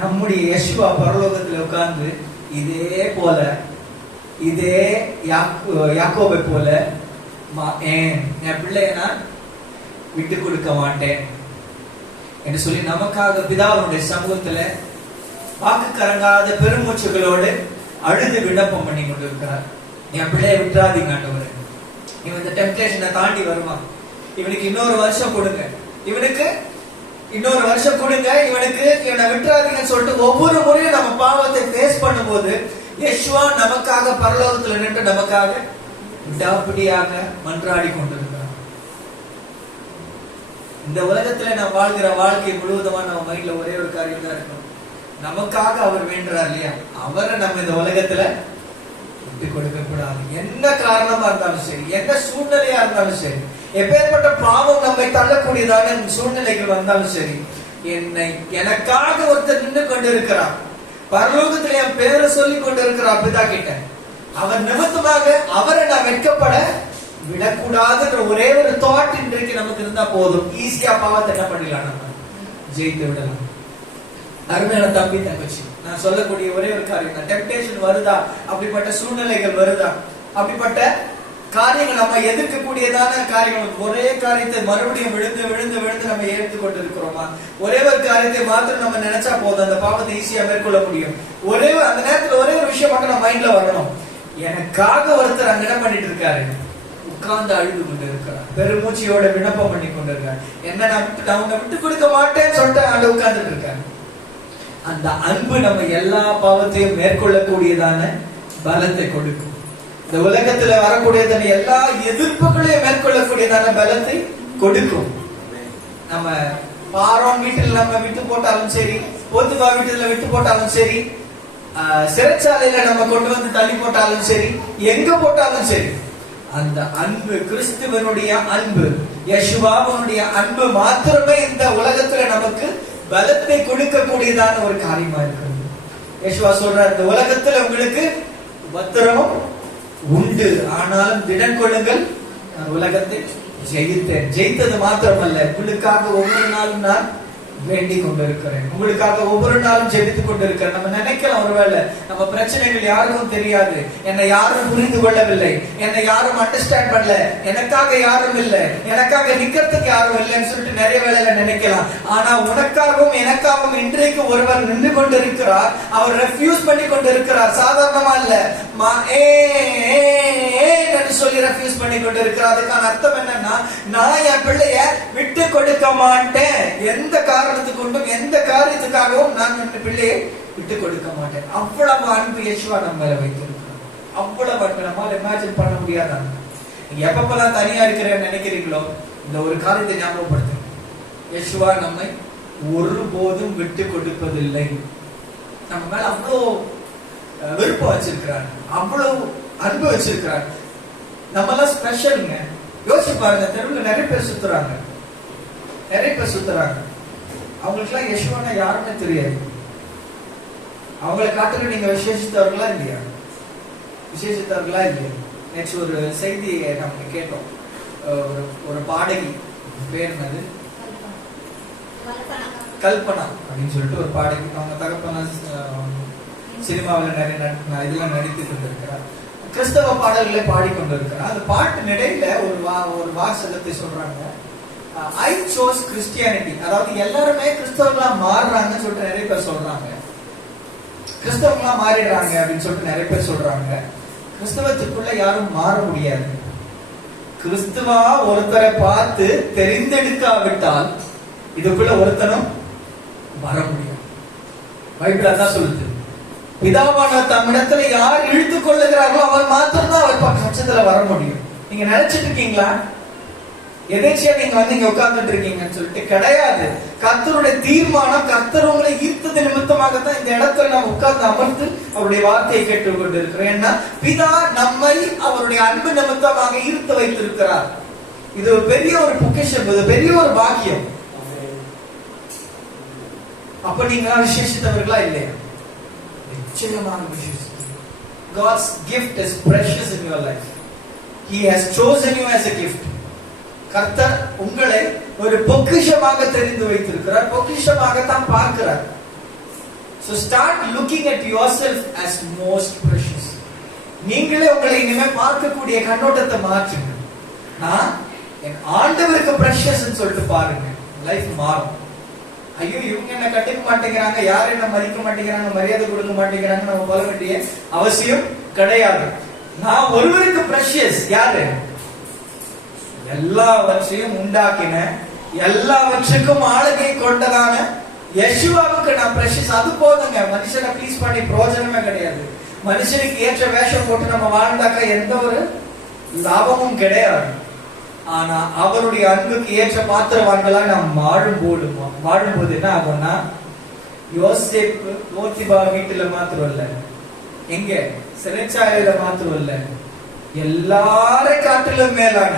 நம்முடைய யெஷுவா பரலோகத்துல உட்கார்ந்து இதே போல இதே யாக்கோபை போல என் பிள்ளைய நான் விட்டு கொடுக்க மாட்டேன் என்று சொல்லி நமக்காக பிதாவுடைய சமூகத்துல வாக்கு கலங்காத பெருமூச்சுகளோடு அழுது விண்ணப்பம் பண்ணி கொண்டிருக்கிறார். என் பிள்ளைய விட்டுறாதீங்க ஆண்டவரே, இவன் இந்த டெம்ப்டேஷனை தாண்டி வருவான், இவனுக்கு இன்னொரு வருஷம் கொடுங்க, இவனுக்கு இன்னொரு வருஷம் கொடுங்க, இவனுக்கு இவனை விட்டுறாதீங்கன்னு சொல்லிட்டு ஒவ்வொரு முறையும் நம்ம பாவத்தை ஃபேஸ் பண்ணும்போது யெஷுவா நமக்காக பரலோகத்துல நின்று நமக்காக விடாப்பிடியாக மன்றாடி கொண்டிருக்கிறார். இந்த உலகத்துல நாம் வாழ்கிற வாழ்க்கை முழுவதுமா நம்ம மைண்ட்ல ஒரே ஒரு காரியம் தான் இருக்கும், நமக்காக அவர் வேண்டுறார் இல்லையா, அவரை நம்ம இந்த உலகத்துல விட்டு கொடுக்க கூடாது. என்ன காரணமா இருந்தாலும் சரி, என்ன சூழ்நிலையா இருந்தாலும் சரி, எப்பேற்பட்ட பாவம் நம்மை தள்ளக்கூடியதான சூழ்நிலைகள் வந்தாலும் சரி, எனக்காக ஒருத்தர் நின்று கொண்டிருக்கிறார், பரலோகத்துல என் பேரை சொல்லி கொண்டிருக்கிறார் பிதா கிட்ட, அவர் நிமித்தமாக அவரை நான் வெட்கப்பட விடக்கூடாதுன்ற ஒரே ஒரு தாட் இன்றைக்கு நமக்கு இருந்தா போதும், ஈஸியா பாவத்தை என்ன பண்ணிடலாம், நம்ம ஜெயித்து விடலாம். அருமையான தம்பி தங்கச்சி, நான் சொல்லக்கூடிய ஒரே ஒரு காரியம் தான், டெம்ப்டேஷன் வருதா, அப்படிப்பட்ட சூழ்நிலைகள் வருதா, அப்படிப்பட்ட காரியங்கள் நம்ம எதிர்க்கக்கூடியதான காரியங்கள், ஒரே காரியத்தை மறுபடியும் விழுந்து விழுந்து விழுந்து நம்ம ஏற்றுக்கொண்டு இருக்கிறோமா, ஒரே ஒரு காரியத்தை மாத்திரம் நம்ம நினைச்சா போதும் அந்த பாவத்தை ஈஸியா மேற்கொள்ள முடியும். அந்த நேரத்துல ஒரே ஒரு விஷயம் மட்டும் நம்ம மைண்ட்ல வரணும், எனக்காக ஒருத்தர் அங்க என்ன பண்ணிட்டு இருக்காரு, உட்கார்ந்து அழுது கொண்டு இருக்கிறார், பெருமூச்சியோட விண்ணப்பம் பண்ணி கொண்டு இருக்காரு, என்ன நான் விட்டு கொடுக்க மாட்டேன்னு சொல்லிட்டு அங்க உட்கார்ந்துட்டு இருக்காரு. அந்த அன்பு நம்ம எல்லா பாவத்தையும் மேற்கொள்ளக்கூடியதான பலத்தை கொடுக்கும். இந்த உலகத்துல வரக்கூடியதான எல்லா எதிர்ப்புகளையும் மேற்கொள்ளக்கூடியதான பலத்தை கொடுக்கும். நம்ம பாரோன் வீட்டில் நம்ம விட்டு போட்டாலும் சரி, போத்துவா வீட்டுல விட்டு போட்டாலும் சரி, சிறைச்சாலையில நம்ம கொண்டு வந்து தள்ளி போட்டாலும் சரி, எங்க போட்டாலும் சரி, அந்த அன்பு, கிறிஸ்துவனுடைய அன்பு, யெஷுவாவுடைய அன்பு மாத்திரமே இந்த உலகத்துல நமக்கு பலத்தை கொடுக்கக்கூடியதான ஒரு காரியமா இருக்கிறது. யெஷுவா சொல்றார், இந்த உலகத்துல உங்களுக்கு உபத்திரவம் உண்டு, ஆனாலும் திடன் கொள்ளுங்கள், நான் உலகத்தை ஜெயித்தேன். ஜெயித்தது மாத்திரமல்ல, உங்களுக்காக ஒவ்வொரு நாளும் நான் வேண்டிக் கொண்டிருக்கிறேன், உங்களுக்காக ஒவ்வொரு நாளும் ஜெபித்துக் கொண்டிருக்கிறேன். நம்ம நினைக்கலாம் ஒருவேளை நம்ம பிரச்சனைகள் யாருக்கும் தெரியாது, என்னை யாரும் புரிந்து கொள்ளவில்லை, என்னை யாரும் அண்டர்ஸ்டாண்ட் பண்ணல, எனக்காக யாரும் இல்லை, எனக்காக நிக்கிறதுக்கு யாரும் இல்லைன்னு சொல்லிட்டு நிறைய வேளையில நினைக்கலாம். ஆனா உனக்காகவும் எனக்காகவும் இன்றைக்கு ஒருவர் நின்று கொண்டிருக்கிறார், அவர் ரெஃப்யூஸ் பண்ணி கொண்டிருக்கிறார். சாதாரணமா இல்ல, சொல்லி ரெஃப்யூஸ் பண்ணி கொண்டிருக்கிறார். அதுக்கான அர்த்தம் என்னன்னா, நான் என் பிள்ளைய விட்டு கொடுக்க மாட்டேன், எந்த காரணத்துக்கு கொண்டும் எந்த காரியத்துக்காகவும் நான் என் பிள்ளையை விட்டு கொடுக்க மாட்டேன். அவ்வளவு அன்பு யெஷுவா நம்ம மேல வைத்திருக்கிறார். அவ்வளவு அன்பு நம்மால இமேஜின் பண்ண முடியாத அன்பு. நீங்க எப்பப்பெல்லாம் தனியா இருக்கிறேன்னு நினைக்கிறீங்களோ இந்த ஒரு காரியத்தை ஞாபகப்படுத்துங்க, யெஷுவா நம்மை ஒருபோதும் விட்டு கொடுப்பதில்லை. நம்ம மேல அவ்வளோ விருப்பம் வச்சிருக்கிறார், அவ்வளவு அன்பு வச்சிருக்கிறார். நம்ம எல்லாம் ஸ்பெஷலுங்க. யோசிச்சு பாருங்க, தெருவில் நிறைய பேர் சுத்துறாங்க, அவங்களுக்குலாம் யெஷுவானா யாருன்னு தெரியாது. அவங்களை காட்டுற நீங்க விசேஷித்தவர்களா இல்லையா? நெக்ஸ்ட் ஒரு செய்தி நம்ம கேட்டோம், ஒரு பாடகி பேர் என்னது, கல்பனா அப்படின்னு சொல்லிட்டு ஒரு பாடகி. அவங்க தகப்பனா சினிமாவில் நிறைய இதெல்லாம் நடித்து கொண்டிருக்கிறார், கிறிஸ்தவ பாடல்களை பாடிக்கொண்டிருக்கிறார். அந்த பாட்டு இடையில ஒரு வாசகத்தை சொல்றாங்க, I chose Christianity. அதாவது எல்லாருமே கிறிஸ்தவர்களா மாறுறாங்கன்னு சொல்லிட்டு நிறைய பேர் சொல்றாங்க, கிறிஸ்தவங்களா மாறிடுறாங்க அப்படின்னு சொல்லிட்டு நிறைய பேர் சொல்றாங்க. கிறிஸ்தவத்துக்குள்ள யாரும் மாற முடியாது. கிறிஸ்துவா ஒருத்தரை பார்த்து தெரிந்தெடுக்காவிட்டால் இதுக்குள்ள ஒருத்தனும் வர முடியும். பைபிள் அதான் சொல்லுது, பிதாவான தம்மிடத்துல யார் இழுத்து கொள்ளுகிறார்களோ அவர் மாத்திரம்தான் அவர் பட்சத்துல வர முடியும். நீங்க நினைச்சிட்டு இருக்கீங்களா எதேச்சியா நீங்க வந்து இங்க உட்கார்ந்துட்டு இருக்கீங்கன்னு சொல்லிட்டு? கிடையாது. கர்த்தருடைய தீர்மானம், கர்த்தர் உங்களை ஈர்த்தது நிமித்தமாகத்தான் இந்த இடத்துல நாம் உட்கார்ந்து அமர்ந்து அவருடைய வார்த்தையை கேட்டுக்கொண்டு இருக்கிறோம். ஏன்னா பிதா நம்மை அவருடைய அன்பு நிமித்தமாக ஈர்த்து வைத்திருக்கிறார். இது ஒரு பெரிய ஒரு பொக்கிஷம், இது பெரிய ஒரு பாக்கியம். அப்ப நீங்க விசேஷித்தவர்களா இல்லையா? நிச்சயமாக விசேஷித்தவர்கள். God's gift is precious in your life. He has chosen you as a gift. கர்த்தர் உங்களை ஒரு பொக்கிஷமாக தெரிந்து வைத்திருக்கிறார், பொக்கிஷமாக தான் பார்க்கிறார். So start looking at yourself as most precious. நீங்களே உங்களை இனிமே பார்க்கக்கூடிய கண்ணோட்டத்தை மாற்றுங்க. நான் என் ஆண்டவருக்கு பிரஷியஸ் சொல்லிட்டு பாருங்க, லைஃப் மாறும். ஐயோ இவங்க என்ன கண்டுக்க மாட்டேங்கிறாங்க, யாரும் என்ன மதிக்க மாட்டேங்கிறாங்க, மரியாதை கொடுக்க மாட்டேங்கிறாங்க, நம்ம சொல்ல வேண்டிய அவசியம் கிடையாது. நான் ஒருவருக்கு பிரஷியஸ். யாரு? எல்லாவற்றையும் உண்டாக்கின, எல்லாவற்றுக்கும் ஆளுகை கொண்டதான யெஷுவாவுக்கு நான் பிரஷியஸ். அது போதுங்க. மனுஷனை ப்ளீஸ் பண்ணி பிரயோஜனமே கிடையாது. மனுஷனுக்கு ஏற்ற வேஷம் போட்டு நம்ம வாழ்ந்தாக்க எந்த ஒரு லாபமும் கிடையாது. ஆனா அவருடைய அன்புக்கு ஏற்ற பாத்திரவான்களா நாம் வாழும்போது என்ன ஆகும்னா, யோசேப்பு போத்திபா வீட்டுல மாத்திரம் இல்ல, எங்க சிறைச்சாலையில மாத்திரம் இல்ல, எல்லார காட்டிலும் மேலான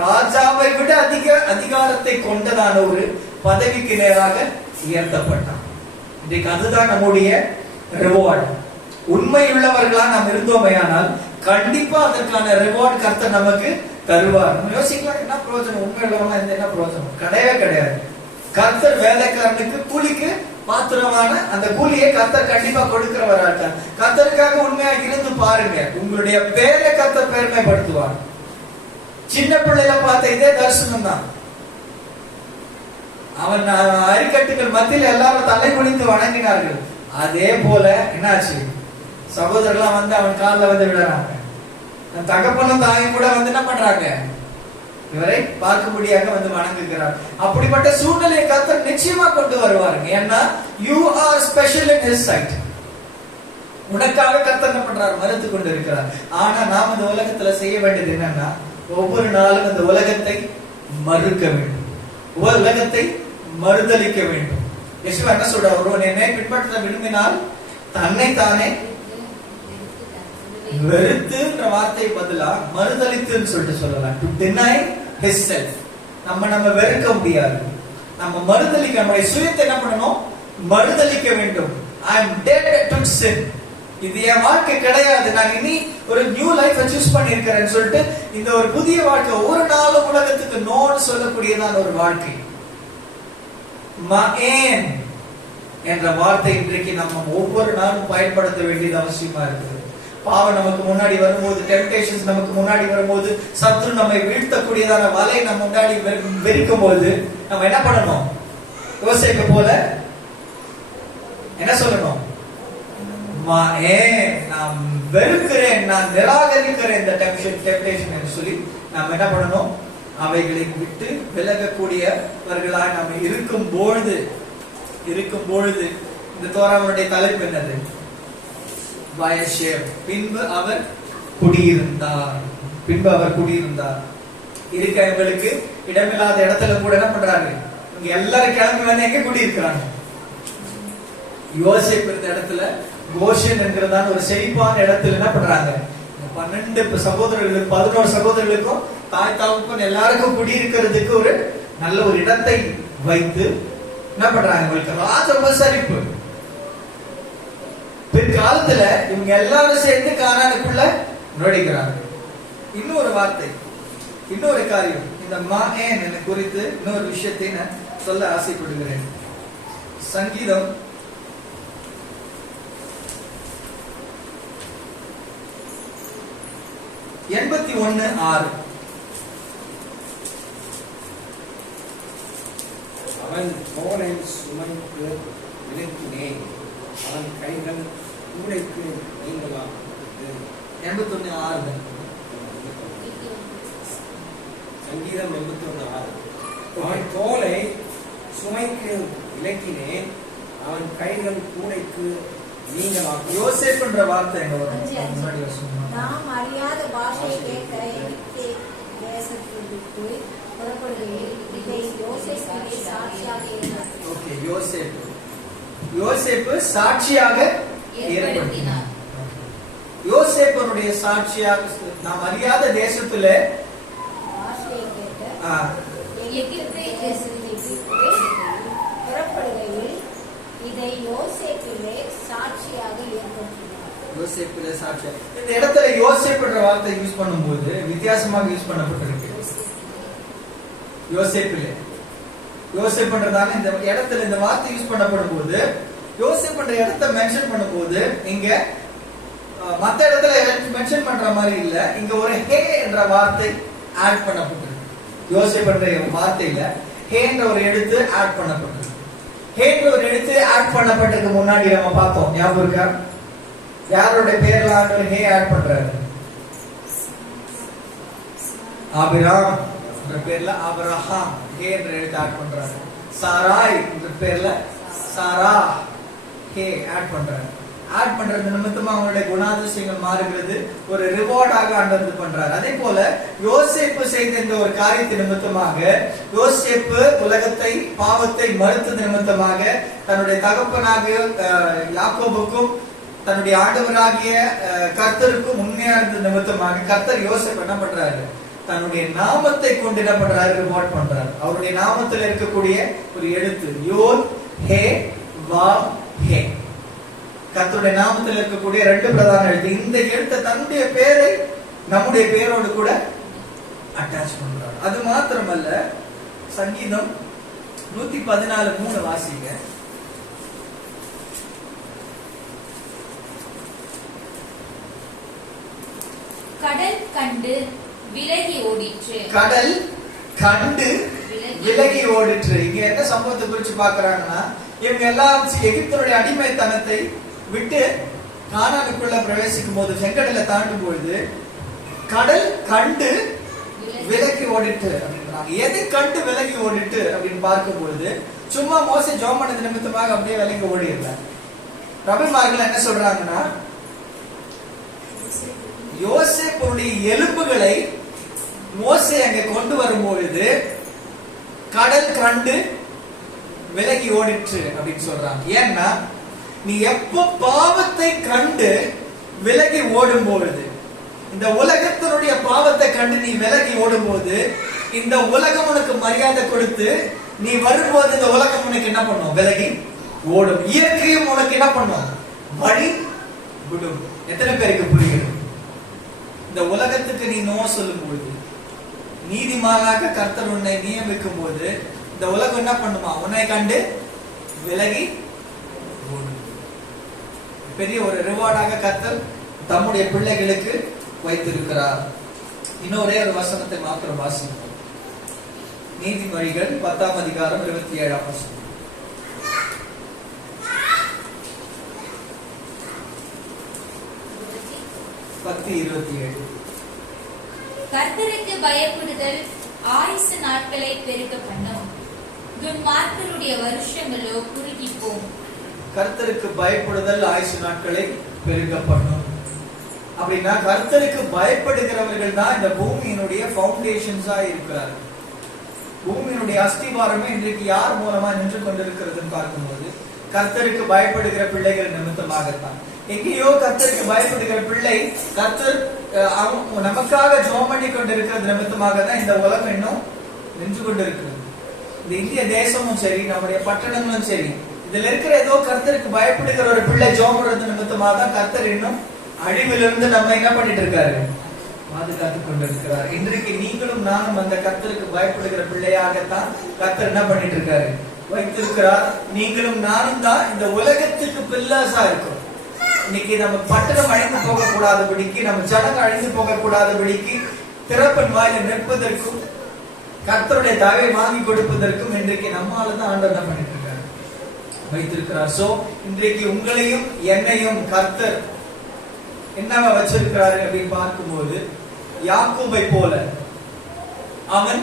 ராஜாவை விட அதிக அதிகாரத்தை கொண்டதான ஒரு பதவிக்கு நேராக உயர்த்தப்பட்டான். இன்றைக்கு அதுதான் நம்முடைய ரிவார்டு. உண்மையுள்ளவர்களா நாம் இருந்தோமையானால் கண்டிப்பா அதற்கான ரிவார்டு கர்த்தர் நமக்கு தருவார். யோசிக்கலாம், என்ன பிரயோஜனம்? உண்மையுள்ளவனா இந்த என்ன பிரயோஜனம்? கிடையவே கிடையாது. கர்த்தர் வேலைக்காரனுக்கு கூலிக்கு பாத்திரமான அந்த கூலியை கர்த்தர் கண்டிப்பா கொடுக்கிறவராக. கர்த்தருக்காக உண்மையா இருந்து பாருங்க, உங்களுடைய பேரை கர்த்தர் பெருமைப்படுத்துவார். சின்ன பிள்ளைல பார்த்த இதே தரிசனம் தான். அவன் அரிக்கட்டுகள் மத்தியில் எல்லாரும் தலை குனிந்து வணங்கினார்கள். அதே போல என்னாச்சு, சகோதரர்லாம் வந்து அவன் காலில் வந்து விடுறாங்க. தகப்பனும் தாயும் கூட வந்து என்ன பண்றாங்க, இவரை பார்க்கும்படியாக வந்து வணங்குகிறார். அப்படிப்பட்ட சூழ்நிலையை கர்த்தர் நிச்சயமா கொண்டு வருவாருங்க. ஏன்னா you are special in his sight. உனக்காக கர்த்தர் என்ன பண்றாரு, மறுத்து கொண்டு இருக்கிறார். ஆனா நாம் இந்த உலகத்துல செய்ய வேண்டியது என்னன்னா, ஒவ்வொரு நாளும் இந்த உலகத்தை மறுக்க வேண்டும், உலகத்தை மறுதலிக்க வேண்டும். யெஷுவா என்ன சொல்றார், ஒருவன் என்னை பின்பற்ற விரும்பினால் தன்னை தானே வெறுத்துன்ற வார்த்தையை பதிலா மறுதலித்துன்னு சொல்லிட்டு சொல்லலாம். To deny himself. நம்ம வெறுக்க முடியாது, நம்ம மறுதலிக்க, நம்முடைய சுயத்தை என்ன பண்ணணும், மறுதலிக்க வேண்டும். I am dead to sin. இது என் வாழ்க்கை கிடையாது, நான் இனி ஒரு நியூ லைஃப் சூஸ் பண்ணியிருக்கிறேன்னு சொல்லிட்டு இந்த ஒரு புதிய வாழ்க்கை, ஒரு நாளும் உலகத்துக்கு நோன்னு சொல்லக்கூடியதான ஒரு வாழ்க்கை. மஏன் என்ற வார்த்தை இன்றைக்கு நம்ம ஒவ்வொரு நாளும் பயன்படுத்த வேண்டியது அவசியமா இருக்குது. பாவம் நமக்கு முன்னாடி வரும்போது, டெம்டேஷன்ஸ் நமக்கு முன்னாடி வரும்போது, சத்ரு நம்மை வீழ்த்தக்கூடியதான வலை நம்ம முன்னாடி வெறிக்கும் போது நம்ம என்ன பண்ணணும், யோசேப்பு போல என்ன சொல்லணும், நான் வெறுக்கிறேன், நான் நிராகரிக்கிறேன் இந்த டெம்டேஷன் என்று சொல்லி நாம் என்ன பண்ணணும், அவைகளை விட்டு விலகக்கூடியவர்களாய் நாம் இருக்கும் பொழுது இந்த தோராவுடைய தலைப்பு என்னது, பின்பு அவர் குடியிருந்தார். இருக்கவங்களுக்கு இடமில்லாத இடத்துல கூட என்ன பண்றாங்க, இங்க எல்லாரும் கிளம்பி வந்து எங்க குடியிருக்கிறாங்க, யோசேப்பு இருந்த இடத்துல, கோஷன் என்கிறதான ஒரு செழிப்பான இடத்துல என்ன பண்றாங்க, 12 சகோதரர்களுக்கு 11 சகோதரர்களுக்கும் தாய் தகப்பன் எல்லாருக்கும் குடியிருக்கிறதுக்கு ஒரு நல்ல ஒரு இடத்தை வைத்து என்ன பண்றாங்க, உங்களுக்கு ராஜ உபசரிப்பு. பிற்காலத்துல இவங்க எல்லாரும் சேர்ந்து கானானுக்குள்ள நுழைக்கிறாங்க. இன்னொரு வார்த்தை, இன்னொரு காரியம், இந்த மகேன் குறித்து இன்னொரு விஷயத்தை நான் சொல்ல ஆசைப்படுகிறேன். சங்கீதம் 81:6. அவன் தோலை சுமைக்கு விலக்கினேன், அவன் கைகள் கூடைக்கு நீங்கலாம். 81:6. சங்கீதம் 81:6. அவன் தோலை சுமைக்கு விலக்கினேன், அவன் கைகள் கூடைக்கு நீங்கலாம். யோசேப்புன்ற வார்த்தை எங்க வரும், நாம் அறியாத பாஷையை கேட்க எகிப்து தேசத்தை விட்டு புறப்படுகையில் இதை யோசேப்பிலே சாட்சியாக இருந்தார். ஓகே, யோசேப்பு சாட்சியாக ஏற்படுத்தினார். யோசேப்பனுடைய சாட்சியாக நாம் அறியாத தேசத்துல பாஷையை கேட்க எகிப்து தேசத்தை விட்டு புறப்படுகையில் இதை யோசேப்பிலே சாட்சியாக ஏற்படுத்தினார். யோசேப்பிலே சாட்சியாக. இந்த இடத்துல யோசேப்புன்ற வார்த்தை யூஸ் பண்ணும்போது வித்தியாசமாக யூஸ் பண்ணப்பட்டிருக்கு. யோசேப்புன்றதான இந்த இடத்துல இந்த வார்த்தை யூஸ் பண்ணப்படும் போது, யோசேப்புன்ற இடத்தை மென்ஷன் பண்ணும்போது இங்க மத்த இடத்துல மென்ஷன் பண்ற மாதிரி இல்ல, இங்க ஒரு ஹே என்ற வார்த்தை ஆட் பண்ணப்பட்டிருக்கு. யோசேப் என்ற வார்த்தையில ஹே என்ற ஒரு எழுத்து ஆட் பண்ணப்பட்டிருக்கு. ஹே என்ற ஒரு எழுத்து ஆட் பண்ணப்பட்டதுக்கு முன்னாடி நம்ம பார்த்தோம், ஞாபகம் இருக்கா? யாரோட பேர்ல ஆண்டவர் ஹே ஆட் பண்றாரு? ஆபிராம் என்ற பேர்ல ஆபிரகாம் ஹே என்ற எழுத்து ஆட் பண்றாரு. சாராய் என்ற பேர்ல சாரா ஹே ஆட் பண்றாரு. ஆட் பண்றது நிமித்தமா அவங்களுடைய குணாதிசயங்கள் மாறுகிறது, ஒரு ரிவார்டாக ஆண்டவர் பண்றாரு. அதே போல யோசேப்பு செய்த இந்த ஒரு காரியத்தின் நிமித்தமாக, யோசேப்பு உலகத்தை பாவத்தை மறுத்தது நிமித்தமாக, தன்னுடைய தகப்பனாக யாக்கோபுக்கும் தன்னுடைய ஆண்டவராகிய கர்த்தருக்கும் உண்மையா இருந்த நிமித்தமாக கர்த்தர் யோசேப்பு என்ன பண்றாரு? தன்னுடைய நாமத்தை கொண்டு என்ன பண்றாரு? ரிவார்ட் பண்றாரு. அவருடைய நாமத்தில் இருக்கக்கூடிய ஒரு எழுத்து யோத் ஹே வாவ் ஹே, கர்த்தருடைய நாமத்தில் இருக்கக்கூடிய ரெண்டு பிரதான எழுத்து. இந்த எழுத்தை தன்னுடைய பேரை நம்முடைய பேரோடு கூட அட்டாச் பண்றாரு. அது மாத்திரமல்ல, சங்கீதம் 114:3 வாசிங்க. கடல் கண்டு விலகி ஓடிற்று. கடல் கண்டு விலகி ஓடிற்று. இங்க என்ன சம்பவத்தை குறிச்சு பாக்குறாங்கன்னா, இவங்க எல்லாம் எகிப்தினுடைய அடிமைத்தனத்தை விட்டு கானானுக்குள்ள பிரவேசிக்கும் போது, செங்கடலை தாண்டும் பொழுது கடல் கண்டு விலகி ஓடிட்டு அப்படின்றாங்க. எதை கண்டு விலகி ஓடிட்டு அப்படின்னு பார்க்கும் பொழுது, சும்மா மோசே ஜெபம் பண்ணது நிமித்தமாக அப்படியே விலகி ஓடிடல. ரபிமார்கள் என்ன சொல்றாங்கன்னா, யோசேப்புடைய எலும்புகளை மோசே அங்கே கொண்டு வரும்பொழுது கடல் கண்டு விலகி ஓடிற்று அப்படின்னு சொல்றாங்க. ஏன்னா, நீ எப்ப பாவத்தை கண்டு விலகி ஓடும் பொழுது, இந்த உலகத்தினுடைய பாவத்தை கண்டு நீ விலகி ஓடும்போது, இந்த உலகம் உனக்கு மரியாதை கொடுத்து நீ வரும்போது இந்த உலகம் உனக்கு என்ன பண்ணும்? விலகி ஓடும். இயற்கையும் உனக்கு என்ன பண்ணும்? வழி விடும். எத்தனை பேருக்கு புரியும்? இந்த உலகத்துக்கு நீ நோ சொல்லும் பொழுது, நீதிமானாக கர்த்தர் உன்னை நியமிக்கும் போது, இந்த உலகம் என்ன பண்ணுமா? உன்னை கண்டு விலகி ஓடும். பெரிய ஒரு ரிவார்டாக கர்த்தர் தம்முடைய பிள்ளைகளுக்கு வைத்திருக்கிறார். இன்னொரே ஒரு வசனத்தை மாத்திரம் வாசிப்போம். நீதிமொழிகள் 10ஆம் அதிகாரம் 27ஆம் வசனம். கர்த்தருக்கு பயப்படுதல் ஆயுசு நாட்களை பெருக்க பண்ணும், துன்மார்க்கருடைய வருஷங்களோ குறுகி போகும். கர்த்தருக்கு பயப்படுதல் ஆயுசு நாட்களை பெருக்க பண்ணும். அப்படின்னா கர்த்தருக்கு பயப்படுகிறவர்கள் தான் இந்த பூமியினுடைய பவுண்டேஷன்ஸா இருக்கிறார். பூமியினுடைய அஸ்திவாரமே இன்றைக்கு யார் மூலமா நின்று கொண்டிருக்கிறதுன்னு பார்க்கும்போது, கர்த்தருக்கு பயப்படுகிற பிள்ளைகள் நிமித்தமாகத்தான். எங்கேயோ கர்த்தருக்கு பயப்படுகிற பிள்ளை கர்த்தர் நமக்காக ஜெபம் பண்ணி கொண்டிருக்கிறது நிமித்தமாக தான் இந்த உலகம் இன்னும் நின்று கொண்டிருக்கிறது. இந்த இந்திய தேசமும் சரி, நம்முடைய பட்டணங்களும் சரி, இதுல இருக்கிற ஏதோ கர்த்தருக்கு பயப்படுகிற ஒரு பிள்ளை ஜெபம் பண்றது நிமித்தமாக தான் கர்த்தர் இன்னும் அழிவிலிருந்து நம்ம என்ன பண்ணிட்டு இருக்காரு? பாதுகாத்துக் கொண்டிருக்கிறார். இன்றைக்கு நீங்களும் நானும் அந்த கர்த்தருக்கு பயப்படுகிற பிள்ளையாகத்தான் கர்த்தர் என்ன பண்ணிட்டு இருக்காரு? வைத்திருக்கிறார். நீங்களும் நானும் தான் இந்த உலகத்துக்கு பில்லர்ஸா இருக்கும். இன்னைக்கு நம்ம பட்டணம் அழிந்து போக கூடாதபடிக்கு, நம்ம ஜனங்க அழிந்து போக கூடாதபடிக்கு, திறப்பன் வாயில நிற்பதற்கும் கர்த்தருடைய தயவை வாங்கி கொடுப்பதற்கும் இன்றைக்கு நம்மாலதான் ஆண்டவர் என்ன பண்ணிட்டு இருக்காரு? வைத்திருக்கிறார். சோ இன்றைக்கு உங்களையும் என்னையும் கர்த்தர் என்னவா வச்சிருக்கிறாரு அப்படின்னு பார்க்கும்போது, யாக்கோபை போல அவன்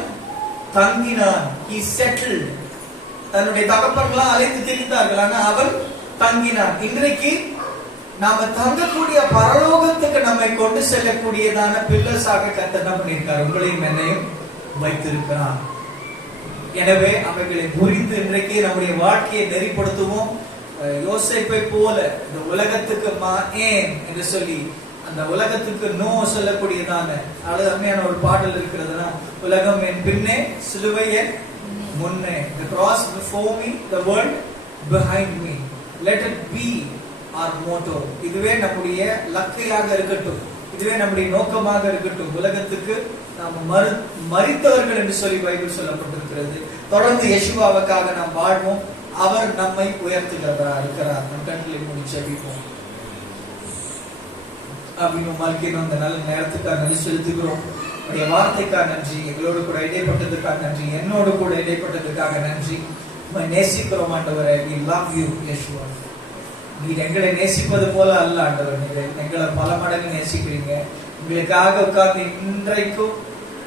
தங்கினான். He settled. தன்னுடைய தகப்பன்களாம் அலைந்து திரிந்தார்கள், ஆனா அவன் தங்கினான். இன்றைக்கு நாம தங்கக்கூடிய பரலோகத்துக்கு நம்மை கொண்டு செல்லக்கூடியதான பில்லர்ஸாக கர்த்தர் என்ன பண்ணியிருக்கார்? உங்களையும் என்னையும் வைத்திருக்கிறான். எனவே அவைகளை புரிந்து இன்றைக்கு நம்முடைய வாழ்க்கையை நெறிப்படுத்துவோம். யோசேப்பை போல இந்த உலகத்துக்கு ஏன் என்று சொல்லி அந்த உலகத்துக்கு நோ சொல்லக்கூடியதான அருமையான ஒரு பாடல் இருக்கிறதுனா, உலகம் என் பின்னே, சிலுவை என் முன்னே. The cross before me, the world behind me. Let it be our motto. இதுவே நம்முடைய லக்கையாக இருக்கட்டும், இதுவே நம்முடைய நோக்கமாக இருக்கட்டும். உலகத்துக்கு நாம் மரித்தவர்கள் என்று சொல்லி பைபிள் சொல்லப்பட்டிருக்கிறது. தொடர்ந்து யெஷுவாவுக்காக நாம் வாழ்வோம். அவர் நம்மை உயர்த்துகிறவராக இருக்கிறார். நம் கண்களை மூடி ஜெபிப்போம். அப்படின்னு வாழ்க்கையில அந்த நல்ல நேரத்துக்காக நன்றி செலுத்துகிறோம். உடைய வார்த்தைக்காக நன்றி, எங்களோடு கூட இடைப்பட்டதுக்காக நன்றி, என்னோடு கூட இடைப்பட்டதுக்காக நன்றி. நேசிக்கிறோம் ஆண்டவரே. we love you Yeshua. நீர் எங்களை நேசிப்பது போல அல்ல ஆண்டவர், நீர் எங்களை பல மடங்கு நேசிக்கிறீங்க. எங்களுக்காக உட்கார்ந்து இன்றைக்கும்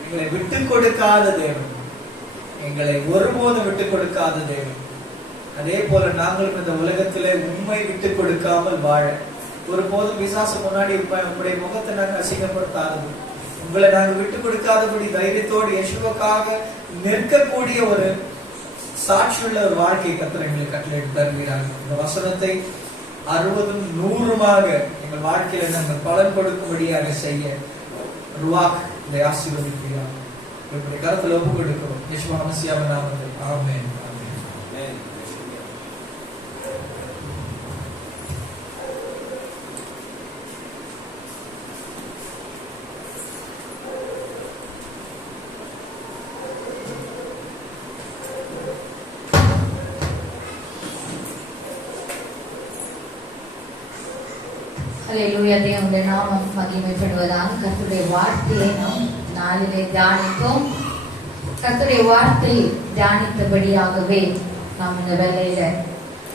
எங்களை விட்டு கொடுக்காத தேவன், எங்களை ஒருபோதும் விட்டு கொடுக்காத தேவன். அதே போல நாங்களும் இந்த உலகத்திலே உண்மை விட்டு கொடுக்காமல் வாழ, ஒருபோதும் பிசாசு முன்னாடி உங்களுடைய முகத்தை நாங்கள் அசிங்கப்படுத்தாதது, உங்களை நாங்கள் விட்டு கொடுக்காதபடி தைரியத்தோடு இயேசுவுக்காக நிற்கக்கூடிய ஒரு சாட்சியுள்ள ஒரு வாழ்க்கை கர்த்தர் எங்களுக்கு கட்டளையிட்டு தருகிறார்கள். இந்த வசனத்தை 60 100 எங்கள் வாழ்க்கையில நாங்கள் பலன் கொடுக்கும்படியாக செய்ய ருவாக் இதை ஆசீர்வதிக்கிறார். உங்களுடைய கருத்தில் ஒப்பு கொடுக்கிறோம் இயேசுவின் மசியாவின் நாமத்தில். ஆமென். ஹல்லேலூயா. தேவனுடைய நாமம் மகிமைப்படுவதாக. கர்த்தருடைய வார்த்தையை நாம் நாளிலே தியானித்தோம். கர்த்தருடைய வார்த்தை தியானித்தபடியாகவே நாம் இந்த வேளையில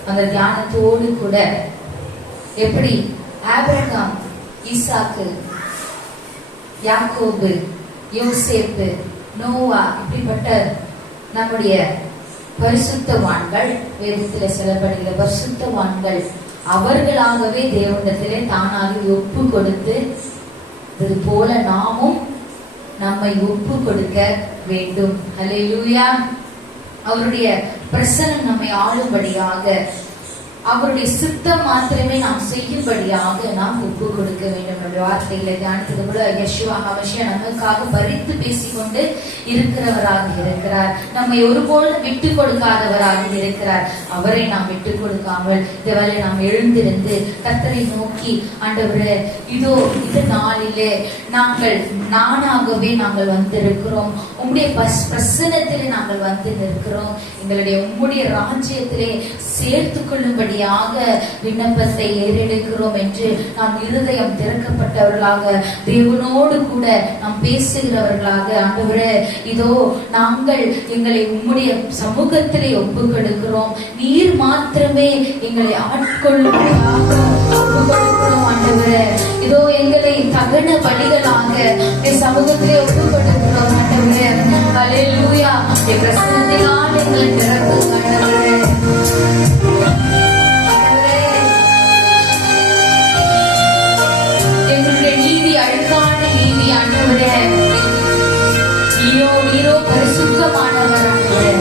அந்த தியானத்தோடு கூட எப்படி ஆபிரகாம், ஈசாக்கு, யாக்கோபு, யோசேப்பு, நோவா இப்படிப்பட்ட நம்முடைய பரிசுத்தவான்கள், வேதத்தில் சொல்லப்படுகிற பரிசுத்தவான்கள் அவர்களாகவே தேவனிடத்திலே தானாக ஒப்பு கொடுத்து இது போல நாமும் நம்மை ஒப்பு கொடுக்க வேண்டும். ஹல்லேலூயா. அவருடைய பிரசன்னம் நம்மை ஆளும்படியாக, அவருடைய சித்தம் மாத்திரமே நாம் செய்யும்படியாக நாம் ஒப்பு கொடுக்க வேண்டும். நம்முடைய வார்த்தைகளை தியானித்தது கூட யெஷுவா ஹமஷியா நமக்காக பரிந்து பேசிக்கொண்டு இருக்கிறவராக இருக்கிறார். நம்மை ஒருபோதும் விட்டு கொடுக்காதவராக இருக்கிறார். அவரை நாம் விட்டு கொடுக்காமல் இதுவரை நாம் எழுந்திருந்து கர்த்தரை நோக்கி, ஆண்டவரே இதோ இந்த நாளிலே நானாகவே நாங்கள் வந்திருக்கிறோம், உம்முடைய பிரசன்னத்திலே நாங்கள் வந்து நிற்கிறோம், எங்களுடைய உம்முடைய ராஜ்யத்திலே சேர்த்து கொள்ளும்படியாக விண்ணப்பத்தை ஏறெடுக்கிறோம் என்று நாம் இருதயம் திறக்கப்பட்டவர்களாக தேவனோடு கூட நாம் பேசுகிறவர்களாக, ஆண்டவரே இதோ நாங்கள் எங்களை உம்முடைய சமூகத்திலே ஒப்பு கொடுக்கிறோம், நீர் மாத்திரமே எங்களை ஆட்கொள்ளும்படியாக ஒப்பு கொடுக்கிறோம். ஆண்டவரே இதோ எங்களை தகன பலிகளாக சமூகத்திலே ஒப்பு கொடுக்கிறோம். ஆண்டவரே ஹல்லேலூயா. பிரசன்னத்தினால் எங்களை திறக்குங்க ஆண்டவரே. எங்களுடைய நீதி அழுக்கான நீதி ஆண்டவரே, நீரோ பரிசுத்தமானவர் ஆண்டவரே,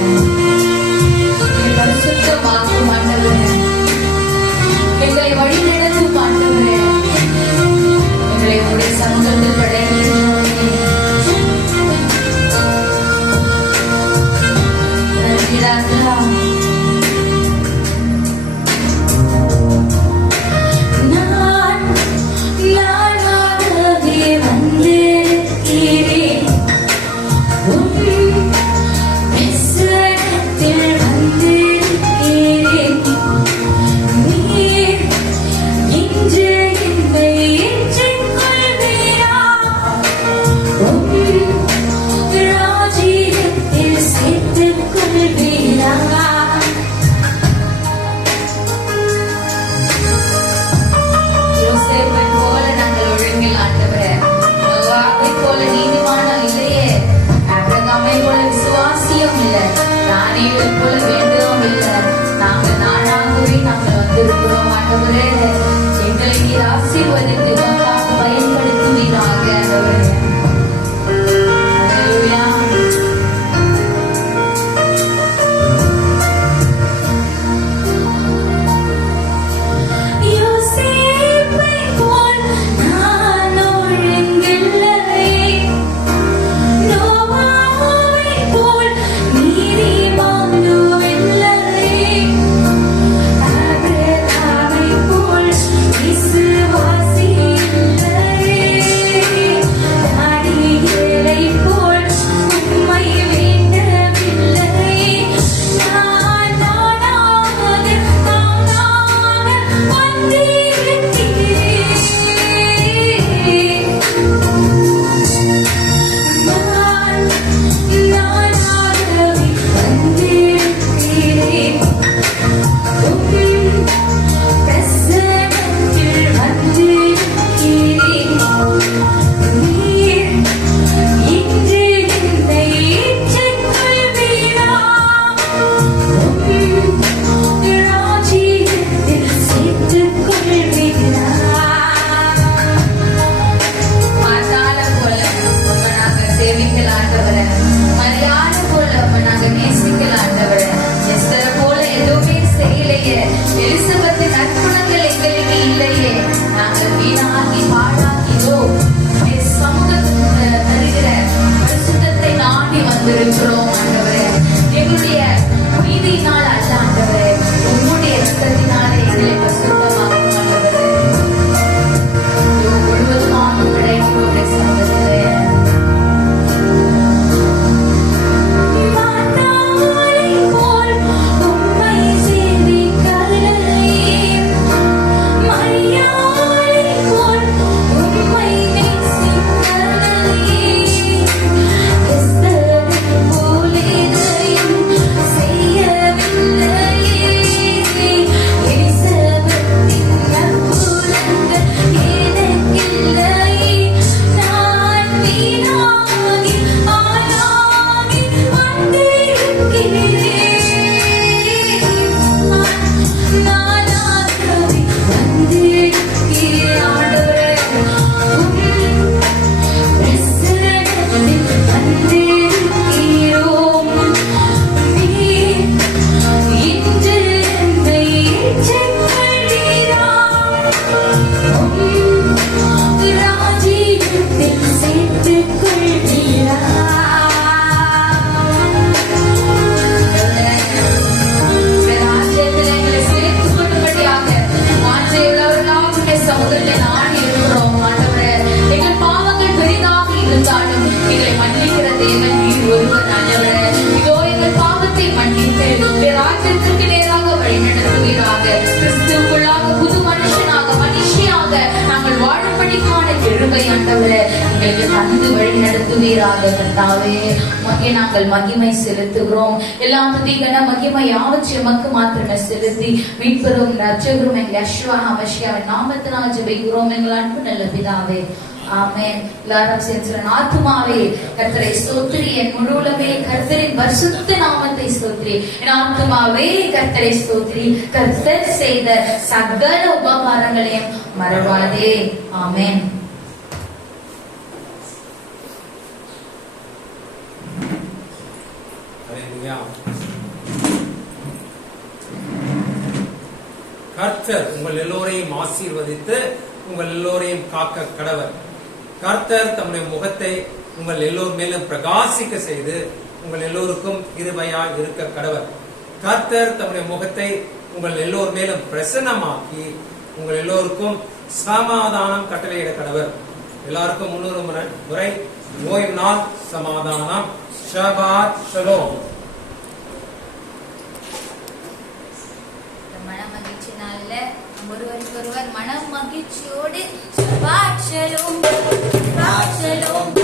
பரிசுத்தமாக்கும் ஆண்டவரே, எங்களை வழி நடத்தும் ஆண்டவரே, எங்களை உடைய சமூகத்தில் படைக்கிறோம். நன்றி ராஜா. எங்களை நீர் ஆசீர்வதித்து பயன்படுத்துவீராக. போல் செலுத்துகிறோம் ஆண்டவரே. எங்களுடைய நீதியினால் அல்ல ஆண்டவரே, உம்முடைய இரத்தத்தினாலே எங்களை பரிசுத்தமாக்கும் ஆண்டவரே. முழுவதுமாக கிடைக்கும் சம்பந்தரே. நாங்கள் மகிமை செலுத்துகிறோம். எல்லா துதிகன மகிமை யாவற்றையும் எமக்கு மாத்திரமே செலுத்தி மீட்பெரும் ரட்சகரும் எங்கள் யெஷுவா ஹமஷியாவின் நாமத்தினால் ஜெபிக்கிறோம் எங்கள் அன்பு நல்ல பிதாவே. ஆமென். எல்லாரும் சேர்ந்து ஆத்துமாவே கர்த்தரை ஸ்தோத்திரி, என் முழு உலகமே கர்த்தரின் பரிசுத்த நாமத்தை ஸ்தோத்திரி. என் ஆத்துமாவே கர்த்தரை ஸ்தோத்திரி, கர்த்தர் செய்த சகல உபகாரங்களையும் மறவாதே. ஆமென். கர்த்தர் உங்கள் எல்லோரையும் ஆசீர்வதித்து உங்கள் எல்லோரையும் காக்க கடவர். கர்த்தர் தம்முடைய முகத்தை உங்கள் எல்லோர் மேலும் பிரகாசிக்க செய்து உங்கள் எல்லோருக்கும் கிருபையாய் இருக்க கடவர். கர்த்தர் தம்முடைய முகத்தை உங்கள் எல்லோர் மேலும் பிரசன்னமாக்கி உங்கள் எல்லோருக்கும் சமாதானம் கட்டளையிட கடவர். எல்லாருக்கும் 300 முறை ஓய்வு நாள் சமாதானம். ஷபாத் ஷலோம். ஒருவருக்கொருவர் மனம் மகிழ்ச்சியோடு ஷபாத் ஷலோம், ஷபாத் ஷலோம்.